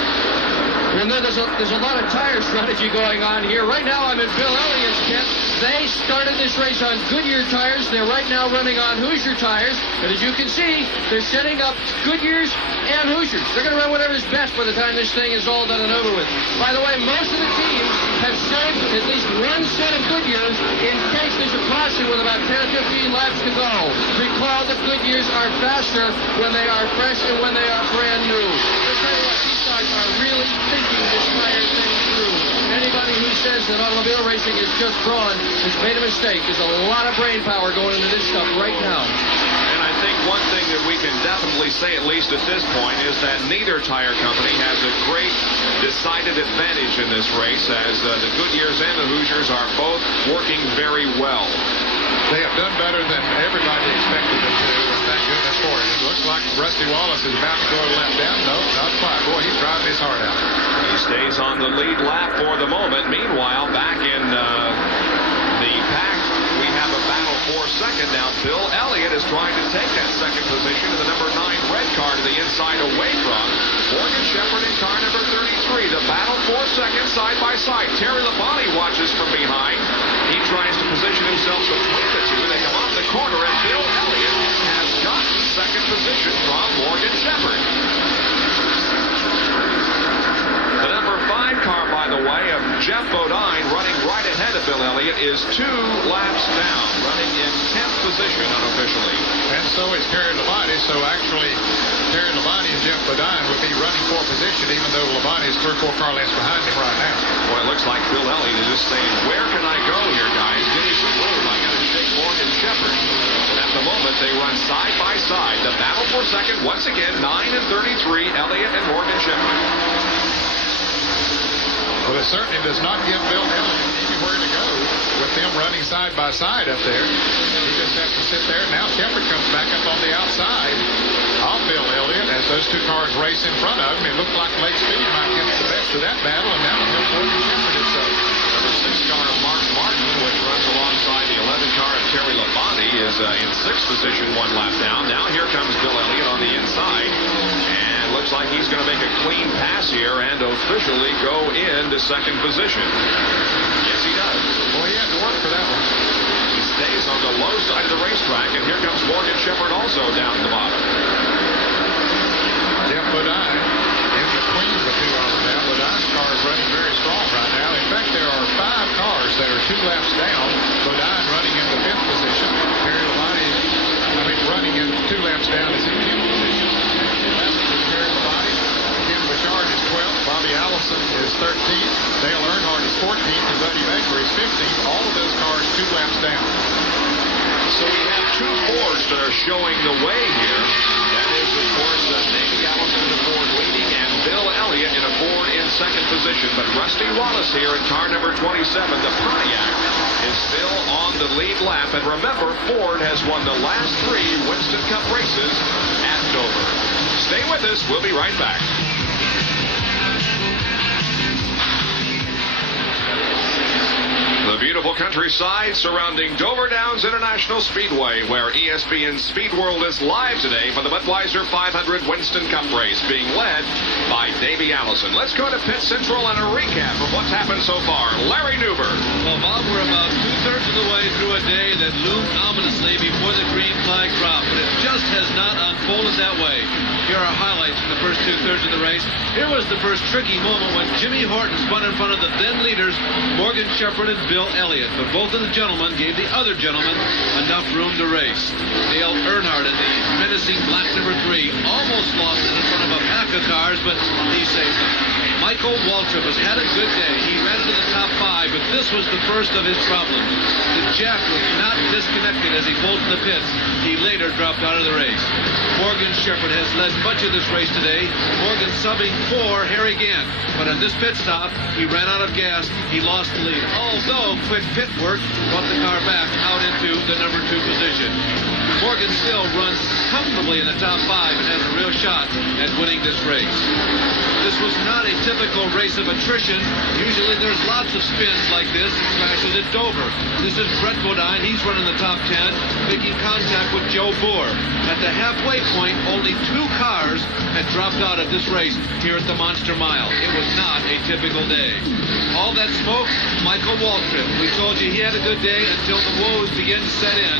Well, there's a lot of tire strategy going on here. Right now, I'm in Bill Elliott's pit. They started this race on Goodyear tires. They're right now running on Hoosier tires. And as you can see, they're setting up Goodyear's and Hoosiers. They're going to run whatever's best by the time this thing is all done and over with. By the way, most of the teams have saved at least one set of Goodyears in case there's a caution with about 10 or 15 laps to go. Recall that Goodyears are faster when they are fresh and when they are brand new. I'll tell you what, these guys are really thinking this tire thing through. Anybody who says that automobile racing is just brawn has made a mistake. There's a lot of brain power going into this stuff right now. And I think one thing that we can definitely say, at least at this point, is that neither tire company has a great decided advantage in this race, as the Goodyears and the Hoosiers are both working very well. They have done better than everybody expected them to, and thank goodness for it. It looks like Rusty Wallace is about to go a lap down. No, not quite. Boy, he's driving his heart out. He stays on the lead lap for the moment. Meanwhile, back in the pack, we have a battle for second. Now, Bill Elliott is trying to take that second position to the number 9 red car to the inside away from Morgan Shepherd in car number 33. The battle for second side by side. Terry Labonte watches from behind. He tries to position himself between the two. They come off the corner, and Bill Elliott has gotten second position from Morgan Shepherd. The number 5 car, by the way, of Jeff Bodine, running right ahead of Bill Elliott, is 2 laps down, running in 10th position unofficially. And so is Terry Labonte. So actually, Terry Labonte and Jeff Bodine would be running for position, even though Labonte is 3 or 4 car lengths behind him right now. Well, it looks like Bill Elliott is just saying, where can I go here, guys? Give me some room. I got to shake Morgan Shepherd. And at the moment, they run side by side. The battle for second, once again, 9 and 33, Elliott and Morgan Shepherd. Well, it certainly does not give Bill Elliott anywhere to go with them running side by side up there. He just has to sit there. Now Shepherd comes back up on the outside of Bill Elliott as those 2 cars race in front of him. It looked like Lake Speed might get the best of that battle, and now Morgan Shepherd is up. Number 6 car of Mark Martin, which runs alongside the 11 car of Terry Labonte, is in 6th position, 1 lap down. Now here comes Bill Elliott on the inside. And looks like he's going to make a clean pass here and officially go into second position. Yes, he does. Well, he had to work for that one. He stays on the low side of the racetrack, and here comes Morgan Shepherd also down the bottom. Jeff Budweiser in between the two of them now. Budweiser's car is running very strong right now. In fact, there are 5 cars that are 2 laps down. Budweiser running in the 5th position. Perry Labonte, running in 2 laps down is in 10th position. That's Perry Labonte. Ken Bouchard is 12th. Bobby Allison is 13th. Dale Earnhardt is 14th. And Buddy Baker is 15th. All of those cars 2 laps down. So we have 2 Fords that are showing the way here. That is, of course, Davey Allison in a Ford leading and Bill Elliott in a Ford in second position. But Rusty Wallace here in car number 27, the Pontiac, is still on the lead lap. And remember, Ford has won the last 3 Winston Cup races at Dover. Stay with us. We'll be right back. The beautiful countryside surrounding Dover Downs International Speedway, where ESPN Speed World is live today for the Budweiser 500 Winston Cup race, being led by Davey Allison. Let's go to Pit Central and a recap of what's happened so far. Larry Newberg. Well, Bob, we're about 2/3 of the way through a day that loomed ominously before the green flag dropped, but it just has not unfolded that way. Here are highlights from the first 2/3 of the race. Here was the first tricky moment when Jimmy Horton spun in front of the then leaders, Morgan Shepherd and Bill Elliott, but both of the gentlemen gave the other gentleman enough room to race. Dale Earnhardt in the menacing black number 3 almost lost it in front of a pack of cars, but he saved them. Michael Waltrip has had a good day. He ran into the top 5, but this was the first of his problems. The jack was not disconnected as he pulled to the pits. He later dropped out of the race. Morgan Shepherd has led much of this race today. Morgan subbing for Harry Gant, but on this pit stop, he ran out of gas. He lost the lead, although quick pit work brought the car back out into the number 2 position. Morgan still runs comfortably in the top 5 and has a real shot at winning this race. This was not a typical race of attrition. Usually there's lots of spins like this and crashes at Dover. This is Brett Bodine. He's running the top 10, making contact with Joe Bohr. At the halfway point, only 2 cars had dropped out of this race here at the Monster Mile. It was not a typical day. All that smoke, Michael Waltrip. We told you he had a good day until the woes began to set in.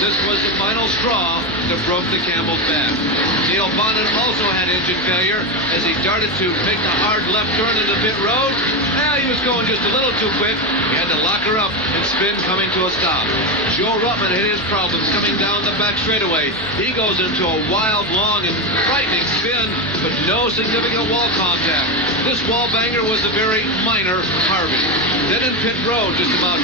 This was the final straw that broke the camel's back. Neil Bonnet also had engine failure as he darted to make the hard left turn into pit road. He was going just a little too quick. He had to lock her up and spin coming to a stop. Joe Ruttman had his problems coming down the back straightaway. He goes into a wild, long, and frightening spin, but no significant wall contact. This wall banger was a very minor Harvey. Then in pit road, just about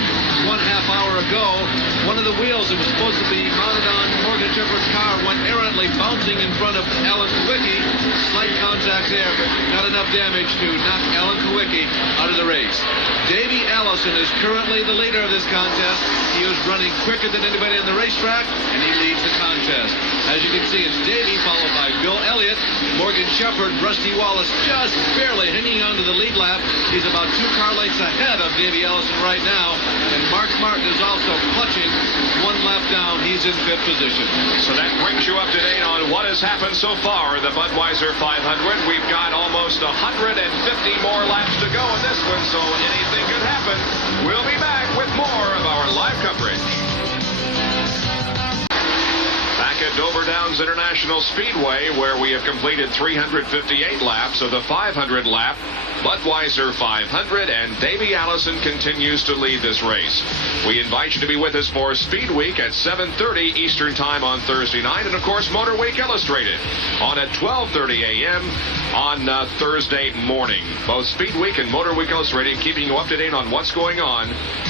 1/2 hour ago, one of the wheels that was supposed to be mounted on Morgan Shepherd's car went errantly bouncing in front of Alan Kawicki. Slight contact there, but not enough damage to knock Alan Kawicki out of the race. Davey Allison is currently the leader of this contest. He is running quicker than anybody on the racetrack, and he leads the contest. As you can see, it's Davey followed by Bill Elliott, Morgan Shepherd, Rusty Wallace just barely hanging on to the lead lap. He's about 2 car lengths ahead of Davey Allison right now, and Mark Martin is also clutching 1 lap down. He's in 5th position. So that brings you up to date on what has happened so far in the Budweiser 500. We've got almost 150 more laps to go in this one, so anything could happen. We'll be back with more of our live coverage. Back at Dover Downs International Speedway, where we have completed 358 laps of the 500 lap Budweiser 500, and Davey Allison continues to lead this race. We invite you to be with us for Speed Week at 7:30 Eastern Time on Thursday night, and of course Motor Week Illustrated on at 12:30 a.m. on Thursday morning. Both Speed Week and Motor Week Illustrated keeping you up to date on what's going on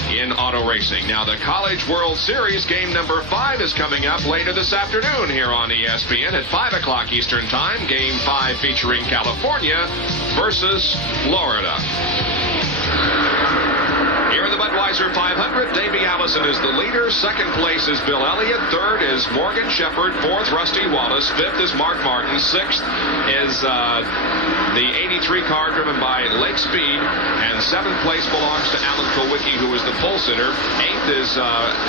in auto racing. Now the College World Series game number 5 is coming up later this afternoon here on ESPN at 5 o'clock Eastern Time. Game 5 featuring California versus Florida. Here are the Budweiser 500, Davey Allison is the leader. Second place is Bill Elliott. Third is Morgan Shepherd. Fourth, Rusty Wallace. Fifth is Mark Martin. Sixth is the 83 car driven by Lake Speed. And seventh place belongs to Alan Kulwicki, who is the pole sitter. Eighth is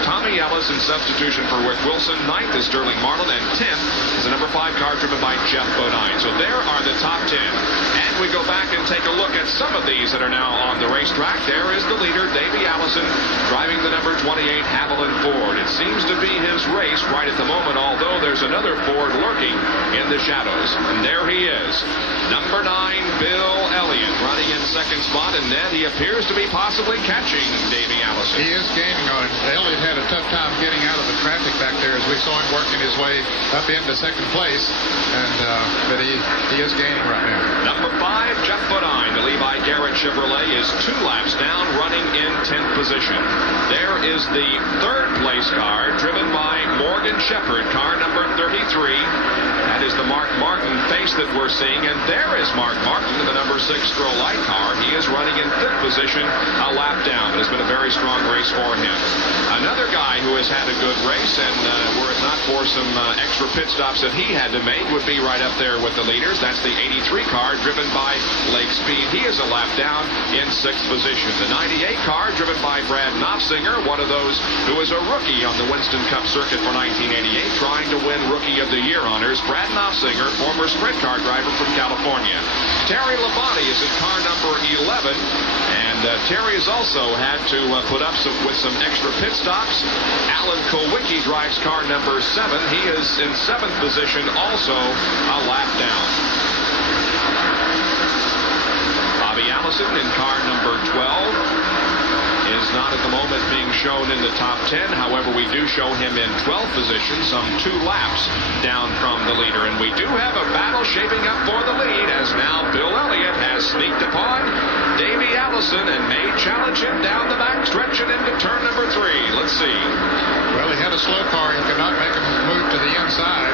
Tommy Ellis in substitution for Rick Wilson. Ninth is Sterling Marlin. And 10th is the number 5 car driven by Jeff Bodine. So there are the top 10. And we go back and take a look at some of these that are now on the racetrack. There is the leader, Davey Allison, driving the number 28 Haviland Ford. It seems to be his race right at the moment, although there's another Ford lurking in the shadows. And there he is, number 9, Bill Elliott, running in second spot. And then he appears to be possibly catching Davey Allison. He is gaining on it. Elliott had a tough time getting out of the traffic back there as we saw him working his way up into second place. But he is gaining right now. Number 5, Jeff Bodine, the Levi Garrett Chevrolet, is 2 laps down, running in 10th position. There is the third place car, driven by Morgan Shepherd, car number 33. That is the Mark Martin face that we're seeing, and there is Mark Martin in the number 6 Stroh Light car. He is running in 5th position, a lap down. It has been a very strong race for him. Another guy who has had a good race, and were it not for some extra pit stops that he had to make, would be right up there with the leaders. That's the 83 car, driven by Lake Speed. He is a lap down in 6th position. The 98 car, driven by Brad Knopfsinger, one of those who is a rookie on the Winston Cup circuit for 1988, trying to win Rookie of the Year honors. Brad Knopfsinger, former sprint car driver from California. Terry Labonte is in car number 11, and Terry has also had to put up with some extra pit stops. Alan Kulwicki drives car number 7. He is in 7th position, also a lap down. Bobby Allison in car number 12 is not at the moment being shown in the top 10. However, we do show him in 12th position, some 2 laps down from the leader. And we do have a battle shaping up for the lead, as now Bill Elliott has sneaked upon Davey Allison and may challenge him down the back stretch and into turn number 3. Let's see. Well, he had a slow car. He could not make him move to the inside.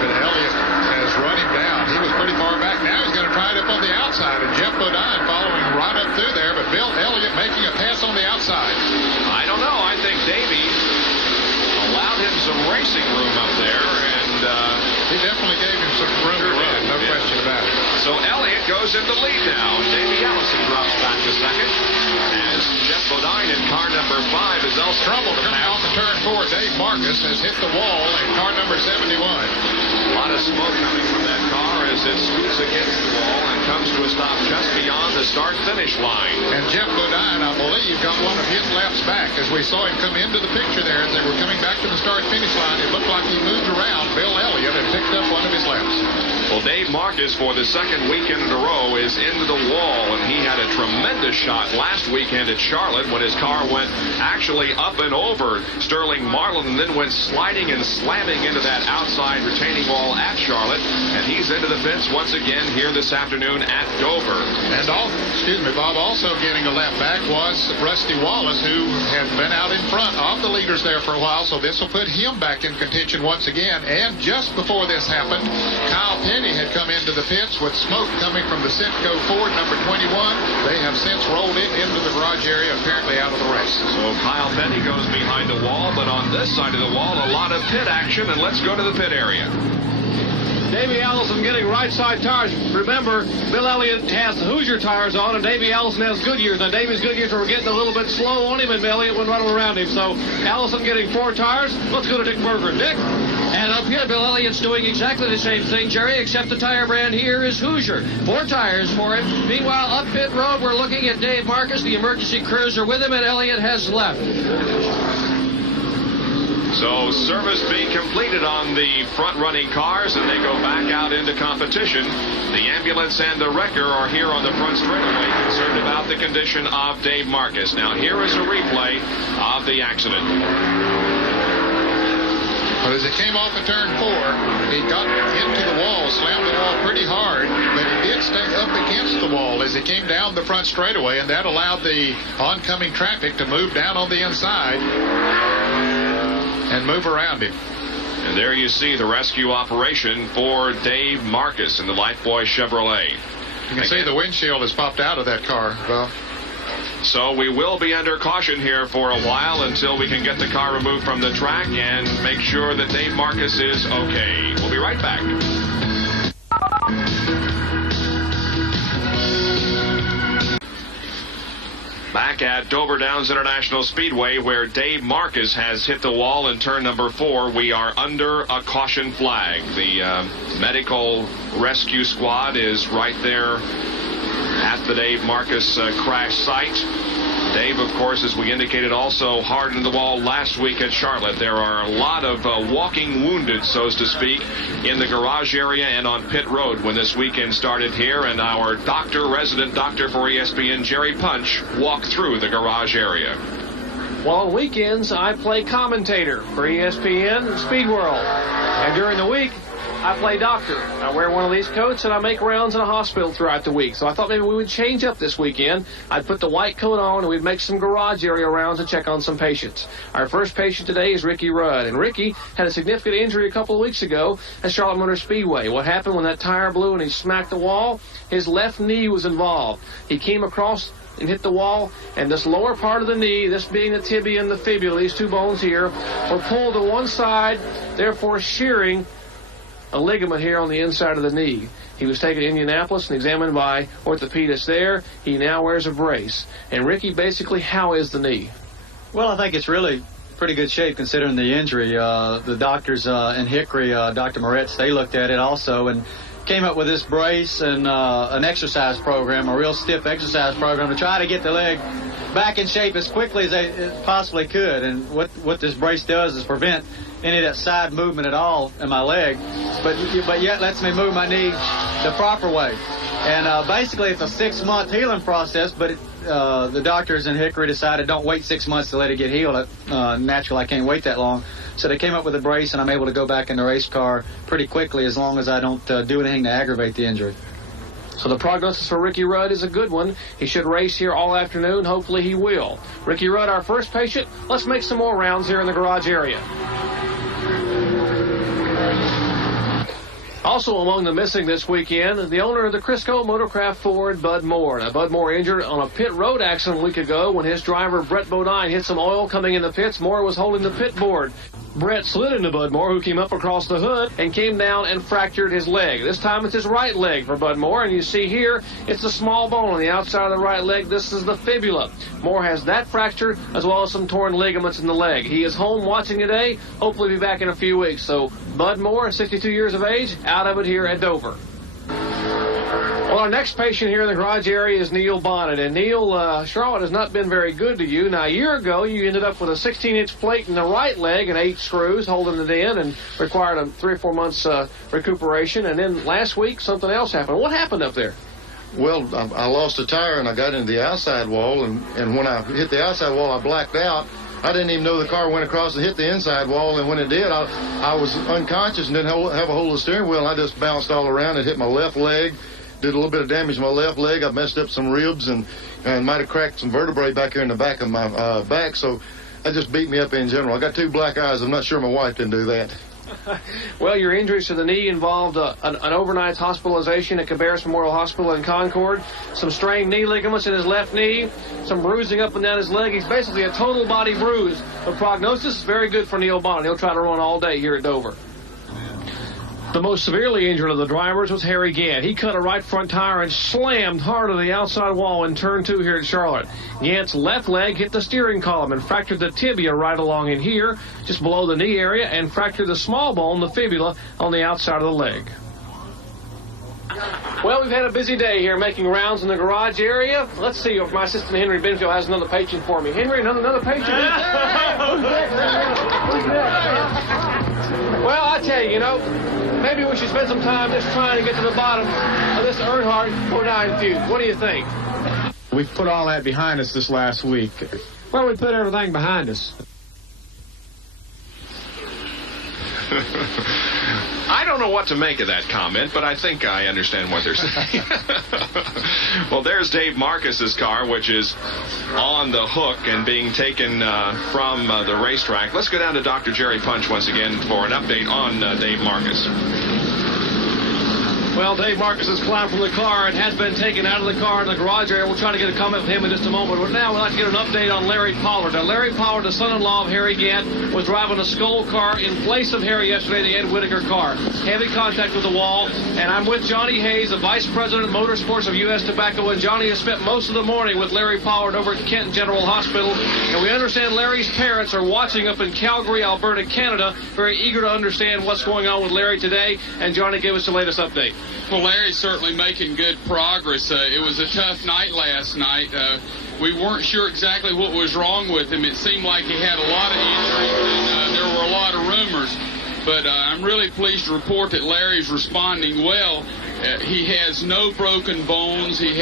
But Elliott has run him down. He was pretty far back. Now he's going to try it up on the outside. And Jeff Bodine following right up through there. But Bill Elliott making a pass on the outside. I don't know. I think Davey allowed him some racing room up there. And he definitely gave him some room to run. No question about it. So Elliott goes in the lead now. Davey Allison drops back to second. As Jeff Bodine in car number 5 is also trouble coming off of turn 4. Dave Marcus has hit the wall in car number 71. A lot of smoke coming from that car as it scoots against the wall and comes to a stop just beyond the start-finish line. And Jeff Bodine, I believe, got one of his laps back as we saw him come into the picture there as they were coming back to the start-finish line. It looked like he moved around Bill Elliott and picked up one of his laps. Well, Dave Marcus, for the second weekend in a row, is into the wall, and he had a tremendous shot last weekend at Charlotte when his car went actually up and over Sterling Marlin and then went sliding and slamming into that outside retaining wall at Charlotte. And he's into the pits once again here this afternoon at Dover. And Bob, also getting a lap back was Rusty Wallace, who had been out in front of the leaders there for a while, so this will put him back in contention once again. And just before this happened, Kyle Penny had come into the pits with smoke coming from the Citgo Ford number 21. They have since rolled it into the garage area, apparently out of the race. So Kyle Penny goes behind the wall, but on this side of the wall, a lot of pit action, and let's go to the pit area. Davey Allison getting right side tires. Remember, Bill Elliott has the Hoosier tires on, and Davey Allison has Goodyears. Now, Davey's Goodyears were getting a little bit slow on him, and Elliott went right around him. So, Allison getting 4 tires. Let's go to Dick Berger. Dick? And up here, Bill Elliott's doing exactly the same thing, Jerry, except the tire brand here is Hoosier. 4 tires for him. Meanwhile, up pit road, we're looking at Dave Marcus, the emergency cruiser with him, and Elliott has left. So service being completed on the front-running cars, and they go back out into competition. The ambulance and the wrecker are here on the front straightaway, concerned about the condition of Dave Marcus. Now, here is a replay of the accident. But as he came off of turn 4, he got into the wall, slammed the wall pretty hard, but he did stay up against the wall as he came down the front straightaway, and that allowed the oncoming traffic to move down on the inside and move around him. And there you see the rescue operation for Dave Marcus in the Lifebuoy Chevrolet. You can see the windshield has popped out of that car, Well. So we will be under caution here for a while until we can get the car removed from the track and make sure that Dave Marcus is okay. We'll be right back. Back at Dover Downs International Speedway, where Dave Marcus has hit the wall in turn number 4, we are under a caution flag. The medical rescue squad is right there at the Dave Marcus crash site. Dave, of course, as we indicated, also hardened the wall last week at Charlotte. There are a lot of walking wounded, so to speak, in the garage area and on pit road when this weekend started here. And our resident doctor for ESPN, Jerry Punch, walked through the garage area. Well, on weekends, I play commentator for ESPN and Speed World. And during the week, I play doctor. I wear one of these coats and I make rounds in a hospital throughout the week. So I thought maybe we would change up this weekend. I'd put the white coat on and we'd make some garage area rounds and check on some patients. Our first patient today is Ricky Rudd. And Ricky had a significant injury a couple of weeks ago at Charlotte Motor Speedway. What happened when that tire blew and he smacked the wall? His left knee was involved. He came across and hit the wall, and this lower part of the knee, this being the tibia and the fibula, these two bones here, were pulled to one side, therefore shearing a ligament here on the inside of the knee. He was taken to Indianapolis and examined by orthopedists there. He now wears a brace. And Ricky, basically, how is the knee? Well, I think it's really pretty good shape considering the injury. The doctors in Hickory, Dr. Moretz, they looked at it also and came up with this brace and an exercise program, a real stiff exercise program to try to get the leg back in shape as quickly as they possibly could. And what this brace does is prevent any of that side movement at all in my leg, but yet lets me move my knee the proper way. And basically it's a 6-month healing process, but the doctors in Hickory decided don't wait 6 months to let it get healed. Naturally, I can't wait that long. So they came up with a brace, and I'm able to go back in the race car pretty quickly as long as I don't do anything to aggravate the injury. So the prognosis for Ricky Rudd is a good one. He should race here all afternoon. Hopefully he will. Ricky Rudd, our first patient. Let's make some more rounds here in the garage area. Also among the missing this weekend, the owner of the Crisco Motorcraft Ford, Bud Moore. Now, Bud Moore injured on a pit road accident a week ago when his driver, Brett Bodine, hit some oil coming in the pits. Moore was holding the pit board. Brett slid into Bud Moore, who came up across the hood and came down and fractured his leg. This time it's his right leg for Bud Moore, and you see here, it's the small bone on the outside of the right leg. This is the fibula. Moore has that fracture as well as some torn ligaments in the leg. He is home watching today, hopefully be back in a few weeks. So Bud Moore, 62 years of age, out of it here at Dover. Well, our next patient here in the garage area is Neil Bonnet. And Neil, Charlotte has not been very good to you. Now, a year ago, you ended up with a 16-inch plate in the right leg and 8 screws holding it in and required a 3 or 4 months recuperation. And then last week, something else happened. What happened up there? Well, I lost a tire and I got into the outside wall. And when I hit the outside wall, I blacked out. I didn't even know the car went across and hit the inside wall. And when it did, I was unconscious and didn't have a hold of the steering wheel. And I just bounced all around and hit my left leg. Did a little bit of damage to my left leg. I messed up some ribs and might have cracked some vertebrae back here in the back of my back. So that just beat me up in general. I got 2 black eyes. I'm not sure my wife didn't do that. Well, your injuries to the knee involved an overnight hospitalization at Cabarrus Memorial Hospital in Concord, some strained knee ligaments in his left knee, some bruising up and down his leg. He's basically a total body bruise. The prognosis is very good for Neil Bonnet. He'll try to run all day here at Dover. The most severely injured of the drivers was Harry Gant. He cut a right front tire and slammed hard to the outside wall in turn 2 here at Charlotte. Gant's left leg hit the steering column and fractured the tibia right along in here, just below the knee area, and fractured the small bone, the fibula, on the outside of the leg. Well, we've had a busy day here making rounds in the garage area. Let's see if my assistant Henry Benfield has another patient for me. Henry, another patient? Well, I tell you, maybe we should spend some time just trying to get to the bottom of this Earnhardt-Bodine feud. What do you think? We put all that behind us this last week. Well, we put everything behind us. I don't know what to make of that comment, but I think I understand what they're saying. Well, there's Dave Marcus's car, which is on the hook and being taken from the racetrack. Let's go down to Dr. Jerry Punch once again for an update on Dave Marcus. Well, Dave Marcus has climbed from the car and has been taken out of the car in the garage area. We'll try to get a comment with him in just a moment. But now we'd like to get an update on Larry Pollard. Now, Larry Pollard, the son-in-law of Harry Gant, was driving a Skoll car in place of Harry yesterday, the Ed Whitaker car. Heavy contact with the wall. And I'm with Johnny Hayes, the Vice President of Motorsports of U.S. Tobacco. And Johnny has spent most of the morning with Larry Pollard over at Kent General Hospital. And we understand Larry's parents are watching up in Calgary, Alberta, Canada, very eager to understand what's going on with Larry today. And Johnny, give us the latest update. Well, Larry's certainly making good progress. It was a tough night last night. We weren't sure exactly what was wrong with him. It seemed like he had a lot of injuries, and there were a lot of rumors. But I'm really pleased to report that Larry's responding well. He has no broken bones. He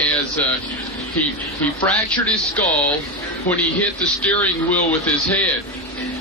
fractured his skull when he hit the steering wheel with his head.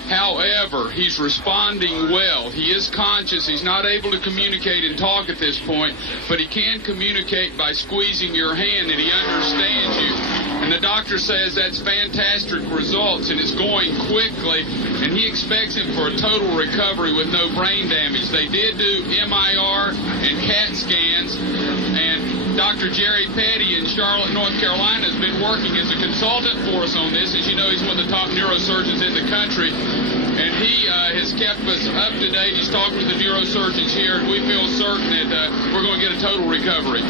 However, he's responding well. He is conscious. He's not able to communicate and talk at this point, but he can communicate by squeezing your hand, and he understands you. And the doctor says that's fantastic results, and it's going quickly, and he expects him for a total recovery with no brain damage. They did do MIR and CAT scans, and Dr. Jerry Petty in Charlotte, North Carolina, has been working as a consultant for us on this. As you know, he's one of the top neurosurgeons in the country, and he has kept us up to date. He's talked with the neurosurgeons here, and we feel certain that we're going to get a total recovery.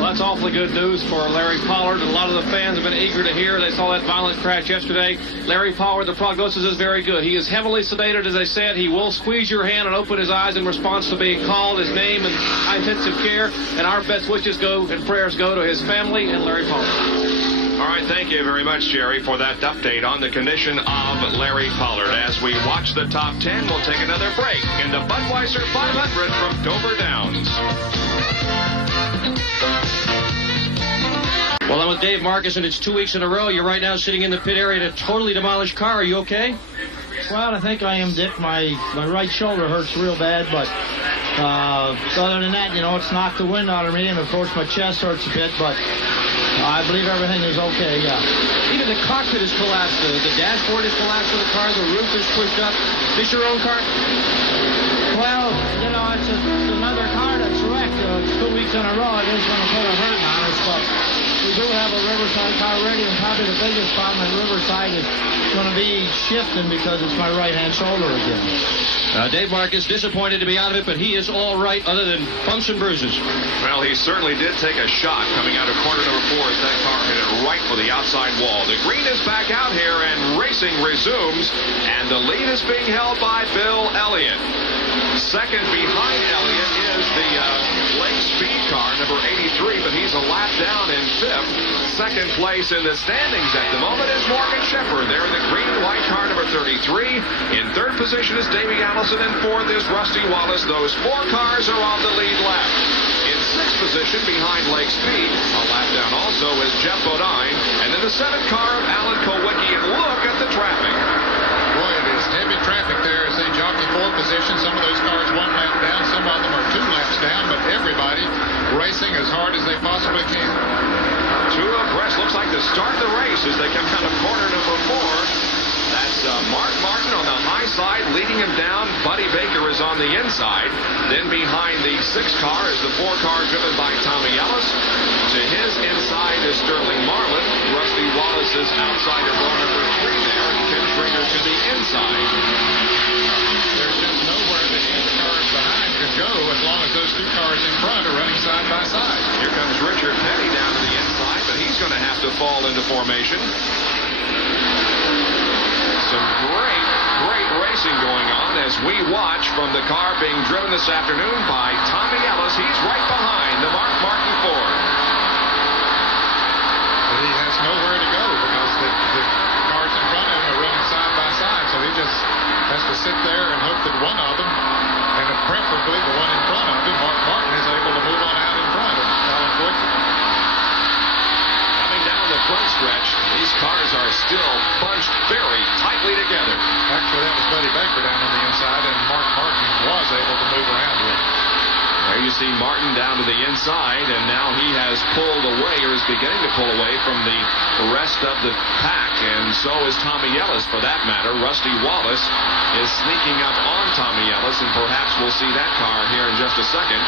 Well, that's awfully good news for Larry Pollard. A lot of the fans have been eager to hear. They saw that violent crash yesterday. Larry Pollard, the prognosis is very good. He is heavily sedated, as I said. He will squeeze your hand and open his eyes in response to being called, his name, and high-intensive care. And our best wishes go and prayers go to his family and Larry Pollard. All right, thank you very much, Jerry, for that update on the condition of Larry Pollard. As we watch the top 10, we'll take another break in the Budweiser 500 from Dover Downs. Well, I'm with Dave Marcus, and it's 2 weeks in a row. You're right now sitting in the pit area in a totally demolished car. Are you okay? Well, I think I am, Dick. My right shoulder hurts real bad, but other than that, it's knocked the wind out of me, and of course my chest hurts a bit, but I believe everything is okay, yeah. Even the cockpit has collapsed. The dashboard has collapsed of the car. The roof is pushed up. Is this your own car? Well, it's another car that's wrecked. 2 weeks in a row. It is going to put a hurting on us, but we do have a Riverside car ready, and probably the biggest problem in Riverside is going to be shifting because it's my right-hand shoulder again. Dave Marcus disappointed to be out of it, but he is all right other than bumps and bruises. Well, he certainly did take a shot coming out of corner number 4 as that car hit it right for the outside wall. The green is back out here, and racing resumes, and the lead is being held by Bill Elliott. Second behind Elliott is the Lake Speed car, number 83, but he's a lap down in 5th. Second place in the standings at the moment is Morgan Shepherd. They're in the green-white car, number 33. In 3rd position is Davey Allison, and 4th is Rusty Wallace. Those 4 cars are on the lead lap. In 6th position behind Lake Speed, a lap down also is Jeff Bodine, and in the 7th car of Alan Kowicki. And look at the traffic. Boy, it is heavy traffic there as they jockey 4th position. Some of those cars 1 lap down, some of them are 2 laps down, but everybody racing as hard as they possibly can. 2 abreast. Looks like the start of the race as they come out of corner number 4. That's Mark Martin on the high side, leading him down. Buddy Baker is on the inside. Then behind the 6th car is the 4 car driven by Tommy Ellis. To his inside is Sterling Marlin. Rusty Wallace is outside of row number 3 there, and Ken Springer to the inside. There's just nowhere that any cars behind could go as long as those 2 cars in front are running side by side. Here comes Richard Petty down to the inside, but he's going to have to fall into formation. Some great racing going on as we watch from the car being driven this afternoon by Tommy Ellis. He's right behind the Mark Martin Ford. But he has nowhere to go because the cars in front of him are running side by side, so he just has to sit there and hope that one of them, and preferably the one in front of him, Mark Martin, is able to move on out in front of Alan Kowicki. Down the front stretch, these cars are still bunched very tightly together. Actually, that was Buddy Baker down on the inside, and Mark Martin was able to move around here. There you see Martin down to the inside, and now he has pulled away, or is beginning to pull away from the rest of the pack, and so is Tommy Ellis, for that matter. Rusty Wallace is sneaking up on Tommy Ellis, and perhaps we'll see that car here in just a second.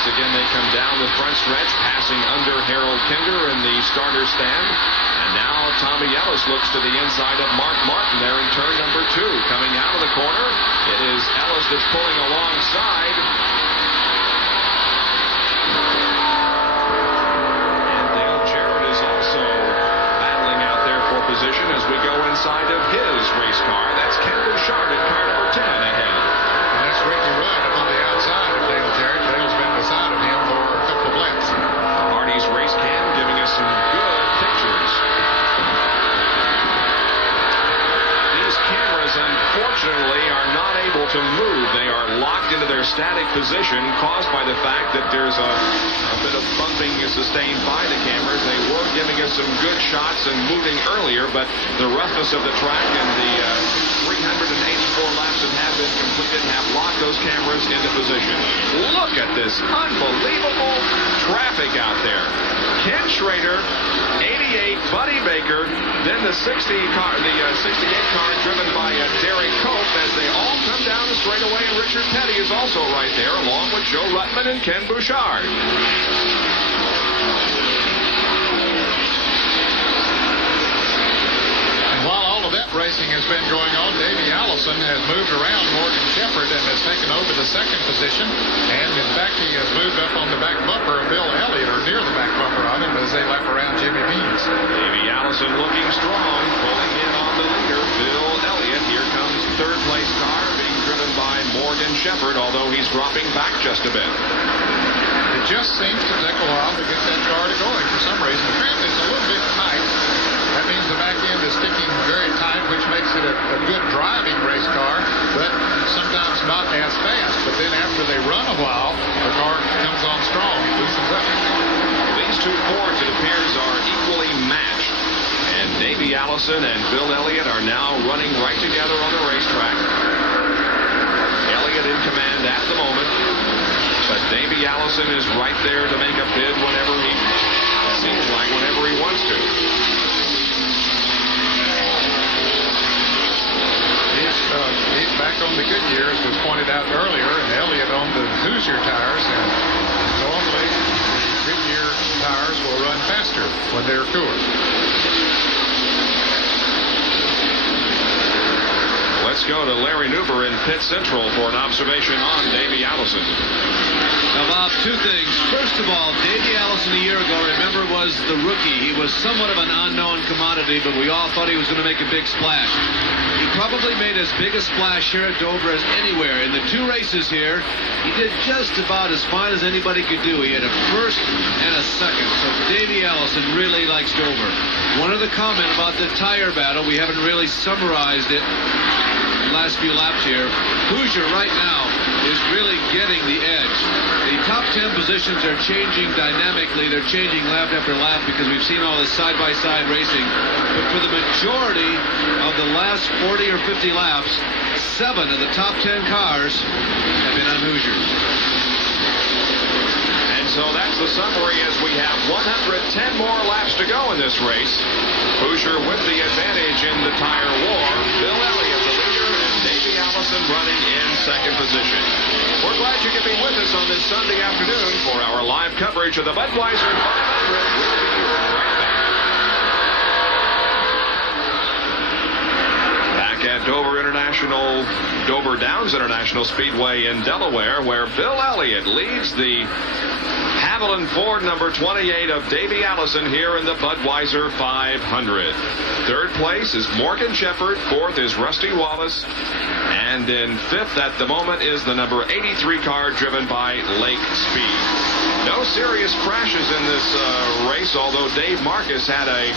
Once again, they come down the front stretch, passing under Harold Kinder in the starter stand. And now Tommy Ellis looks to the inside of Mark Martin there in turn number 2. Coming out of the corner, it is Ellis that's pulling alongside. And Dale Jarrett is also battling out there for position as we go inside of his race car. That's Ken Bouchard in car number 10 ahead. And that's Ricky Rudd on the outside of Dale Jarrett. Dale's been beside of him for a couple of laps. Hardy's race cam giving us some good pictures. These cameras, unfortunately, are not able to move. They are locked into their static position, caused by the fact that there's a bit of bumping sustained by the cameras. They were giving us some good shots and moving earlier, but the roughness of the track and the 384 laps that have been completed have locked those cameras into position. Look at this unbelievable traffic out there. Ken Schrader, 88, Buddy Baker, then the 68 car driven by Derek Cope as they all come down the straightaway, and Richard Petty is also right there along with Joe Ruttman and Ken Bouchard. And while all of that racing has been going on, Davey Allison has moved around Morgan Shepherd and has taken over the second position. And in fact, he has moved up on the back bumper of Bill Elliott, or near the back bumper of him, as they lap around Jimmy Beans. Davey Allison looking strong, pulling in on the leader, Bill Elliott. Here comes third place car being driven by Morgan Shepherd, although he's dropping back just a bit. It just seems to take a while to get that car to going for some reason. Apparently it's a little bit tight. That means the back end is sticking very tight, which makes it a good driving race car, but sometimes not as fast. But then after they run a while, the car comes on strong, loosens up. These two Fords, it appears, are equally matched. And Davey Allison and Bill Elliott are now running right together on the racetrack. Elliott in command at the moment. But Davey Allison is right there to make a bid whenever he seems like, whenever he wants to. He's back on the Goodyear, as was pointed out earlier, and Elliott on the Hoosier tires. And normally, Goodyear tires will run faster when they're cooler. Let's go to Larry Newber in Pit Central for an observation on Davey Allison. Now, Bob, two things. First of all, Davey Allison a year ago, remember, was the rookie. He was somewhat of an unknown commodity, but we all thought he was going to make a big splash. He probably made as big a splash here at Dover as anywhere. In the two races here, he did just about as fine as anybody could do. He had a first and a second. So Davey Allison really likes Dover. One other comment about the tire battle. We haven't really summarized it the last few laps here. Hoosier right now is really getting the edge. The top 10 positions are changing dynamically. They're changing lap after lap because we've seen all this side-by-side racing. But for the majority of the last 40 or 50 laps, 7 of the top 10 cars have been on Hoosiers. And so that's the summary as we have 110 more laps to go in this race. Hoosier with the advantage in the tire war. Bill Elliott, the leader, and Davey Allison running in second position. We're glad you can be with us on this Sunday afternoon for our live coverage of the Budweiser 500. We'll be right back. Back at Dover Downs International Speedway in Delaware, where Bill Elliott leads the Haviland Ford number 28 of Davey Allison here in the Budweiser 500. Third place is Morgan Shepherd. Fourth is Rusty Wallace. And in fifth at the moment is the number 83 car driven by Lake Speed. No serious crashes in this race, although Dave Marcus had a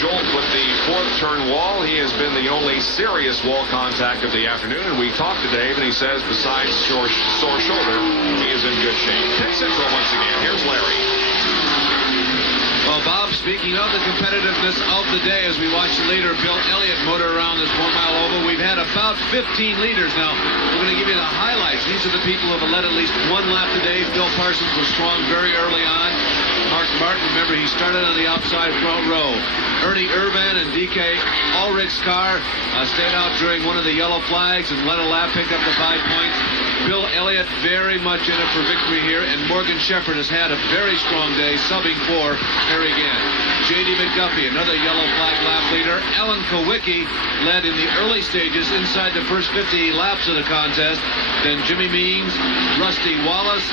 jolt with the fourth turn wall. He has been the only serious wall contact of the afternoon, and we talked to Dave, and he says besides sore shoulder, he is in good shape. Pit Central once again. Here's Larry. Well, Bob, speaking of the competitiveness of the day, as we watch the leader, Bill Elliott, motor around this 1 mile oval, we've had about 15 leaders. Now, we're going to give you the highlights. These are the people who have led at least one lap today. Phil Parsons was strong very early on. Mark Martin, remember, he started on the outside front row. Ernie Irvan and DK Ulrich's car stayed out during one of the yellow flags and led a lap, picked up the 5 points. Bill Elliott very much in it for victory here, and Morgan Shepherd has had a very strong day, subbing for Harry Gant. J.D. McGuffey, another yellow flag lap leader. Alan Kowicki led in the early stages inside the first 50 laps of the contest. Then Jimmy Means, Rusty Wallace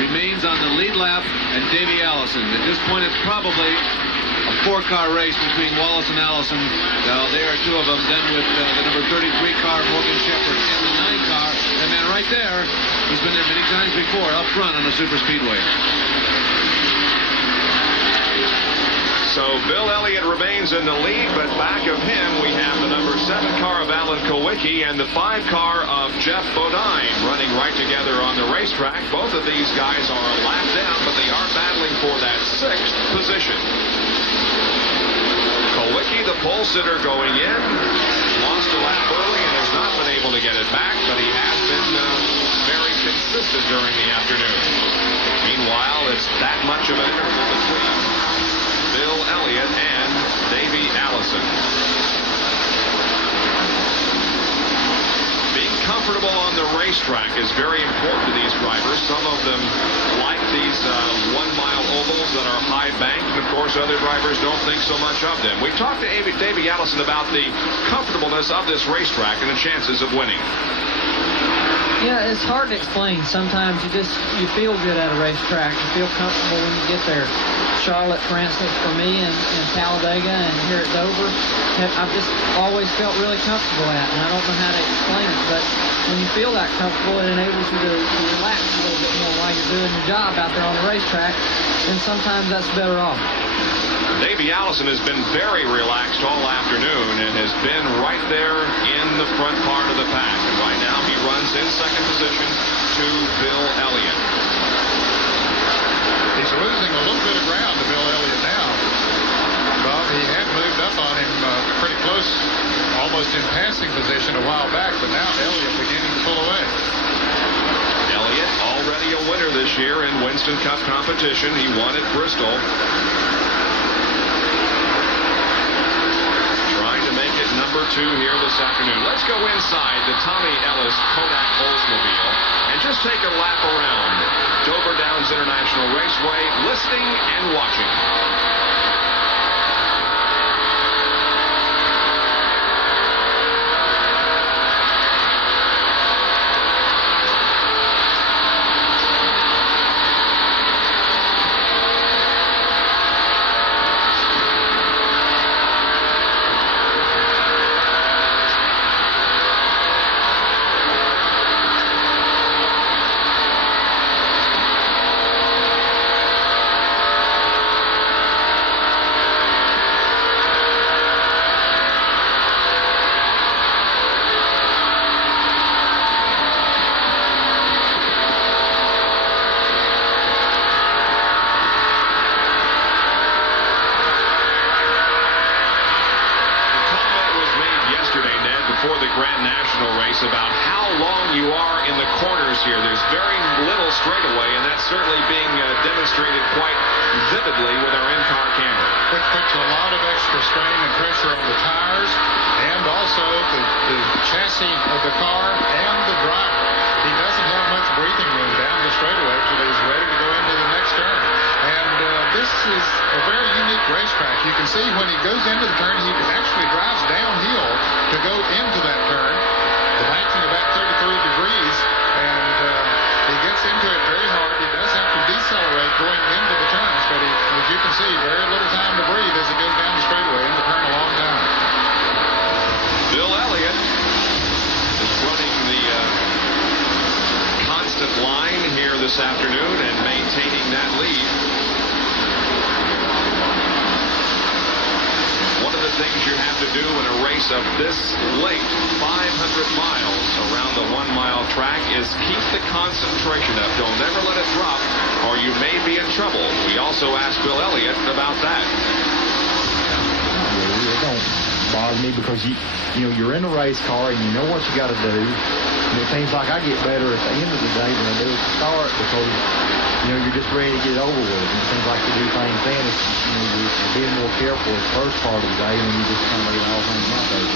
remains on the lead lap, and Davey Allison. At this point, it's probably a 4-car race between Wallace and Allison. Now, there are 2 of them. Then with the number 33 car, Morgan Shepherd, and the 9 car, that man right there, he's been there many times before, up front on a super speedway. So Bill Elliott remains in the lead, but back of him we have the number 7 car of Alan Kowicki and the 5 car of Jeff Bodine running right together on the racetrack. Both of these guys are a lap down, but they are battling for that 6th position. Kowicki, the pole sitter, going in, lost a lap early and has not been able to get it back, but he has been very consistent during the afternoon. Meanwhile, it's that much of an interval between Bill Elliott and Davey Allison. Being comfortable on the racetrack is very important to these drivers. Some of them like these 1-mile ovals that are high banked, and of course other drivers don't think so much of them. We talked to Davey Allison about the comfortableness of this racetrack and the chances of winning. Yeah, it's hard to explain. Sometimes you feel good at a racetrack. You feel comfortable when you get there. Charlotte, for instance, for me, and Talladega, and here at Dover, I've just always felt really comfortable at, and I don't know how to explain it, but when you feel that comfortable, it enables you to relax a little bit more while you're doing your job out there on the racetrack, and sometimes that's better off. Davey Allison has been very relaxed all afternoon and has been right there in the front part of the pack. And right now he runs in second position to Bill Elliott. He's losing a little bit of ground to Bill Elliott now. Bob, he had moved up on him pretty close, almost in passing position a while back, but now Elliott beginning to pull away. Elliott already a winner this year in Winston Cup competition. He won at Bristol. Number 2 here this afternoon. Let's go inside the Tommy Ellis Kodak Oldsmobile and just take a lap around Dover Downs International Raceway, listening and watching. About how long you are in the corners here. There's very little straightaway, and that's certainly being demonstrated quite vividly with our in-car camera. Which puts a lot of extra strain and pressure on the tires and also the chassis of the car and the driver. He doesn't have much breathing room down the straightaway until he's ready to go into the next turn. And this is a very unique racetrack. You can see when he goes into the turn, he actually drives downhill to go into that turn. The banking about 33 degrees, and he gets into it very hard. He does have to decelerate going into the turns, but he, as you can see, very little time to breathe as he goes down the straightaway in the turn a long time. Bill Elliott is running the constant line here this afternoon and maintaining that lead. One of the things you have to do in a race of this late, 500 miles around the 1-mile track, is keep the concentration up. Don't ever let it drop, or you may be in trouble. We also asked Bill Elliott about that. It don't bother me because you're in a race car and you know what you got to do. And it seems like I get better at the end of the day than I do at the start because you're just ready to get over with. And it seems like you do things then. You're being more careful at the first part of the day, and you just kind of leave all things out there.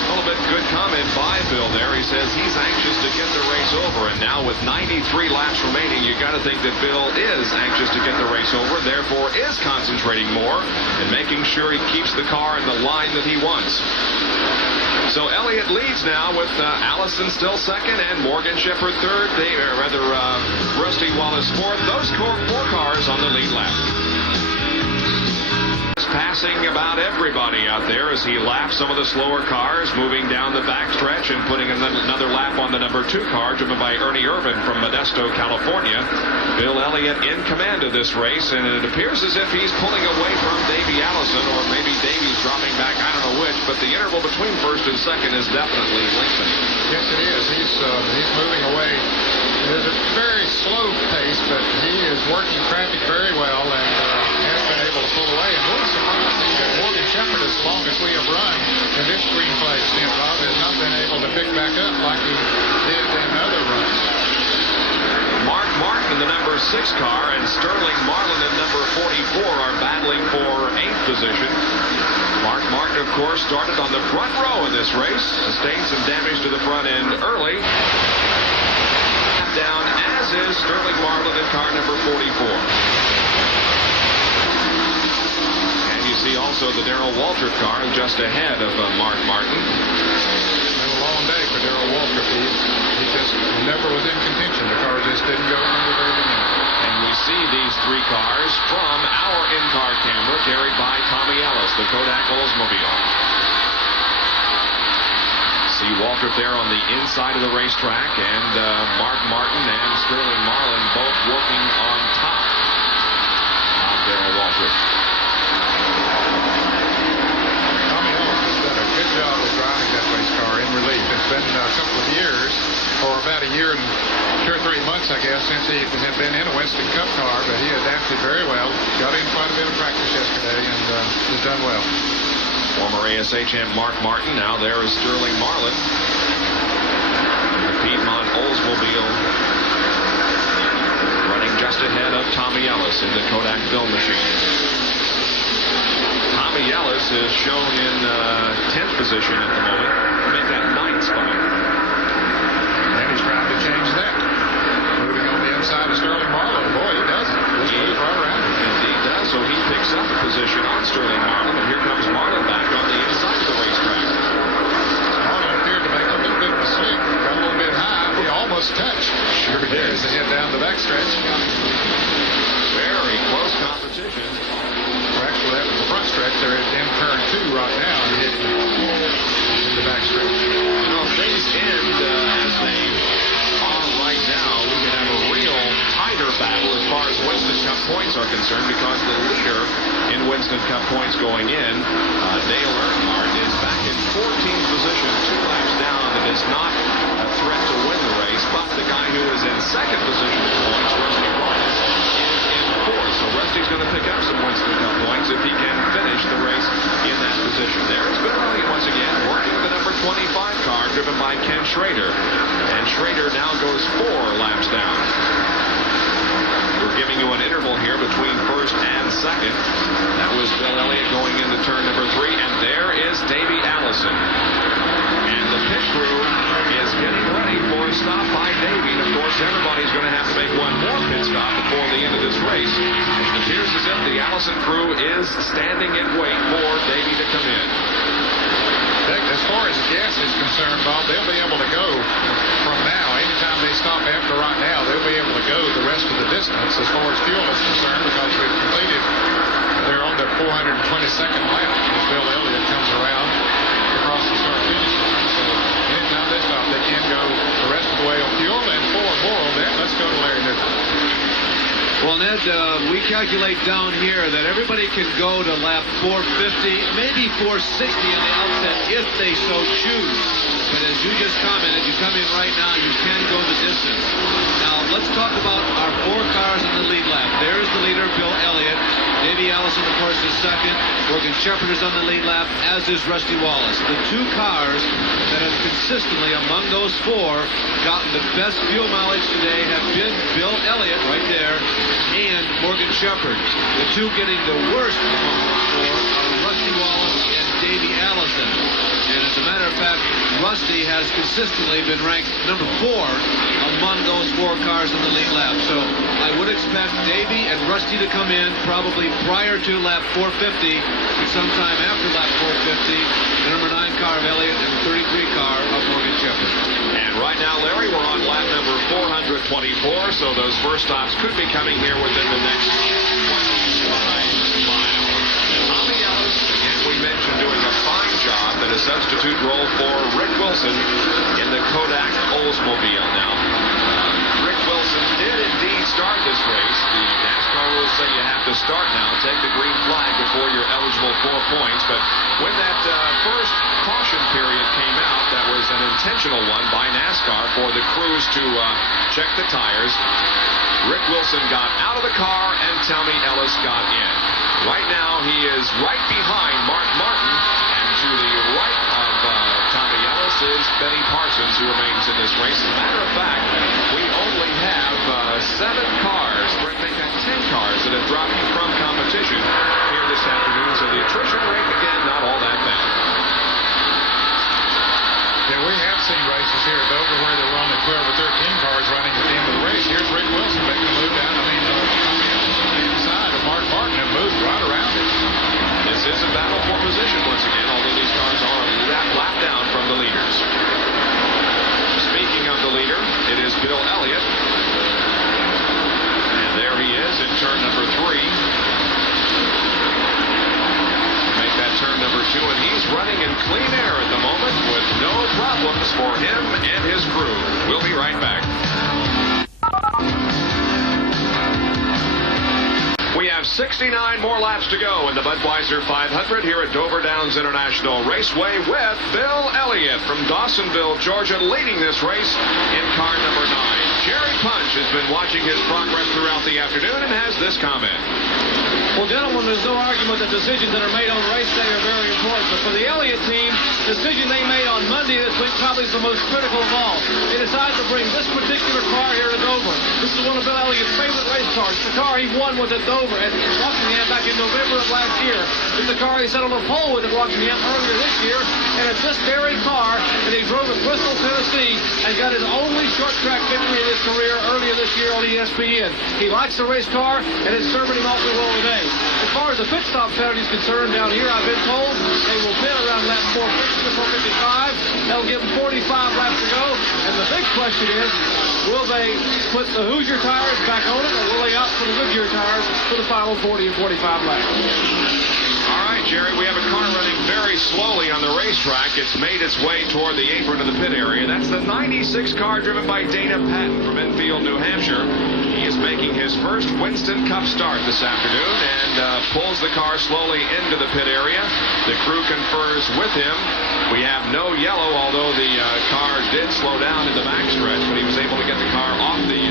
A little bit good comment by Bill there. He says he's anxious to get the race over, and now with 93 laps remaining, you got to think that Bill is anxious to get the race over, therefore is concentrating more and making sure he keeps the car in the line that he wants. So Elliott leads now with Allison still second and Morgan Shepherd third. Rusty Wallace fourth. Those four cars on the lead lap. Passing about everybody out there as he laps some of the slower cars, moving down the backstretch and putting another lap on the number 2 car, driven by Ernie Irvin from Modesto, California. Bill Elliott in command of this race, and it appears as if he's pulling away from Davey Allison, or maybe Davey's dropping back, I don't know which, but the interval between first and second is definitely lengthening. Yes, it is. He's moving away. It is a very slow pace, but he is working traffic very well and has been able to pull away. And really surprising that Morgan Shepherd, as long as we have run in this green flag stint, Bob, has not been able to pick back up like he did in other runs. Mark Martin in the number 6 car and Sterling Marlin in number 44 are battling for 8th position. Mark Martin, of course, started on the front row in this race, sustained some damage to the front end early. Down, as is Sterling Marlin in car number 44. And you see also the Darrell Waltrip car just ahead of Mark Martin. It's been a long day for Darrell Waltrip. He just never was in contention. The car just didn't go under very many. And we see these 3 cars from our in-car camera carried by Tommy Ellis, the Kodak Oldsmobile. See Waltrip there on the inside of the racetrack, and Mark Martin and Sterling Marlin both working on top of Darrell Waltrip. Tommy Ellis has done a good job of driving that race car in relief. It's been a couple of years, or about a year and 2 or 3 months, I guess, since he had been in a Winston Cup car, but he adapted very well. Got in quite a bit of practice yesterday and has done well. Former ASA champ Mark Martin. Now there is Sterling Marlin. The Piedmont Oldsmobile running just ahead of Tommy Ellis in the Kodak film machine. Tommy Ellis is shown in 10th position at the moment. Make that 9th spot. And he's trying to change that. Moving on the inside of Sterling Marlin. Boy, he does it. Just moves right around. Indeed does. So he picks up a position on Sterling Marlin, and here comes Marlin back on the inside of the racetrack. Marlin appeared to make a little bit of a slip. Got a little bit high. He almost touched. Sure did. As they head down the backstretch. Very close competition. Well, actually, that was the front stretch. They're in turn 2 right now and hitting in the backstretch. You know, if things end as they are right now, we can have a real tighter battle as far as Winston Cup points are concerned, because the leader in Winston Cup points going in, Dale Earnhardt, is back in 14th position, 2 laps down, and is not a threat to win the race. But the guy who is in 2nd position in points, Rusty Wallace, is in 4th. So Rusty's going to pick up some Winston Cup points if he can finish the race in that position. There is Bill Elliott once again working the number 25 car driven by Ken Schrader. And Schrader now goes 4 laps down. We're giving you an interval here between first and second. That was Bill Elliott going into turn number 3, and there is Davey Allison. And the pit crew is getting ready for a stop by Davey. And of course, everybody's going to have to make one more pit stop before the end of this race. It appears as if the Allison crew is standing in wait for Davey to come in. As far as gas is concerned, Bob, they'll be able to go from now. Anytime they stop after right now, they'll be able to go the rest of the distance as far as fuel is concerned, because we've completed, they're on their 422nd lap as Bill Elliott comes around across the start finish line. So anytime they stop, they can go the rest of the way on fuel. And for more on that, let's go to Larry Newcomb. Well, Ned, we calculate down here that everybody can go to lap 450, maybe 460 on the outset if they so choose. But as you just commented, you come in right now, you can go the distance. Now, let's talk about our 4 cars in the lead lap. There's the leader, Bill Elliott. Davey Allison, of course, is second. Morgan Shepherd is on the lead lap, as is Rusty Wallace. The two cars that have consistently, among those four, gotten the best fuel mileage today have been Bill Elliott, right there, and Morgan Shepherd. The two getting the worst among those four are Rusty Wallace and Davey Allison. And as a matter of fact, Rusty has consistently been ranked number 4 among those 4 cars in the lead lap. So I would expect Davey and Rusty to come in probably prior to lap 450 and sometime after lap 450. The number 9 car of Elliott and the 33 car of Morgan Shepherd. And right now, Larry, we're on lap number 424, so those first stops could be coming here within the next 25 miles. Tommy Ellis, again, we mentioned doing a fine job in a substitute role for Rick Wilson in the Kodak Oldsmobile. Now, Rick Wilson did indeed start this race. The NASCAR rules say you have to start now, take the green flag before you're eligible for points. But when that first caution period came out, that was an intentional one by NASCAR for the crews to check the tires. Rick Wilson got out of the car and Tommy Ellis got in. Right now, he is right behind Mark Martin, and to the right of Tommy Ellis is Benny Parsons, who remains in this race. As a matter of fact, we only have 7 cars, or I think 10 cars that have dropped from competition here this afternoon, so the attrition rate, again, not all that bad. Yeah, we have seen races here at Dover where there were only 12 or 13 cars running at the end of the race. Here's Rick Wilson making a move down. Tommy Ellis on the inside of Mark Martin and moves right around it. This is a battle for position once again, although these cars are that lap down from the leaders. Speaking of the leader, it is Bill Elliott. And there he is in turn number 3. Make that turn number 2, and he's running in clean air at the moment with no problems for him and his crew. We'll be right back. We have 69 more laps to go in the Budweiser 500 here at Dover Downs International Raceway with Bill Elliott from Dawsonville, Georgia, leading this race in car number 9. Jerry Punch has been watching his progress throughout the afternoon and has this comment. Well, gentlemen, there's no argument that decisions that are made on race day are very important. But for the Elliott team, the decision they made on Monday this week probably is the most critical of all. They decided to bring this particular car here to Dover. This is one of Bill Elliott's favorite race cars. It's the car he won with at Dover at Rockingham back in November of last year. It's the car he set on the pole with at Rockingham earlier this year. And it's this very car that he drove at Bristol, Tennessee, and got his only short track victory in his career earlier this year on ESPN. He likes the race car, and it's serving him awfully well today. As far as the pit stop Saturday is concerned, down here, I've been told they will pit around lap 450 to 455. That'll give them 45 laps to go. And the big question is, will they put the Hoosier tires back on it, or will they opt for the Goodyear tires for the final 40 and 45 laps? All right, Jerry, we have a car running very slowly on the racetrack. It's made its way toward the apron of the pit area. That's the 96 car driven by Dana Patton from Enfield, New Hampshire. He is making his first Winston Cup start this afternoon and pulls the car slowly into the pit area. The crew confers with him. We have no yellow, although the car did slow down in the backstretch, but he was able to get the car off the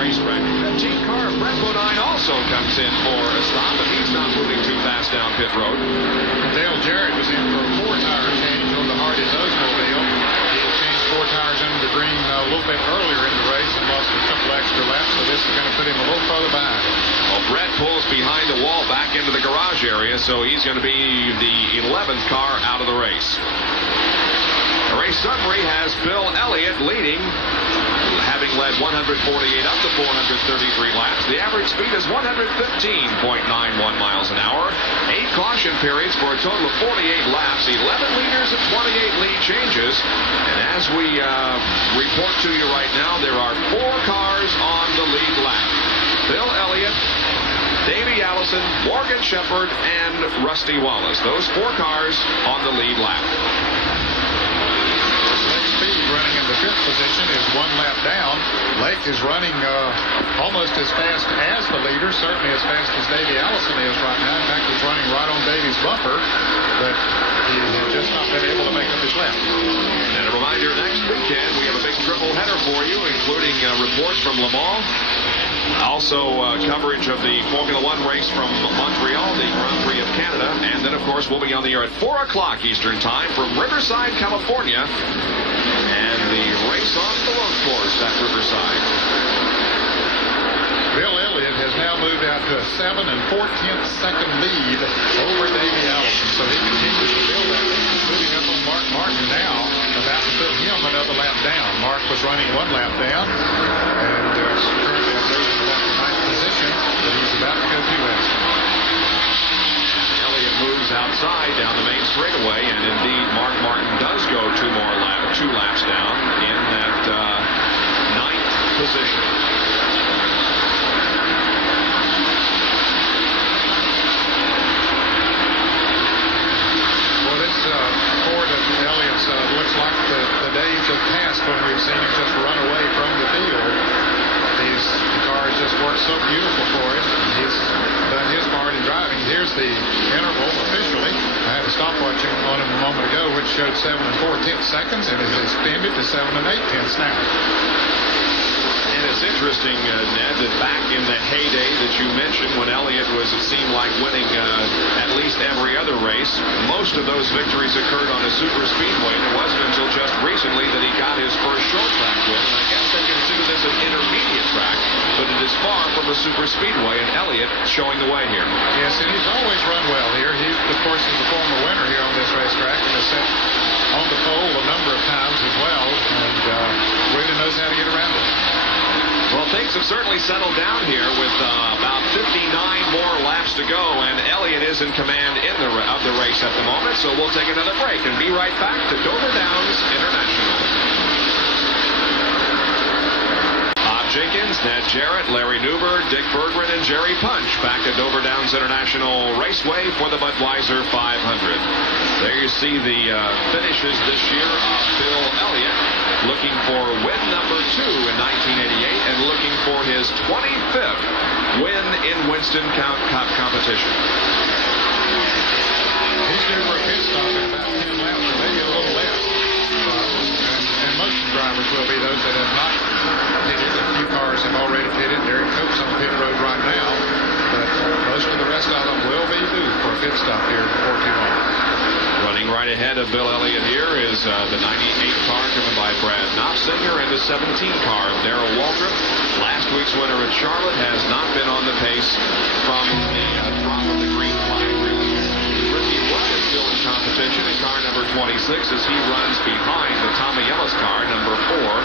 racetrack. The 15 car of Brett Bodine also comes in for a stop, but he's not moving too fast down pit road. Dale Jarrett was in for a 4-tire change on the Hardy Oldsmobile. He had changed 4 tires under the green a little bit earlier in the race and lost a couple extra laps, so this is going to put him a little further behind. Well, Brett pulls behind the wall back into the garage area, so he's going to be the 11th car out of the race. The race summary has Bill Elliott leading, having led 148 up to 433 laps. The average speed is 115.91 miles an hour. 8 caution periods for a total of 48 laps, 11 leaders and 28 lead changes. And as we report to you right now, there are 4 cars on the lead lap. Bill Elliott, Davey Allison, Morgan Shepherd, and Rusty Wallace. Those 4 cars on the lead lap. Speed running in the 5th position is 1 lap down. Lake is running almost as fast as the leader, certainly as fast as Davey Allison is right now. In fact, he's running right on Davey's bumper, but he has just not been able to make up his lap. And a reminder, next weekend we have a big triple header for you, including reports from Le Mans, Also, coverage of the Formula One race from Montreal, the Grand Prix of Canada. And then, of course, we'll be on the air at 4 o'clock Eastern Time from Riverside, California. And the race on the road course at Riverside. Bill Elliott has now moved out to a 7 1/14 second lead over Davey Allison. So he continues to build that lead. He's moving up on Mark Martin now, about to put him another lap down. Mark was running 1 lap down, and currently I'm raising him up to 9th position, but he's about to go 2 laps down. Elliott moves outside down the main straightaway, and indeed Mark Martin does go 2 laps down in that 9th position. Ford and Elliott's looks like the days have passed when we've seen him just run away from the field. The car has just worked so beautiful for him. He's done his part in driving. Here's the interval officially. I had a stopwatch on him a moment ago, which showed 7 1/14 seconds, and it has extended to 7 8/10 now. And it's interesting, Ned, that back in the heyday that you mentioned when Elliott was, it seemed like, winning at least every other race, most of those victories occurred on a super speedway. And it wasn't until just recently that he got his first short track win. And I guess they consider this an intermediate track, but it is far from a super speedway, and Elliott showing the way here. Yes, and he's always run well here. He, of course, is a former winner here on this racetrack and has sat on the pole a number of times as well, and really knows how to get around it. Well, things have certainly settled down here with about 59 more laps to go, and Elliott is in command of the race at the moment, so we'll take another break and be right back to Dover Downs International. Bob Jenkins, Ned Jarrett, Larry Newberg, Dick Berggren, and Jerry Punch back at Dover Downs International Raceway for the Budweiser 500. There you see the finishes this year of Bill Elliott, looking for win number 2 in 1988 and looking for his 25th win in Winston Cup competition. He's due for a pit stop in about 10 laps, or maybe a little less. And most drivers will be those that have not pitted. A few cars have already pitted. Derek Cope's on pit road right now, but most of the rest of them will be due for a pit stop here before too long. Running right ahead of Bill Elliott here is the 98 car driven by Brad Knopfsinger and the 17 car of Darrell Waldrop. Last week's winner at Charlotte has not been on the pace from the drop of the green flag, really. Ricky Rudd is still in competition in car number 26 as he runs behind the Tommy Ellis car, number 4.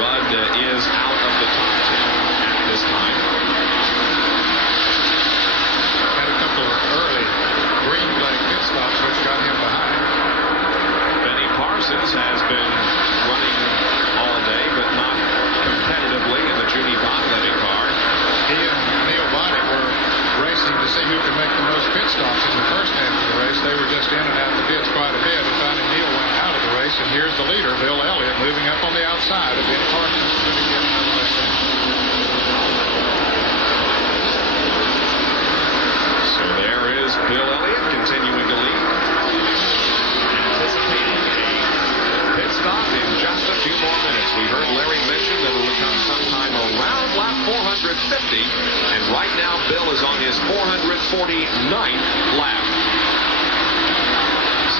Rudd is out of the top 10 at this time. Had a couple of early green flag pit stops, which got him behind. Benny Parsons has been running all day, but not competitively in the Judy Bonletti car. He and Neil Bonnet were racing to see who could make the most pit stops in the first half of the race. They were just in and out of the pits quite a bit, and finally Neil went out of the race, and here's the leader, Bill Elliott, moving up on the outside of Benny Parsons to get another lap down. So there is Bill Elliott continuing to lead. Anticipating a pit stop in just a few more minutes. We heard Larry mention that it will come sometime around lap 450, and right now Bill is on his 449th lap.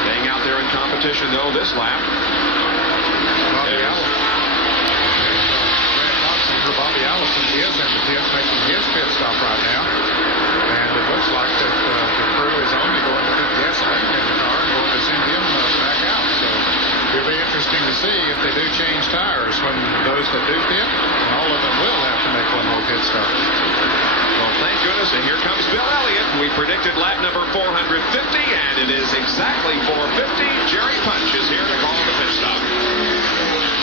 Staying out there in competition, though, this lap. Bobby Allison is in the pit, making his pit stop right now. And it looks like that the crew is only going to put gasoline in the car and going to send him back out. So it'll be interesting to see if they do change tires when those that do pit, and all of them will have to make one more pit stop. Well, thank goodness, and here comes Bill Elliott. We predicted lap number 450, and it is exactly 450. Jerry Punch is here to call the pit stop.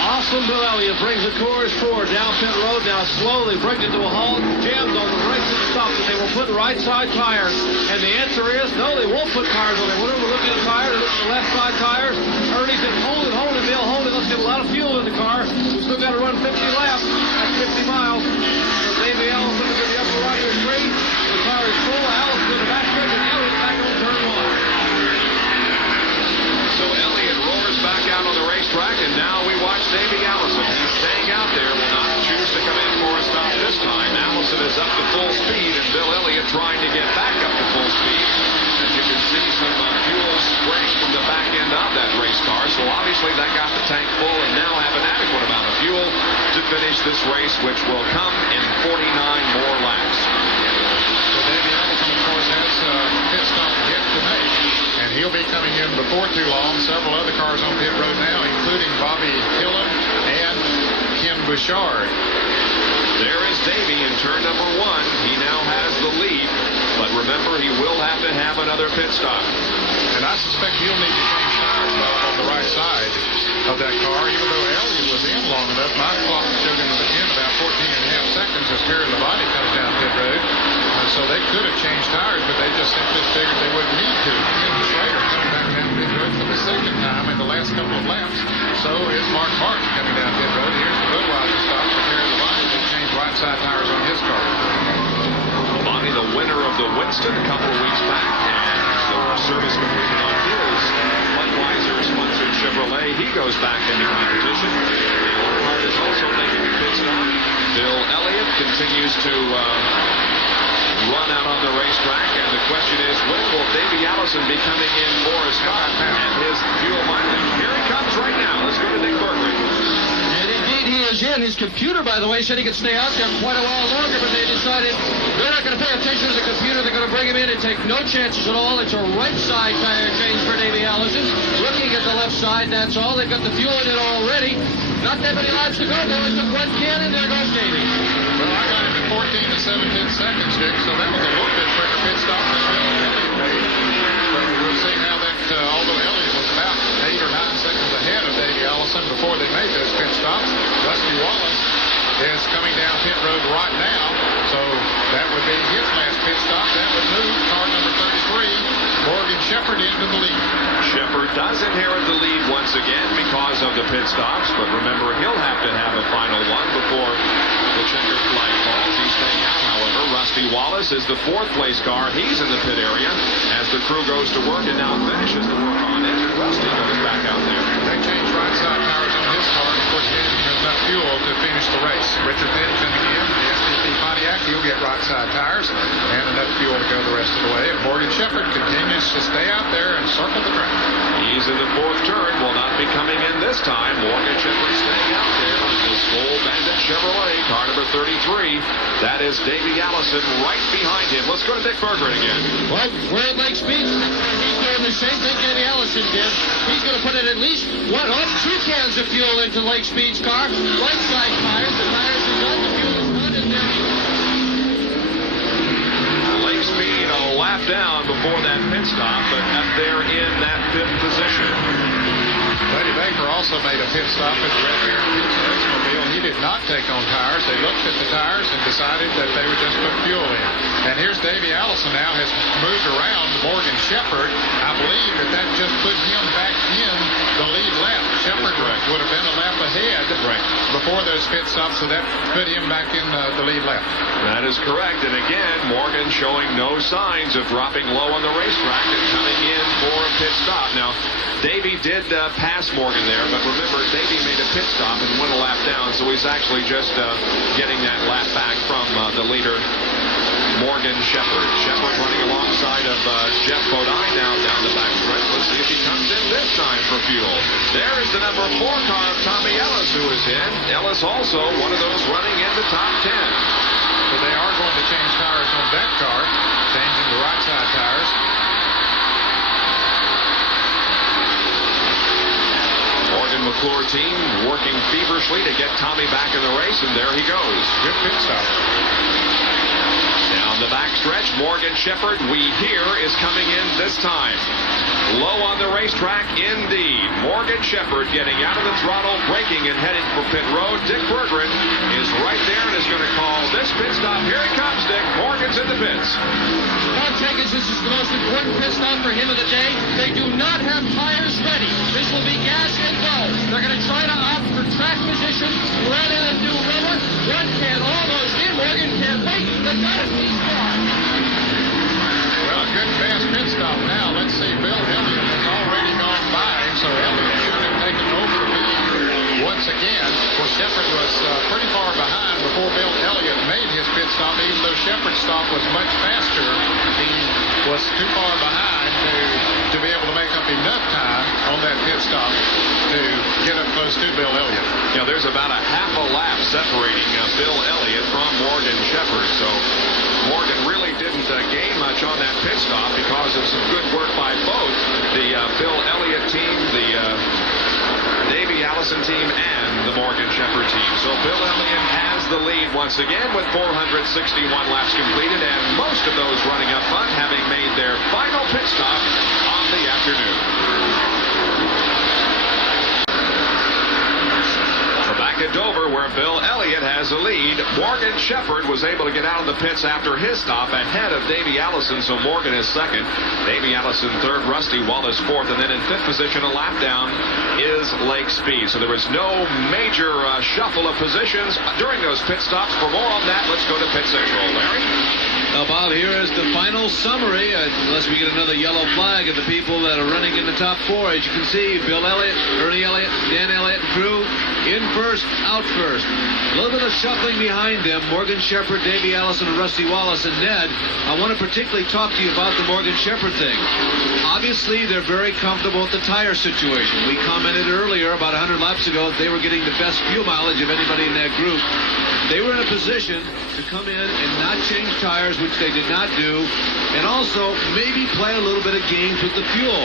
Awesome. Bill Elliott brings the Coors 4 down pit road, now slowly brings it to a halt, jams on the brakes and stops it. They will put right side tires. And the answer is no, they won't put tires on there. We're looking at tires, they're looking at left side tires. Ernie said, hold it, Bill, hold it. Let's get a lot of fuel in the car. We've still got to run 50 laps. That's 50 miles. So Davey Allison is in the upper right here straight. The car is full. Allison in the back stretch, and Elliott back on turn 1. So Elliott roars back out on the racetrack, and now we watch Davey Allison staying out there, will not choose to come in for a stop Hopefully that got the tank full and now have an adequate amount of fuel to finish this race, which will come in 49 more laps. So Davey Allison, of course, has a pit stop yet to make, and he'll be coming in before too long. Several other cars on pit road now, including Bobby Hillin and Ken Bouchard. There is Davey in turn number 1. He now has the lead, but remember, he will have to have another pit stop. And I suspect he'll need to change tires on the right side of that car, even though Elliott was in long enough. My clock showed him in about 14 and a half seconds as Perry Labonte comes down pit road. So they could have changed tires, but they just simply figured they wouldn't need to. Ken Schrader coming back down pit road for the second time in the last couple of laps. So is Mark Martin coming down pit road. Here's the Budweiser stop for Perry Labonte. They changed right side tires on his car. Labonte, the winner of the Winston a couple of weeks back, and the service completed on his Budweiser-sponsored Chevrolet. He goes back into competition. Earnhardt is also making a pit stop. Bill Elliott continues to run out on the racetrack, and the question is, when will Davey Allison be coming in for a stop and his fuel mileage? Here he comes right now. Let's go to Dick Berkeley. And indeed he is in. His computer, by the way, said he could stay out there quite a while longer, but they decided they're not going to pay attention to the computer. They're going to bring him in and take no chances at all. It's a right side tire change for Davey Allison. Looking at the left side, that's all. They've got the fuel in it already. Not that many laps to go. They only took 1 can, and there goes Davey. Well, I got him at 14 to 17 seconds, Dick, so that was a little bit quicker pit stop than Elliott made. But we'll see how that, although Elliott was about 8 or 9 seconds ahead of Davey Allison before they made those pit stops, Rusty Wallace is coming down pit road right now, so that would be his last pit stop. That would move car number 33, Morgan Shepherd, into the lead. Shepherd does inherit the lead once again because of the pit stops, but remember, he'll have to have a final one before the checkered flag falls. He's staying out, however. Rusty Wallace is the 4th place car. He's in the pit area as the crew goes to work and now finishes the work on it. Rusty goes back out there. They changed right side tires on his car, and of course, gave him enough fuel to finish the race. Richard Petty coming in, the STP Pontiac, he'll get right side tires and enough fuel to go the rest of the way. And Morgan Shepherd continues to stay out there and circle the track. He's in the 4th turn, will not be coming in this time. Morgan Shepherd staying out there in the Skull Bandit Chevrolet, car number 33. That is Davey Allison right behind him. Let's go to Dick Berggren again. Well, we're at Lake Speed. He's doing the same thing Davey Allison did. He's going to put in at least 2 cans of fuel into Lake Speed's car. Right side tires. The tires are done. The fuel is done. And Lake Speed a lap down before that pit stop, but up there in that 5th position. Buddy Baker also made a pit stop at the Red Baron Pizza Oldsmobile. He did not take on tires. They looked at the tires and decided that they would just put fuel in. And here's Davey Allison now has moved around Morgan Shepherd. I believe that just put him back in the lead lap. Shepherd would have been a lap ahead before those pit stops, so that put him back in the lead lap. That is correct. And again, Morgan showing no signs of dropping low on the racetrack and coming in for a pit stop. Now, Davey did pass Morgan there, but remember, Davey made a pit stop and went a lap down, so he's actually just getting that lap back from the leader, Morgan Shepherd. Shepherd running alongside of Jeff Bodine now down the back stretch. Let's see if he comes in this time for fuel. There is the number 4 car of Tommy Ellis, who is in. Ellis also one of those running in the top 10. So they are going to change tires on that car, changing the right side tires. Morgan McClure team working feverishly to get Tommy back in the race, and there he goes. Good pit stop. Down the backstretch, Morgan Shepherd, we hear, is coming in this time. Low on the racetrack, indeed. Morgan Shepherd getting out of the throttle, braking and heading for pit road. Dick Berggren is right there and is going to call this pit stop. Here he comes, Dick. Morgan's in the pits. Bob Jenkins, this is the most important pit stop for him of the day. They do not have tires ready. This will be gas and go. They're going to try to opt for track position rather than do rubber. 1 can almost in. Morgan can't wait. They got it. He's gone. Well, a good fast pit stop now. Let's see. Bill Elliott has already gone by, so Elliott should have taken over the lead once again. Of course, Shepard was pretty far behind before Bill Elliott made his pit stop. Even though Shepard's stop was much faster, he was too far behind to be able to make up enough time on that pit stop to get up close to Bill Elliott. You know, there's about a half a lap separating Bill Elliott from Morgan Shepard. So Morgan really didn't gain much on that pit stop because of some good work by both the Bill Elliott team, the Davey Allison team, and the Morgan Shepard team. So Bill Elliott has the lead once again with 461 laps completed, and most of those running up front having made their final pit stop on the afternoon. Back at Dover, where Bill Elliott has the lead, Morgan Shepard was able to get out of the pits after his stop ahead of Davey Allison, so Morgan is second. Davey Allison third, Rusty Wallace fourth, and then in fifth position, a lap down, is Lake Speed. So there was no major shuffle of positions during those pit stops. For more on that, let's go to Pit Central. Larry? Now, Bob, here is the final summary, unless we get another yellow flag of the people that are running in the top four. As you can see, Bill Elliott, Ernie Elliott, Dan Elliott, and crew in first, out first. A little bit of shuffling behind them. Morgan Shepard, Davey Allison, and Rusty Wallace. And Ned, I want to particularly talk to you about the Morgan Shepard thing. Obviously, they're very comfortable with the tire situation. We commented earlier, about 100 laps ago, that they were getting the best fuel mileage of anybody in that group. They were in a position to come in and not change tires, which they did not do, and also maybe play a little bit of games with the fuel.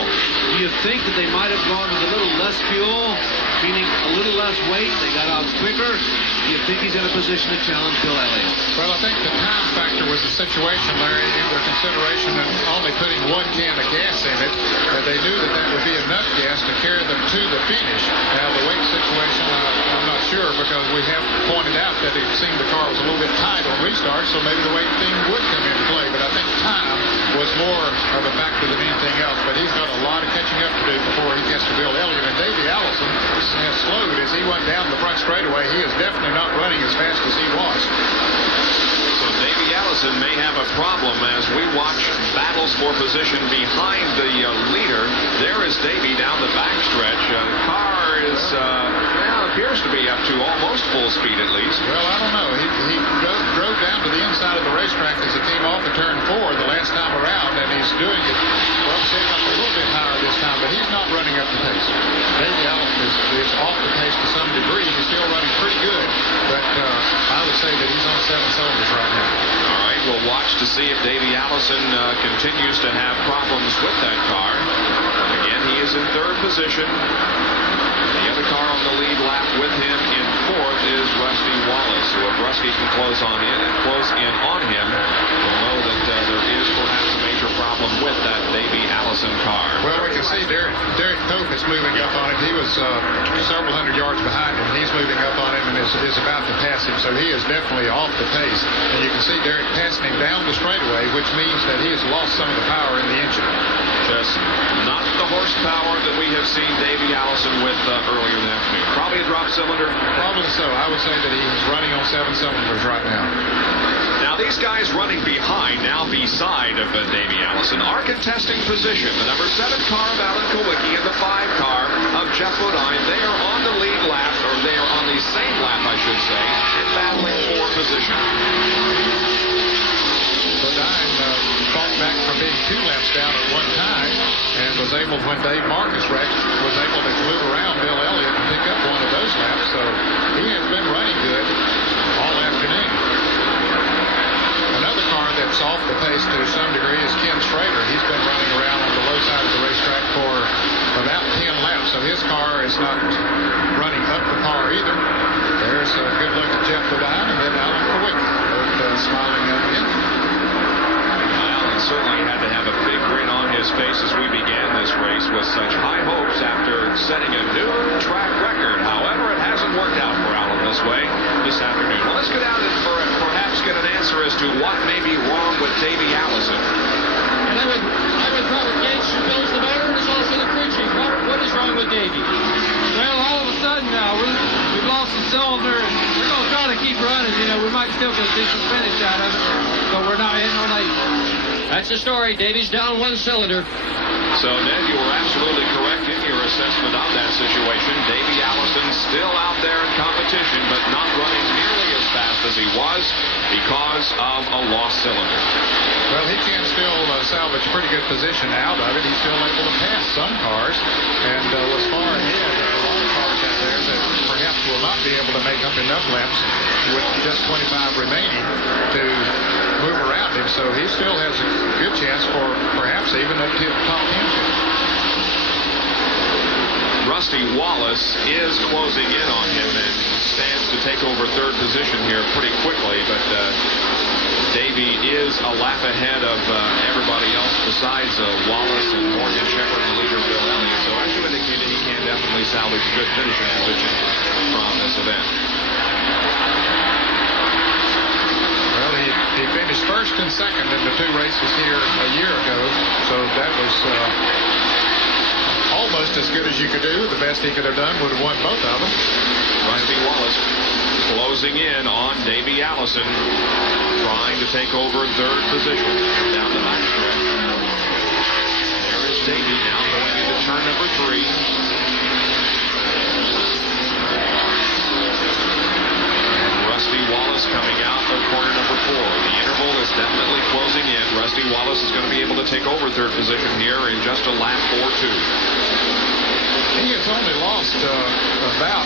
Do you think that they might have gone with a little less fuel, meaning a little less weight? They got out quicker. Do you think he's in a position to challenge Bill Elliott? Well, I think the time factor was a situation, Larry, in their consideration of only putting one can of gas in it, that they knew that that would be enough gas to carry them to the finish. Now, the weight situation, I'm not sure, because we have pointed out that it seemed the car was a little bit tight on restart, so maybe the weight thing would come into play. But I think time was more of a factor than anything else. But he's got a lot of catching up to do before he gets to Bill Elliott. And Davey Allison has slowed as he went down the front straightaway. He is definitely not running as fast as he was. So Davey Allison may have a problem as we watch battles for position behind the leader. There is Davey down the backstretch. The car is, appears to be up to almost full speed at least. Well, I don't know. He drove down to the inside of the racetrack as he came off of turn 4 the last time around, and he's doing it, well, staying up a little bit higher this time, but he's not running up the pace. Davey Allison is off the pace to some degree. He's still running pretty good, but I would say that he's on 7 cylinders right now. All right, we'll watch to see if Davey Allison continues to have problems with that car. Again, he is in third position. The other car on the lead lap with him in fourth is Rusty Wallace. So if Rusty can close in on him, we'll know that there is perhaps a major problem with that Davey Allison car. Well, we can see Derek Pope is moving up on him. He was several hundred yards behind him. He's moving up on him and is about to pass him, so he is definitely off the pace. And you can see Derek passing him down the straightaway, which means that he has lost some of the power in the engine. Just not the horsepower that we have seen Davey Allison with earlier in the afternoon. Probably a drop cylinder. Probably so. I would say that he's running on 7 cylinders right now. Now these guys running behind, now beside of Davey Allison, are contesting position. The number 7 car of Alan Kulwicki and the 5 car of Jeff Bodine. They are on the lead lap, or they are on the same lap, I should say, and battling for position. Bodine fought back from being 2 laps down at one time and was able, when Dave Marcus wrecked, was able to move around Bill Elliott and pick up one of those laps. So he has been running good all afternoon. Another car that's off the pace to some degree is Ken Schrader. He's been running around on the low side of the racetrack for about 10 laps, so his car is not running up the par either. There's a good look at Jeff Bodine and then Alan Kulwicki, both smiling up in. Alan certainly had to have a big grin on his face as we began this race with such high hopes after setting a new track record. However, it hasn't worked out for Alan this way this afternoon. Well, let's go down and perhaps get an answer as to what may be wrong with Davey Allison. And I would Robert Gates, who builds the motor, and is also the crew chief. Robert, what is wrong with Davey? Well, all of a sudden now, we've lost the cylinder, and we're going to try to keep running. You know, we might still get a decent finish out of it, but we're not hitting on 8. That's the story. Davey's down 1 cylinder. So, Ned, you were absolutely correct in your assessment of that situation. Davey Allison still out there in competition. position, but not running nearly as fast as he was because of a lost cylinder. Well, he can still salvage pretty good position out of it. He's still able to pass some cars and was far ahead of a lot of cars out there that perhaps will not be able to make up enough laps with just 25 remaining to move around him. So he still has a good chance for perhaps even a top 10. Rusty Wallace is closing in on him and stands to take over third position here pretty quickly, but Davey is a lap ahead of everybody else besides Wallace and Morgan Shepherd and leader Bill Elliott. So as you indicated, he can definitely salvage good finishing position from this event. Well, he finished first and second in the two races here a year ago, so that was almost as good as you could do. The best he could have done would have won both of them. Rusty Wallace closing in on Davey Allison, trying to take over third position down the backstretch. There is Davey now going into turn number 3. And Rusty Wallace coming out of corner number 4. The interval is definitely closing in. Rusty Wallace is going to be able to take over third position here in just a lap or 2. He has only lost about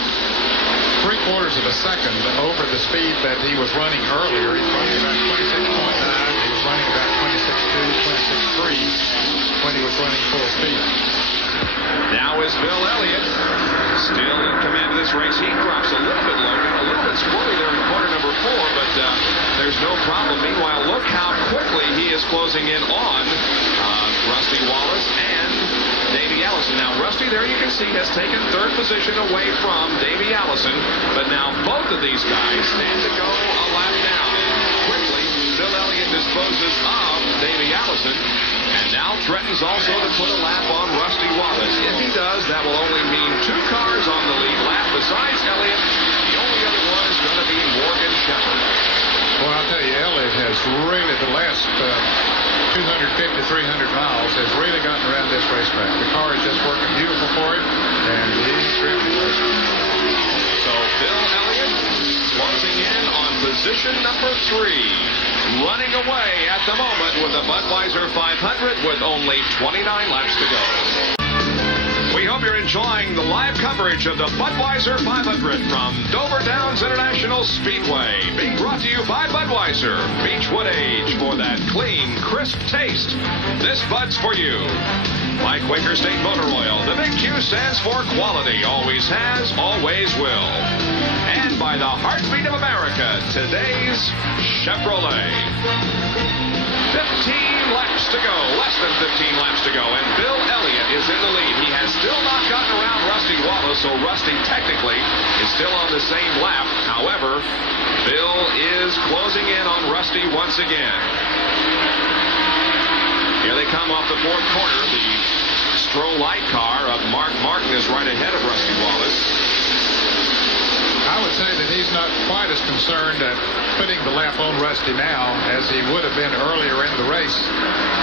3/4 of a second over the speed that he was running earlier. He's running about 26.9. He was running about 26.2, 26.3 when he was running full speed. Now is Bill Elliott still in command of this race. He drops a little bit low, got a little bit squirrely there in corner number 4, but there's no problem. Meanwhile, look how quickly he is closing in on Rusty Wallace and Davey Allison. Now, Rusty, there you can see, has taken third position away from Davey Allison, but now both of these guys stand to go a lap down. And quickly, Bill Elliott disposes of Davey Allison, and now threatens also to put a lap on Rusty Wallace. If he does, that will only mean 2 cars on the lead lap besides Elliott. The only other one is going to be Morgan Shepherd. Well, I'll tell you, Elliott has really, the last 250, 300 miles, has really gotten around this racetrack. The car is just working beautiful for him, and he's really good. So Bill Elliott closing in on position number 3, running away at the moment with the Budweiser 500 with only 29 laps to go. We hope you're enjoying the live coverage of the Budweiser 500 from Dover Downs International Speedway. Being brought to you by Budweiser, Beechwood Age, for that clean, crisp taste. This Bud's for you. By Quaker State Motor Oil, the big Q stands for quality. Always has, always will. And by the heartbeat of America, today's Chevrolet. 15 laps to go, less than 15 laps to go, and Bill Elliott is in the lead. He has still not gotten around Rusty Wallace, so Rusty technically is still on the same lap. However, Bill is closing in on Rusty once again. Here they come off the 4th corner. The Stroh Light car of Mark Martin is right ahead of Rusty Wallace. I would say that he's not quite as concerned at putting the lap on Rusty now as he would have been earlier in the race,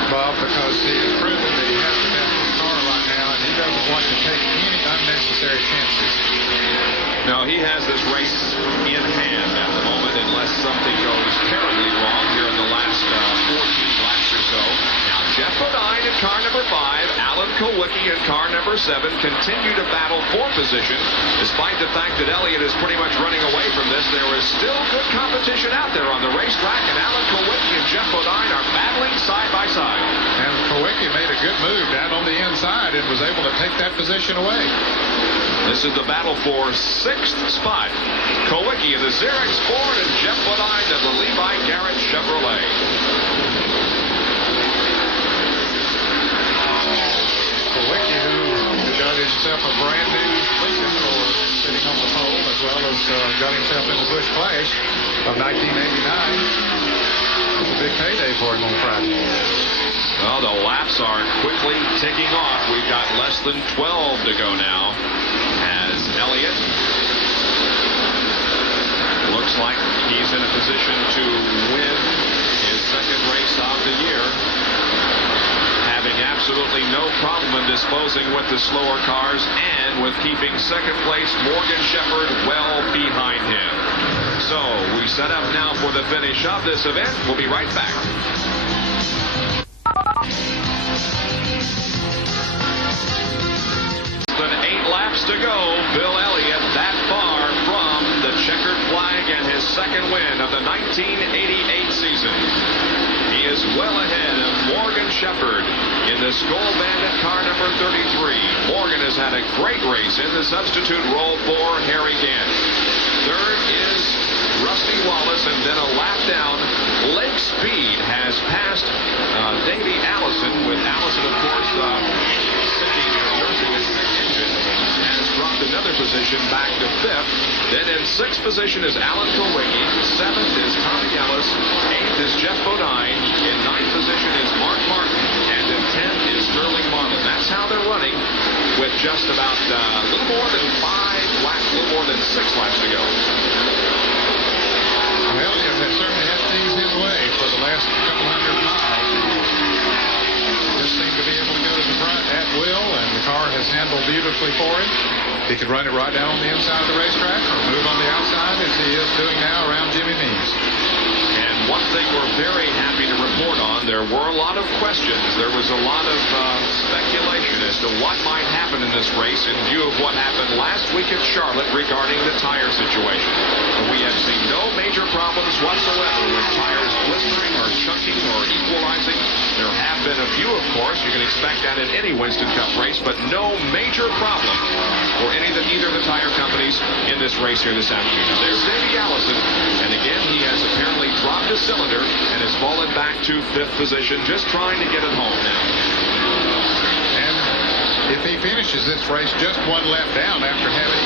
Bob, because he has proven that he has the best car right now, and he doesn't want to take any unnecessary chances. No, he has this race in hand at the moment, unless something goes terribly wrong here in the last 14 laps or so. Now, Jeff Bodine in car number 5, Alan Kulwicki in car number 7 continue to battle for position. Despite the fact that Elliott is pretty much running away from this, there is still good competition out there on the racetrack, and Alan Kulwicki and Jeff Bodine are battling side by side. And Kulwicki made a good move down on the inside and was able to take that position away. This is the battle for 6th spot. Kulwicki in the Xerox Ford and Jeff Bodine of the Levi Garrett Chevrolet. Kulwicki, who got himself a brand new Lincoln for sitting on the pole, as well as got himself in the Busch Clash of 1989. It's a big payday for him on Friday. Well, the laps are quickly ticking off. We've got less than 12 to go now. As Elliott looks like he's in a position to win his 2nd race of the year, having absolutely no problem in disposing with the slower cars and with keeping 2nd place Morgan Shepherd well behind him. set up now for the finish of this event. We'll be right back. 8 laps to go. Bill Elliott that far from the checkered flag and his second win of the 1988 season. He is well ahead of Morgan Shepherd in the Skull Bandit car number 33. Morgan has had a great race in the substitute role for Harry Gant. Third is Rusty Wallace, and then a lap down. Lake Speed has passed Davey Allison, with Allison, of course, sitting nursing his engine, has dropped another position back to 5th. Then in 6th position is Alan Kowicki. 7th is Tommy Ellis. 8th is Jeff Bodine. In 9th position is Mark Martin. And in 10th is Sterling Marlin. That's how they're running, with just about a little more than 5 laps, a little more than 6 laps to go. Well, yeah, they certainly had things his way for the last couple hundred miles. Just seemed to be able to go to the front at will, and the car has handled beautifully for him. He could run it right down on the inside of the racetrack or move on the outside, as he is doing now around Jimmy Means. And one thing we're very happy to report on, there were a lot of questions. There was a lot of speculation as to what might happen in this race in view of what happened last week at Charlotte regarding the tire situation. But we have seen no major problems whatsoever with tires blistering or chunking or equalizing. There have been a few, of course. You can expect that in any Winston Cup race, but no major problem for either of the tire companies in this race here this afternoon. There's Davey Allison, and again, he has apparently dropped a cylinder and has fallen back to 5th position, just trying to get it home now. And if he finishes this race just 1 lap down after having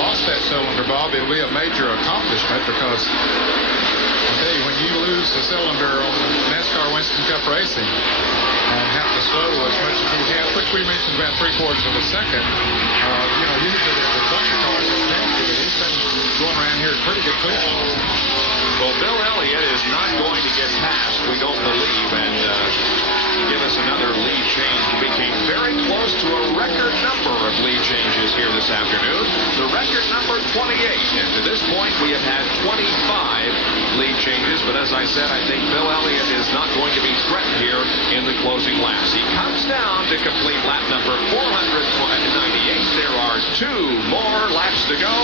lost that cylinder, Bob, it'll be a major accomplishment, because I'll tell you, when you lose the cylinder on NASCAR Winston Cup racing and have to slow as much as he has, which we mentioned about 3/4 of a second, usually there's a bunch of cars that's nasty, but he's been going around here at pretty good clip. Well, Bill Elliott is not going to get past, we don't believe, and give us another lead change. We came very close to a record number of lead changes here this afternoon. The record number 28, and to this point we have had 25 lead changes, but as I said, I think Bill Elliott is not going to be threatened here in the closing laps. He comes down to complete lap number 498. There are 2 more laps to go,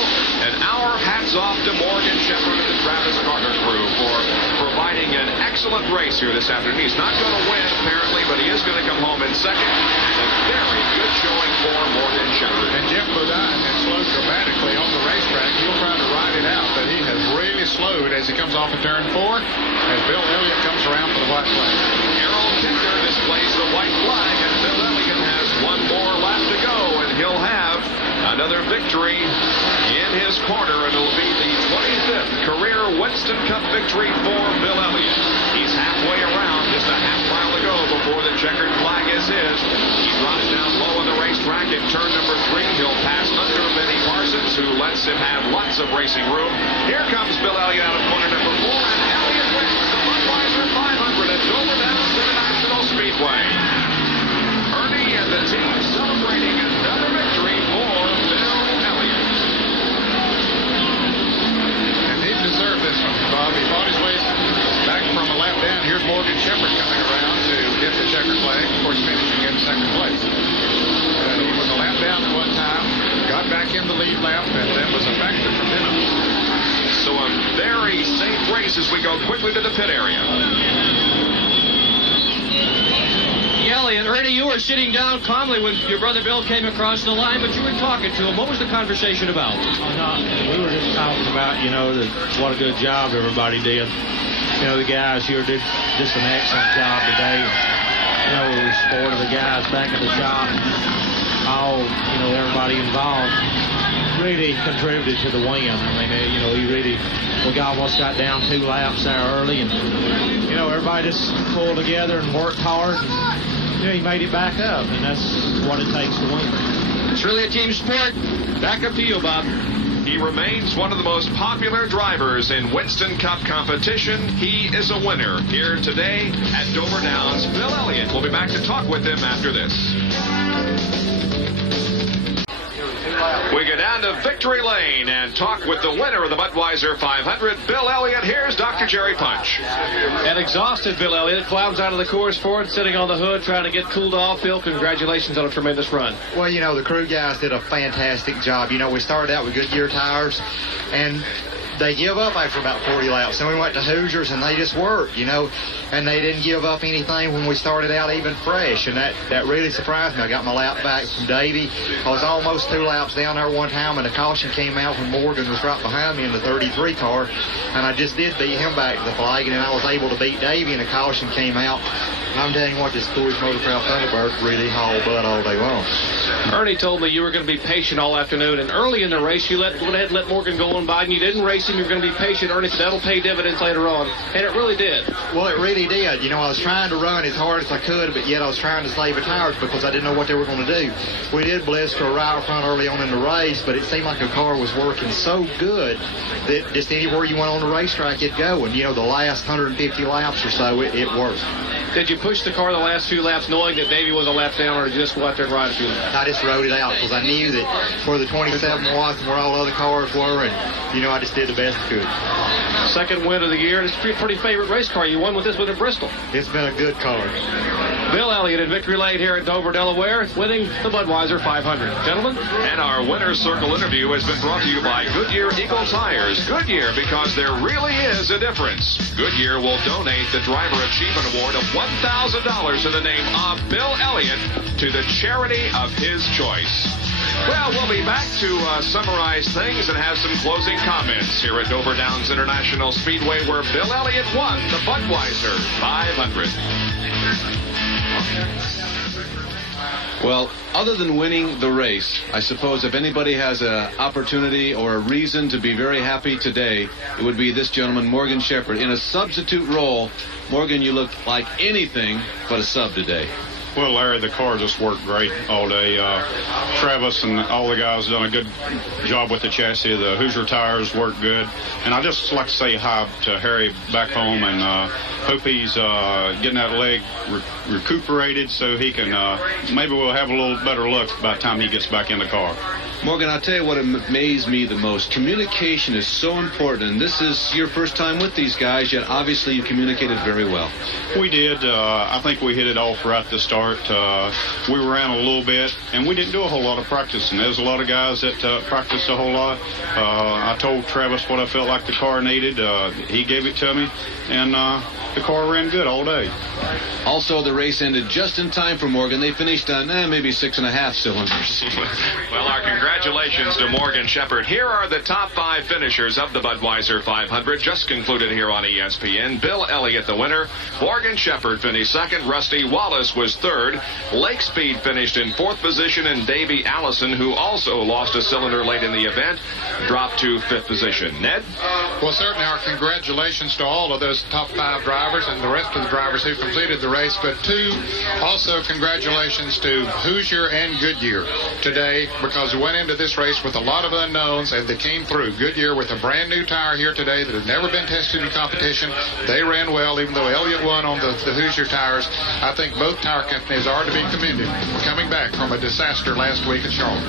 and our hats off to Morgan Shepherd and the Travis Carter crew for providing an excellent race here this afternoon. He's not going to win, apparently, but he is going to come home in second. A very good showing for Morgan Shepherd. And Jeff Bodine has slowed dramatically on the racetrack. He'll try to ride it out, but he has really slowed as he comes off of turn 4, as Bill Elliott comes around for the white flag. Harold Kinder displays the white flag, and Bill Elliott has 1 more lap to go, and he'll have another victory in his corner, and it'll be the 25th career Winston Cup victory for Bill Elliott. He's halfway around, just a half mile to go before the checkered flag is his. He drops down low on the racetrack in turn number 3. He'll pass under Benny Parsons, who lets him have lots of racing room. Here comes Bill Elliott out of corner number 4, and Elliott wins the Budweiser 500 at Dover Downs International Speedway. Ernie and the team celebrating another victory for Bill Elliott. And he deserved this one, Bob. He fought his way back from a lap down. Here's Morgan Shepherd coming around to get the checkered flag, of course, finishing in second place. He was a lap down at one time, got back in the lead lap, and then was a factor for Benham. So a very safe race as we go quickly to the pit area. Elliott, Ernie, you were sitting down calmly when your brother Bill came across the line, but you were talking to him. What was the conversation about? We were just talking about, what a good job everybody did. The guys here did just an excellent job today. The support of the guys back at the shop, all, everybody involved really contributed to the win. I mean, we almost got down 2 laps there early, and, everybody just pulled together and worked hard. And, he made it back up, and that's what it takes to win. It's really a team sport. Back up to you, Bob. He remains one of the most popular drivers in Winston Cup competition. He is a winner here today at Dover Downs. Bill Elliott will be back to talk with him after this. We go down to Victory Lane and talk with the winner of the Budweiser 500, Bill Elliott. Here's Dr. Jerry Punch. An exhausted Bill Elliott climbs out of the course forward, sitting on the hood, trying to get cooled off. Bill, congratulations on a tremendous run. Well, you know, the crew guys did a fantastic job. You know, we started out with Goodyear tires, and they give up after about 40 laps. Then we went to Hoosiers, and they just worked, you know, and they didn't give up anything when we started out even fresh, and that really surprised me. I got my lap back from Davey. I was almost 2 laps down there one time, and a caution came out when Morgan was right behind me in the 33 car, and I just did beat him back to the flag, and then I was able to beat Davey, and a caution came out. And I'm telling you what, this Coors Motocross Thunderbird really hauled butt all day long. Ernie told me you were going to be patient all afternoon, and early in the race, you went ahead and let Morgan go on by, and you didn't race him. You're going to be patient. Ernie said that'll pay dividends later on, and it really did. Well, it really did. You know, I was trying to run as hard as I could, but yet I was trying to save the tires because I didn't know what they were going to do. We did blister a right front early on in the race, but it seemed like the car was working so good that just anywhere you went on the racetrack, it'd go. And, you know, the last 150 laps or so, it worked. Did you push the car the last few laps knowing that Davey was a lap down, or did you just go out there and ride a few laps? I just rode it out because I knew that where the 27 was and where all the other cars were, and, you know, I just did the best I could. Second win of the year, and it's a pretty favorite race car. You won with this one at Bristol. It's been a good car. Bill Elliott at Victory Lane here at Dover, Delaware, winning the Budweiser 500. Gentlemen? And our Winner's Circle interview has been brought to you by Goodyear Eagle Tires. Goodyear, because there really is a difference. Goodyear will donate the Driver Achievement Award of $1,000 in the name of Bill Elliott to the charity of his choice. Well, we'll be back to summarize things and have some closing comments here at Dover Downs International Speedway, where Bill Elliott won the Budweiser 500. Well, other than winning the race, I suppose if anybody has an opportunity or a reason to be very happy today, it would be this gentleman, Morgan Shepherd. In a substitute role, Morgan, you look like anything but a sub today. Well, Larry, the car just worked great all day. Travis and all the guys done a good job with the chassis. The Hoosier tires worked good. And I just like to say hi to Harry back home, and hope he's getting that leg recuperated so he can, maybe we'll have a little better look by the time he gets back in the car. Morgan, I'll tell you what amazed me the most. Communication is so important, and this is your first time with these guys, yet obviously you communicated very well. We did. I think we hit it off right at the start. We ran a little bit, and we didn't do a whole lot of practicing. There's a lot of guys that practiced a whole lot. I told Travis what I felt like the car needed. He gave it to me, and the car ran good all day. Also, the race ended just in time for Morgan. They finished on maybe 6.5 cylinders. Well, our congratulations to Morgan Shepherd. Here are the top 5 finishers of the Budweiser 500, just concluded here on ESPN. Bill Elliott, the winner. Morgan Shepherd finished second. Rusty Wallace was third. Lake Speed finished in 4th position, and Davey Allison, who also lost a cylinder late in the event, dropped to 5th position. Ned? Well, certainly our congratulations to all of those top 5 drivers and the rest of the drivers who completed the race, but also congratulations to Hoosier and Goodyear today, because we went into this race with a lot of unknowns, and they came through. Goodyear with a brand new tire here today that had never been tested in competition. They ran well, even though Elliott won on the Hoosier tires. I think both tire companies are to be commended for coming back from a disaster last week at Charlotte.